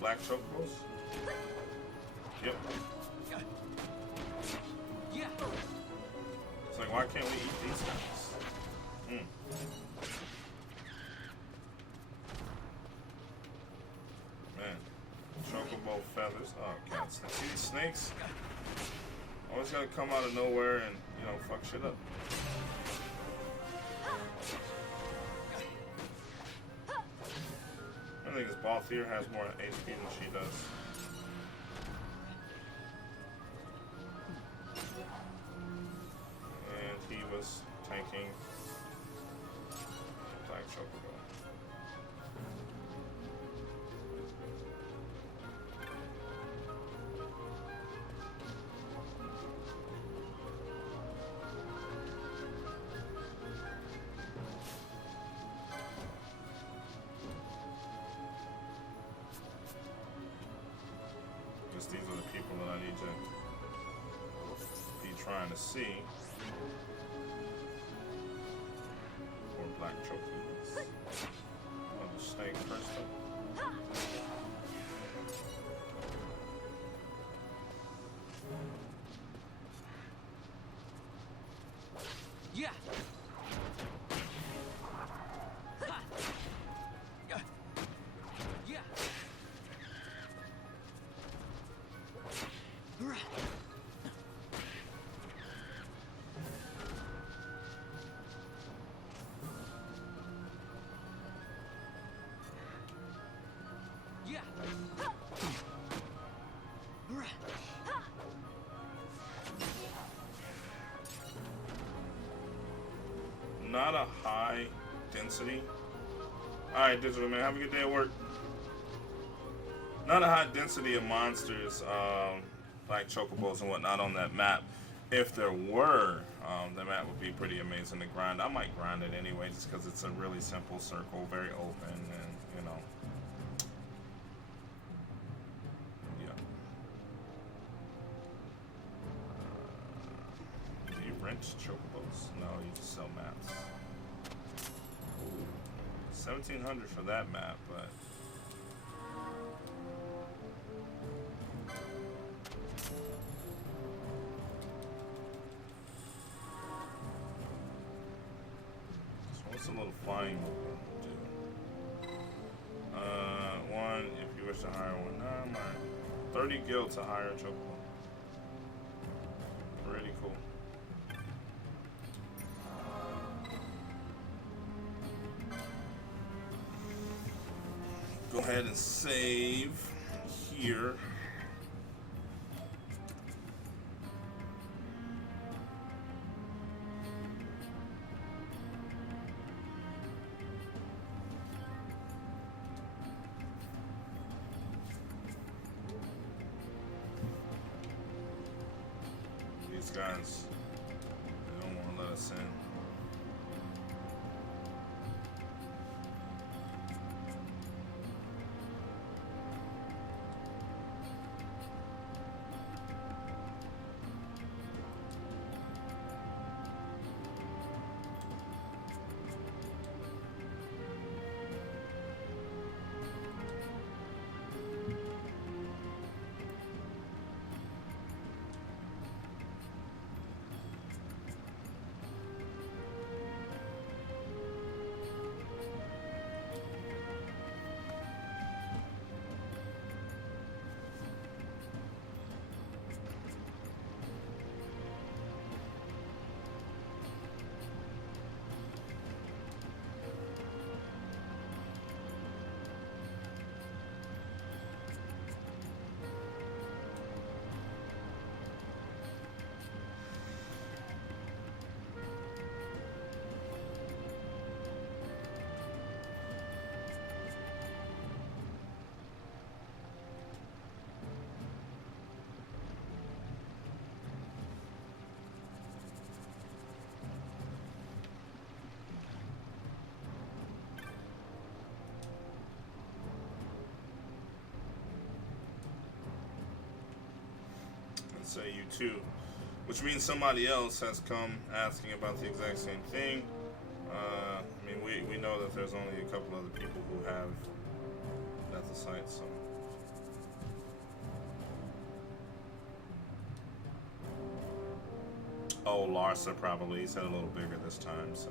black chocobos? Yep. It's like, why can't we eat these guys? Man. Chocobo feathers. Oh, God. These snakes always gotta come out of nowhere and, you know, fuck shit up. I think this Balthier has more HP than she does. And he was taking Black Chocobo. These are the people that I need to be trying to see. Or black chocobos. Oh, the snake first up. Yeah. Not a high density. Alright, Digital Man, have a good day at work. Not a high density of monsters, like chocobos and whatnot on that map. If there were, the map would be pretty amazing to grind. I might grind it anyway, just because it's a really simple circle, very open, and you know. Yeah. Do you rent chocobos? No, you just sell maps. 1,700 for that map, but. What's a little flying mobile do? One, if you wish to hire one. Nah, I'm alright. 30 gil to hire a chocobo. Pretty cool. Go ahead and save here. These guys, they don't want to let us in. Say you too, which means somebody else has come asking about the exact same thing. I mean, we know that there's only a couple other people who have Nethicite, so Oh, Larsa probably. He said a little bigger this time, so.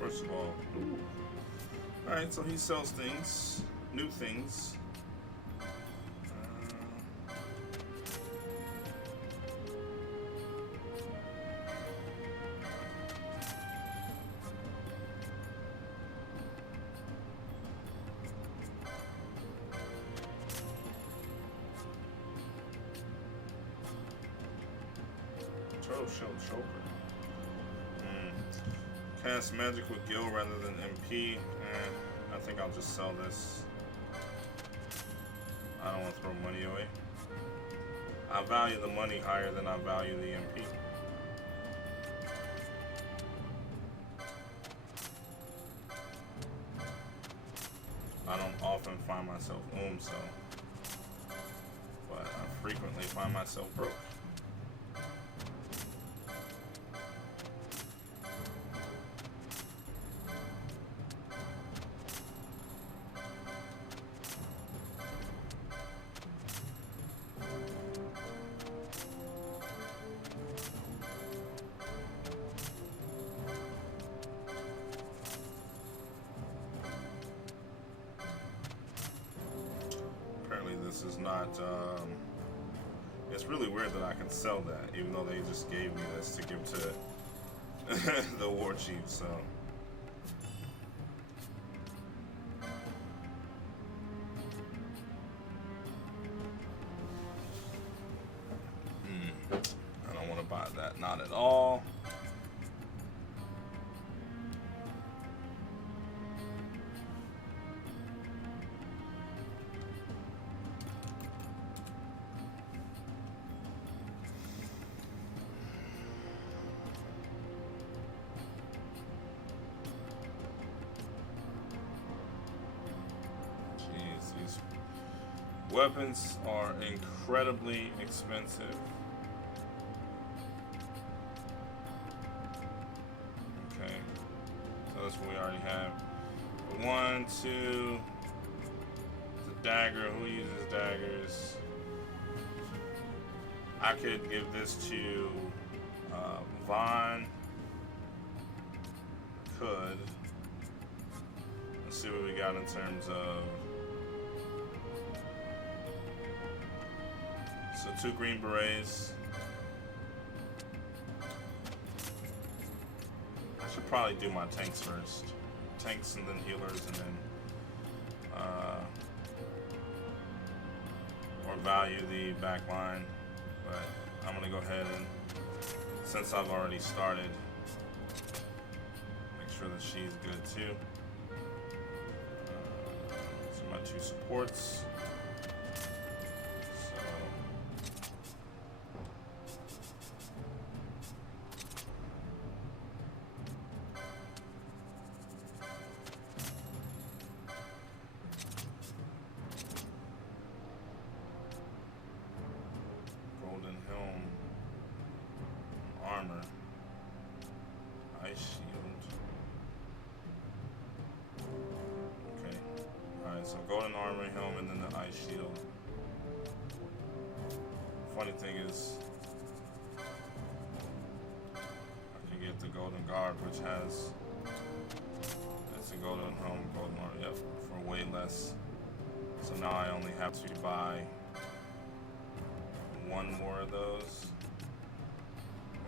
First of all, alright, so he sells things, new things. Choker. Cast magic with Gil rather than MP. I think I'll just sell this. I don't want to throw money away. I value the money higher than I value the MP. I don't often find myself so. But I frequently find myself broke. This is not, it's really weird that I can sell that, even though they just gave me this to give to the war chief, so. I don't want to buy that, not at all. Weapons are incredibly expensive. Okay, so that's what we already have. 1, 2, the dagger. Who uses daggers? I could give this to Vaughn. Could. Let's see what we got in terms of. So 2 green berets. I should probably do my tanks first. Tanks and then healers and then or value the back line. But I'm gonna go ahead and, since I've already started, make sure that she's good too. So my 2 supports. So golden armor, helm, and then the ice shield. Funny thing is, I can get the golden guard, which has, it's a golden helm, golden armor, yep, for way less. So now I only have to buy 1 more of those.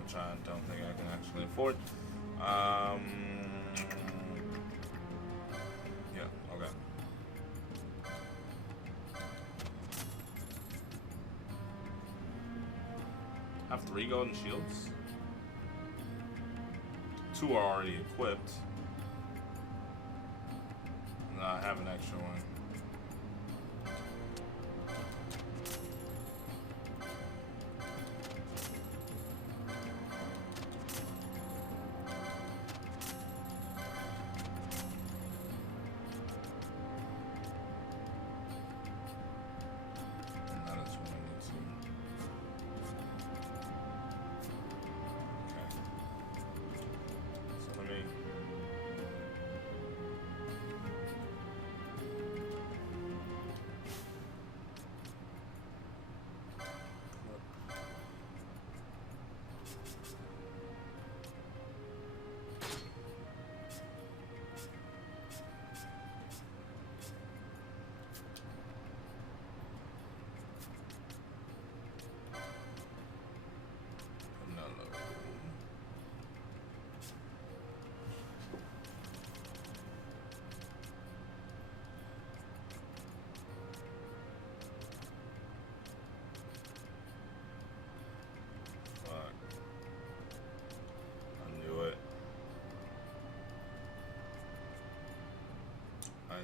which I don't think I can actually afford. Yeah, okay. I have 3 golden shields. 2 are already equipped. And I have an extra one.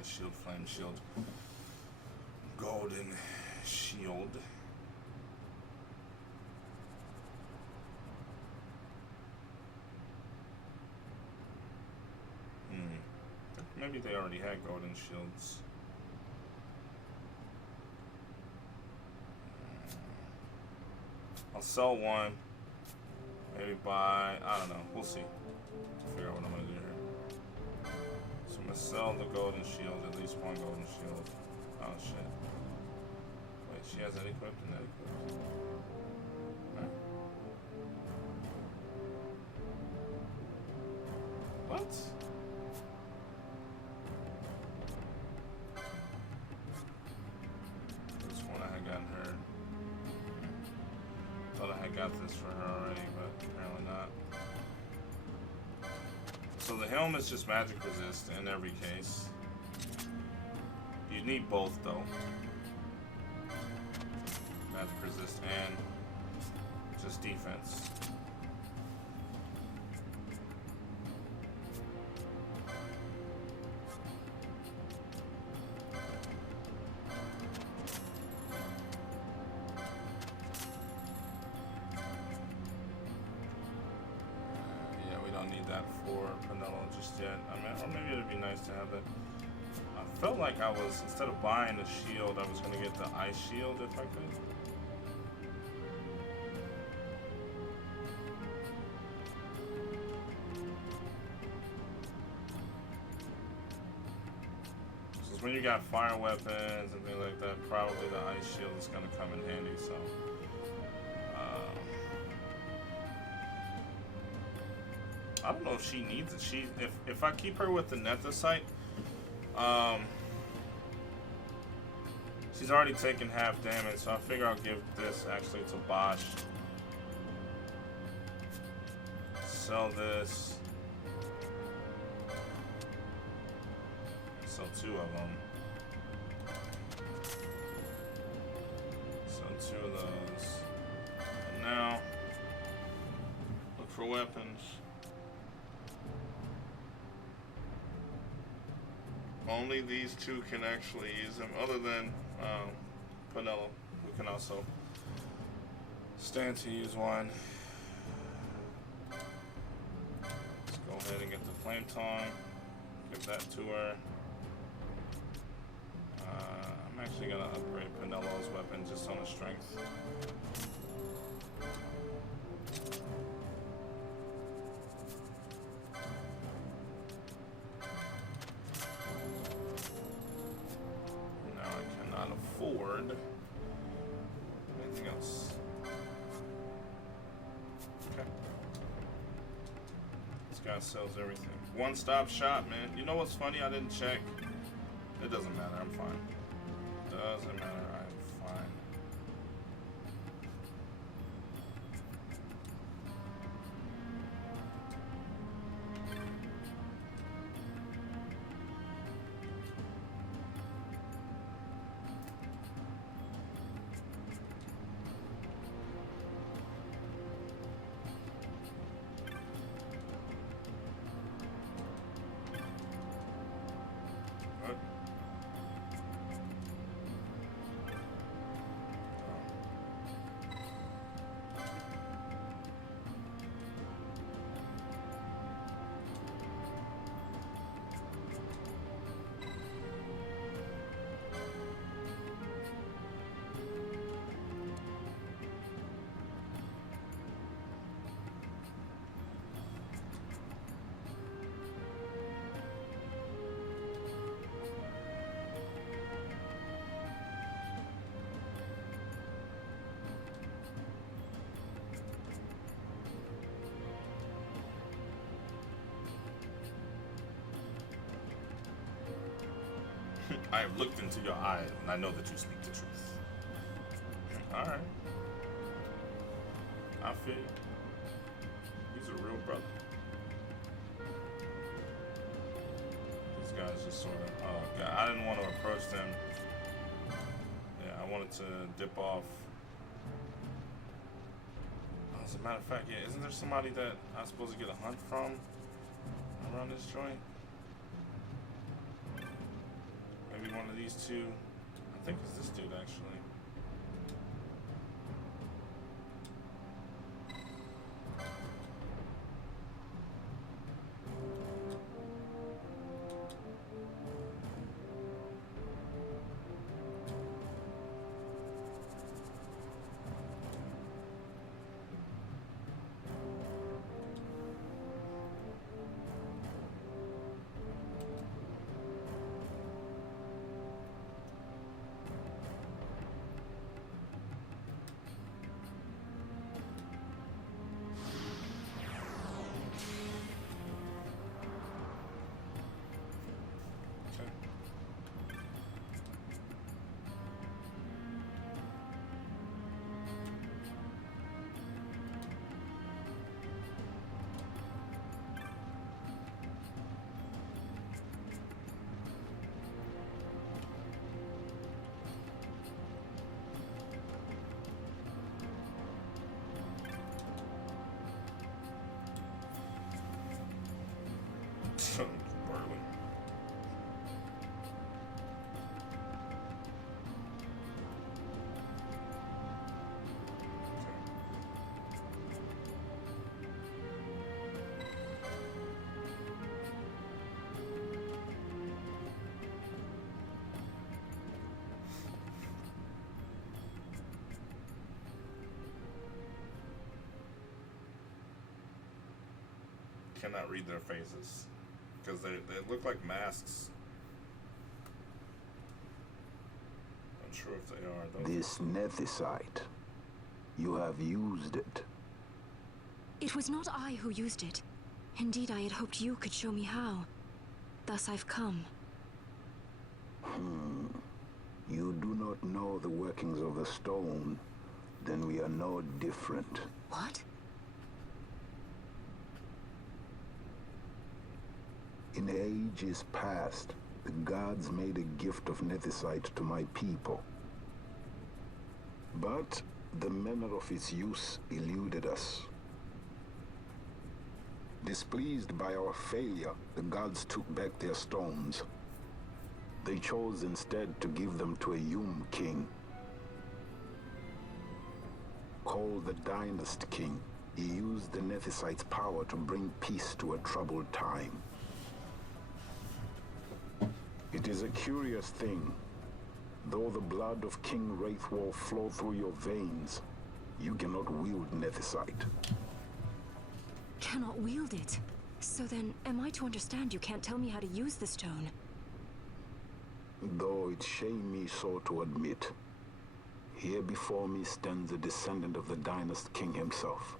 Shield, flame shield, golden shield. Maybe they already had golden shields. I'll sell one. Maybe buy, I don't know, we'll see. Figure out what I'm gonna do here. So I'm gonna sell the golden shield, at least one golden shield. Oh shit. Wait, she has that equipped and that equipped. Huh? What? This one I had gotten her. Thought I had got this for her already, but apparently not. So the helm is just magic resist in every case. You need both though. Magic resist and just defense. Felt like I was, instead of buying the shield, I was going to get the ice shield if I could. Because when you got fire weapons and things like that, probably the ice shield is going to come in handy, so. I don't know if she needs it. If I keep her with the Nethicite, she's already taken half damage, so I figure I'll give this actually to Bosch. Sell this. Sell 2 of them. Sell 2 of those. And now, look for weapons. Only these 2 can actually use them, other than Penelo, who can also stand to use one. Let's go ahead and get the flame tongue. Give that to her. I'm actually gonna upgrade Penelo's weapon just on the strength. Anything else? Okay. This guy sells everything. One-stop shop, man. You know what's funny? I didn't check. It doesn't matter. I'm fine. Doesn't matter. I'm fine. I have looked into your eyes, and I know that you speak the truth. Alright. I feel you. He's a real brother. These guys just sort of... Oh, God. I didn't want to approach them. Yeah, I wanted to dip off. Oh, as a matter of fact, yeah, isn't there somebody that I'm supposed to get a hunt from around this joint? Maybe one of these two. I think it's this dude, actually. Burly. Cannot read their faces because they look like masks. Unsure if they are though. This nethicite, you have used it. It was not I who used it. Indeed, I had hoped you could show me how. Thus I've come. You do not know the workings of the stone, then we are no different. What? In ages past, the gods made a gift of nethicite to my people. But the manner of its use eluded us. Displeased by our failure, the gods took back their stones. They chose instead to give them to a Yum king. Called the Dynast King, he used the nethicite's power to bring peace to a troubled time. It is a curious thing. Though the blood of King Wraithwolf flow through your veins, you cannot wield nethicite. Cannot wield it? So then, am I to understand you can't tell me how to use the stone? Though it shame me so to admit, here before me stands a descendant of the Dynast King himself,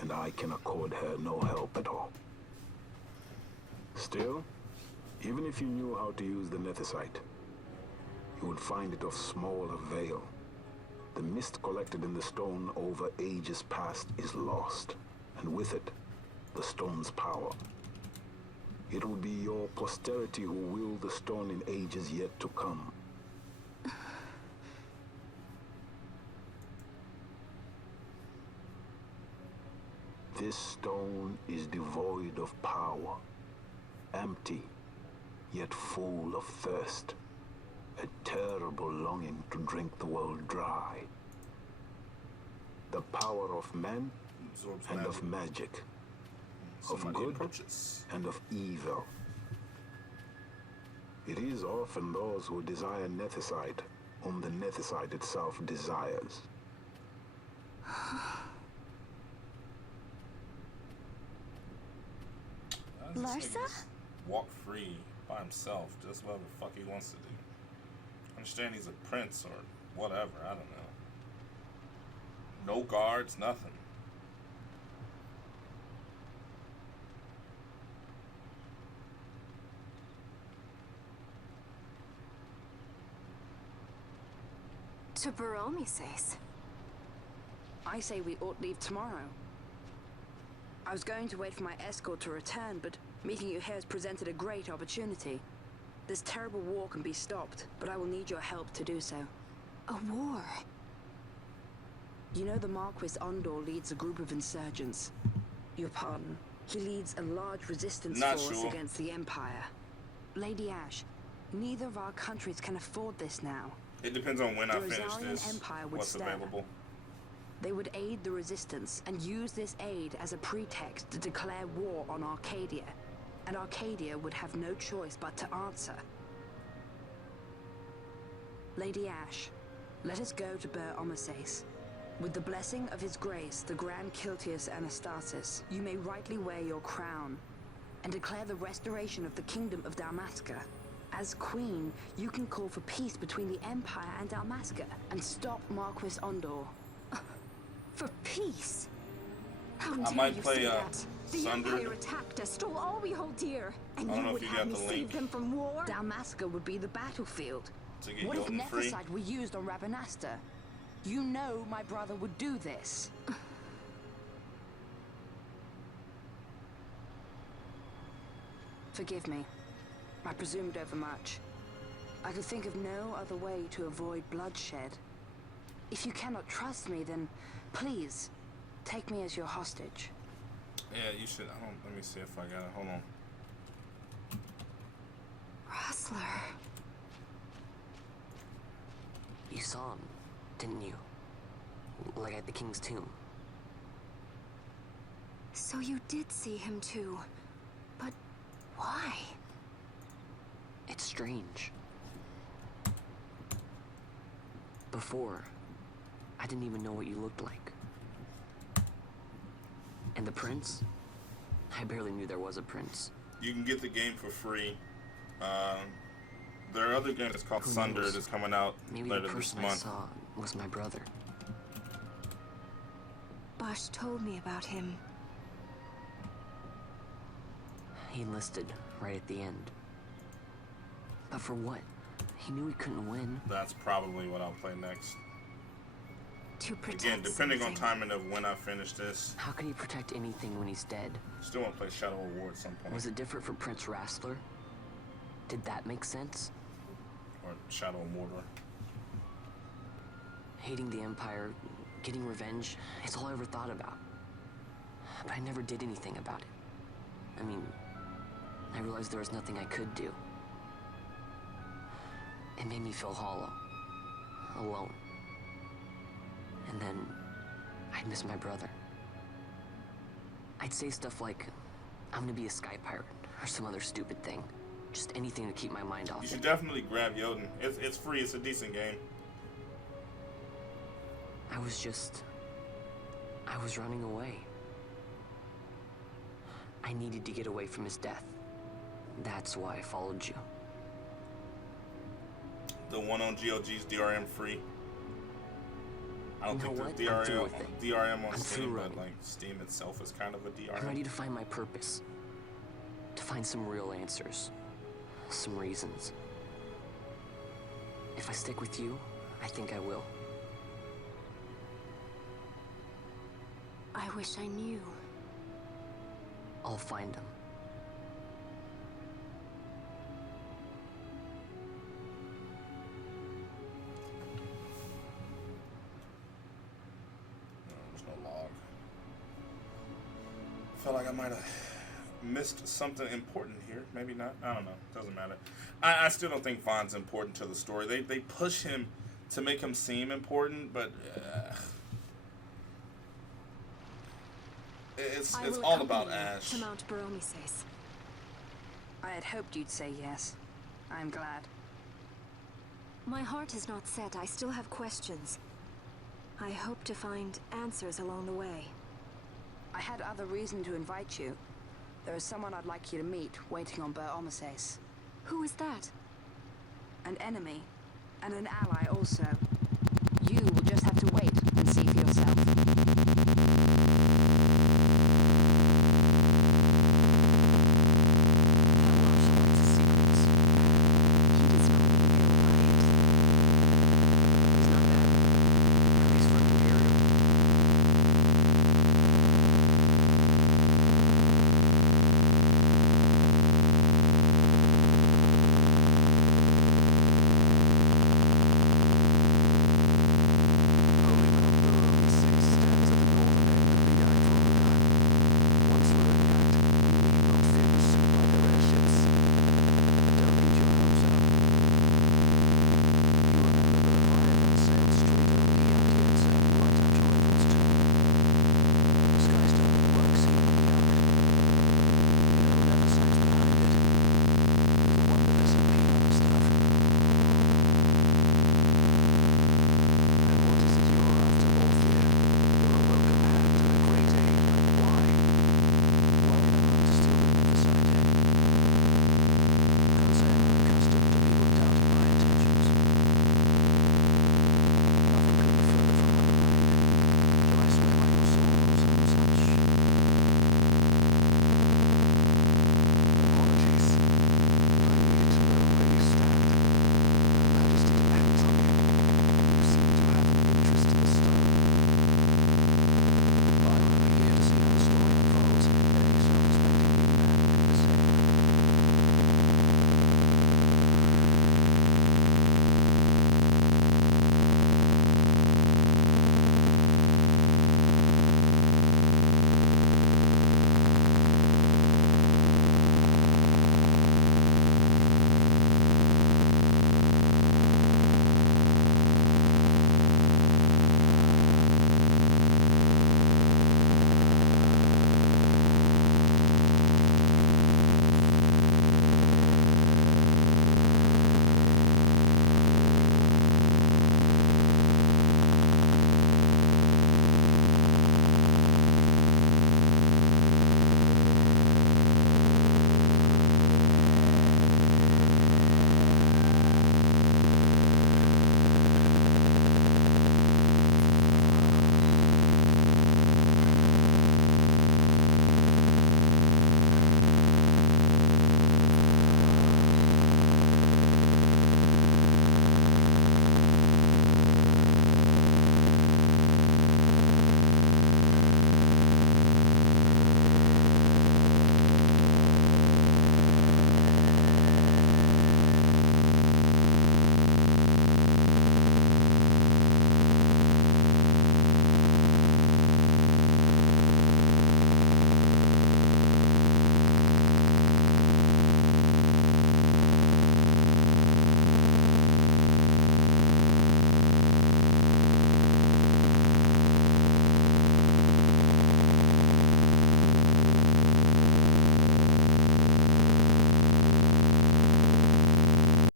and I can accord her no help at all. Still, even if you knew how to use the nethicite, you would find it of small avail. The mist collected in the stone over ages past is lost, and with it, the stone's power. It will be your posterity who wield the stone in ages yet to come. This stone is devoid of power, empty, yet full of thirst, a terrible longing to drink the world dry. The power of men and of magic, of good and of evil. It is often those who desire nethicite whom the nethicite itself desires. Larsa? Walk free by himself, just whatever the fuck he wants to do. Understand he's a prince or whatever, I don't know. No guards, nothing. To Baromises. I say we ought leave tomorrow. I was going to wait for my escort to return, but meeting you here has presented a great opportunity. This terrible war can be stopped, but I will need your help to do so. A war? You know the Marquis Ondor leads a group of insurgents. Your pardon. He leads a large resistance force against the Empire. Lady Ash, neither of our countries can afford this now. It depends on when I finish this, Empire would what's available. They would aid the resistance and use this aid as a pretext to declare war on Arcadia. And Arcadia would have no choice but to answer. Lady Ash, let us go to Baromises. With the blessing of his grace, the Grand Kiltius Anastasis, you may rightly wear your crown and declare the restoration of the Kingdom of Dalmasca. As Queen, you can call for peace between the Empire and Dalmasca and stop Marquis Ondor. For peace? How I dare might you play say that? The Sundered. Empire attacked us, stole all we hold dear, and I don't you know would if you have got me the save link. them from war? Dalmasca would be the battlefield. To get What if Jotun free? Nephesite were used on Rabanasta? You know my brother would do this. Forgive me. I presumed overmuch. I could think of no other way to avoid bloodshed. If you cannot trust me, then please, take me as your hostage. Yeah, you should. Let me see if I got it. Hold on. Rustler. You saw him, didn't you? Like at the King's tomb. So you did see him too. But why? It's strange. Before, I didn't even know what you looked like. And the prince? I barely knew there was a prince. You can get the game for free. There are other games that's called Who Sundered knows? that's coming out Maybe later the this person I month. saw was my brother. Bosch told me about him. He enlisted right at the end. But for what? He knew he couldn't win. That's probably what I'll play next. To protect Again, depending on something. timing of when I finish this. How can he protect anything when he's dead? Still want to play Shadow of War at some point. Was it different for Prince Rastler? Did that make sense? Or Shadow of Mordor. Hating the Empire, getting revenge, it's all I ever thought about. But I never did anything about it. I mean, I realized there was nothing I could do. It made me feel hollow, alone. And then, I'd miss my brother. I'd say stuff like, I'm gonna be a sky pirate, or some other stupid thing. Just anything to keep my mind off You it. should definitely grab Jotun. It's free. It's a decent game. I was running away. I needed to get away from his death. That's why I followed you. The one on GOG's DRM free. I don't You think know there's what? I'm through with it. DRM on I'm Steam, through but running. like Steam itself is kind of a DRM. I'm ready to find my purpose. To find some real answers. Some reasons. If I stick with you, I think I will. I wish I knew. I'll find them. There's no log. Felt like I might have missed something important here. Maybe not. I don't know. Doesn't matter. I still don't think Vaughn's important to the story. They push him to make him seem important, but it's I will all about accompany you Ash. to Mount Baromises. I had hoped you'd say yes. I'm glad. My heart is not set. I still have questions. I hope to find answers along the way. I had other reason to invite you. There is someone I'd like you to meet, waiting on Baromises. Who is that? An enemy, and an ally also.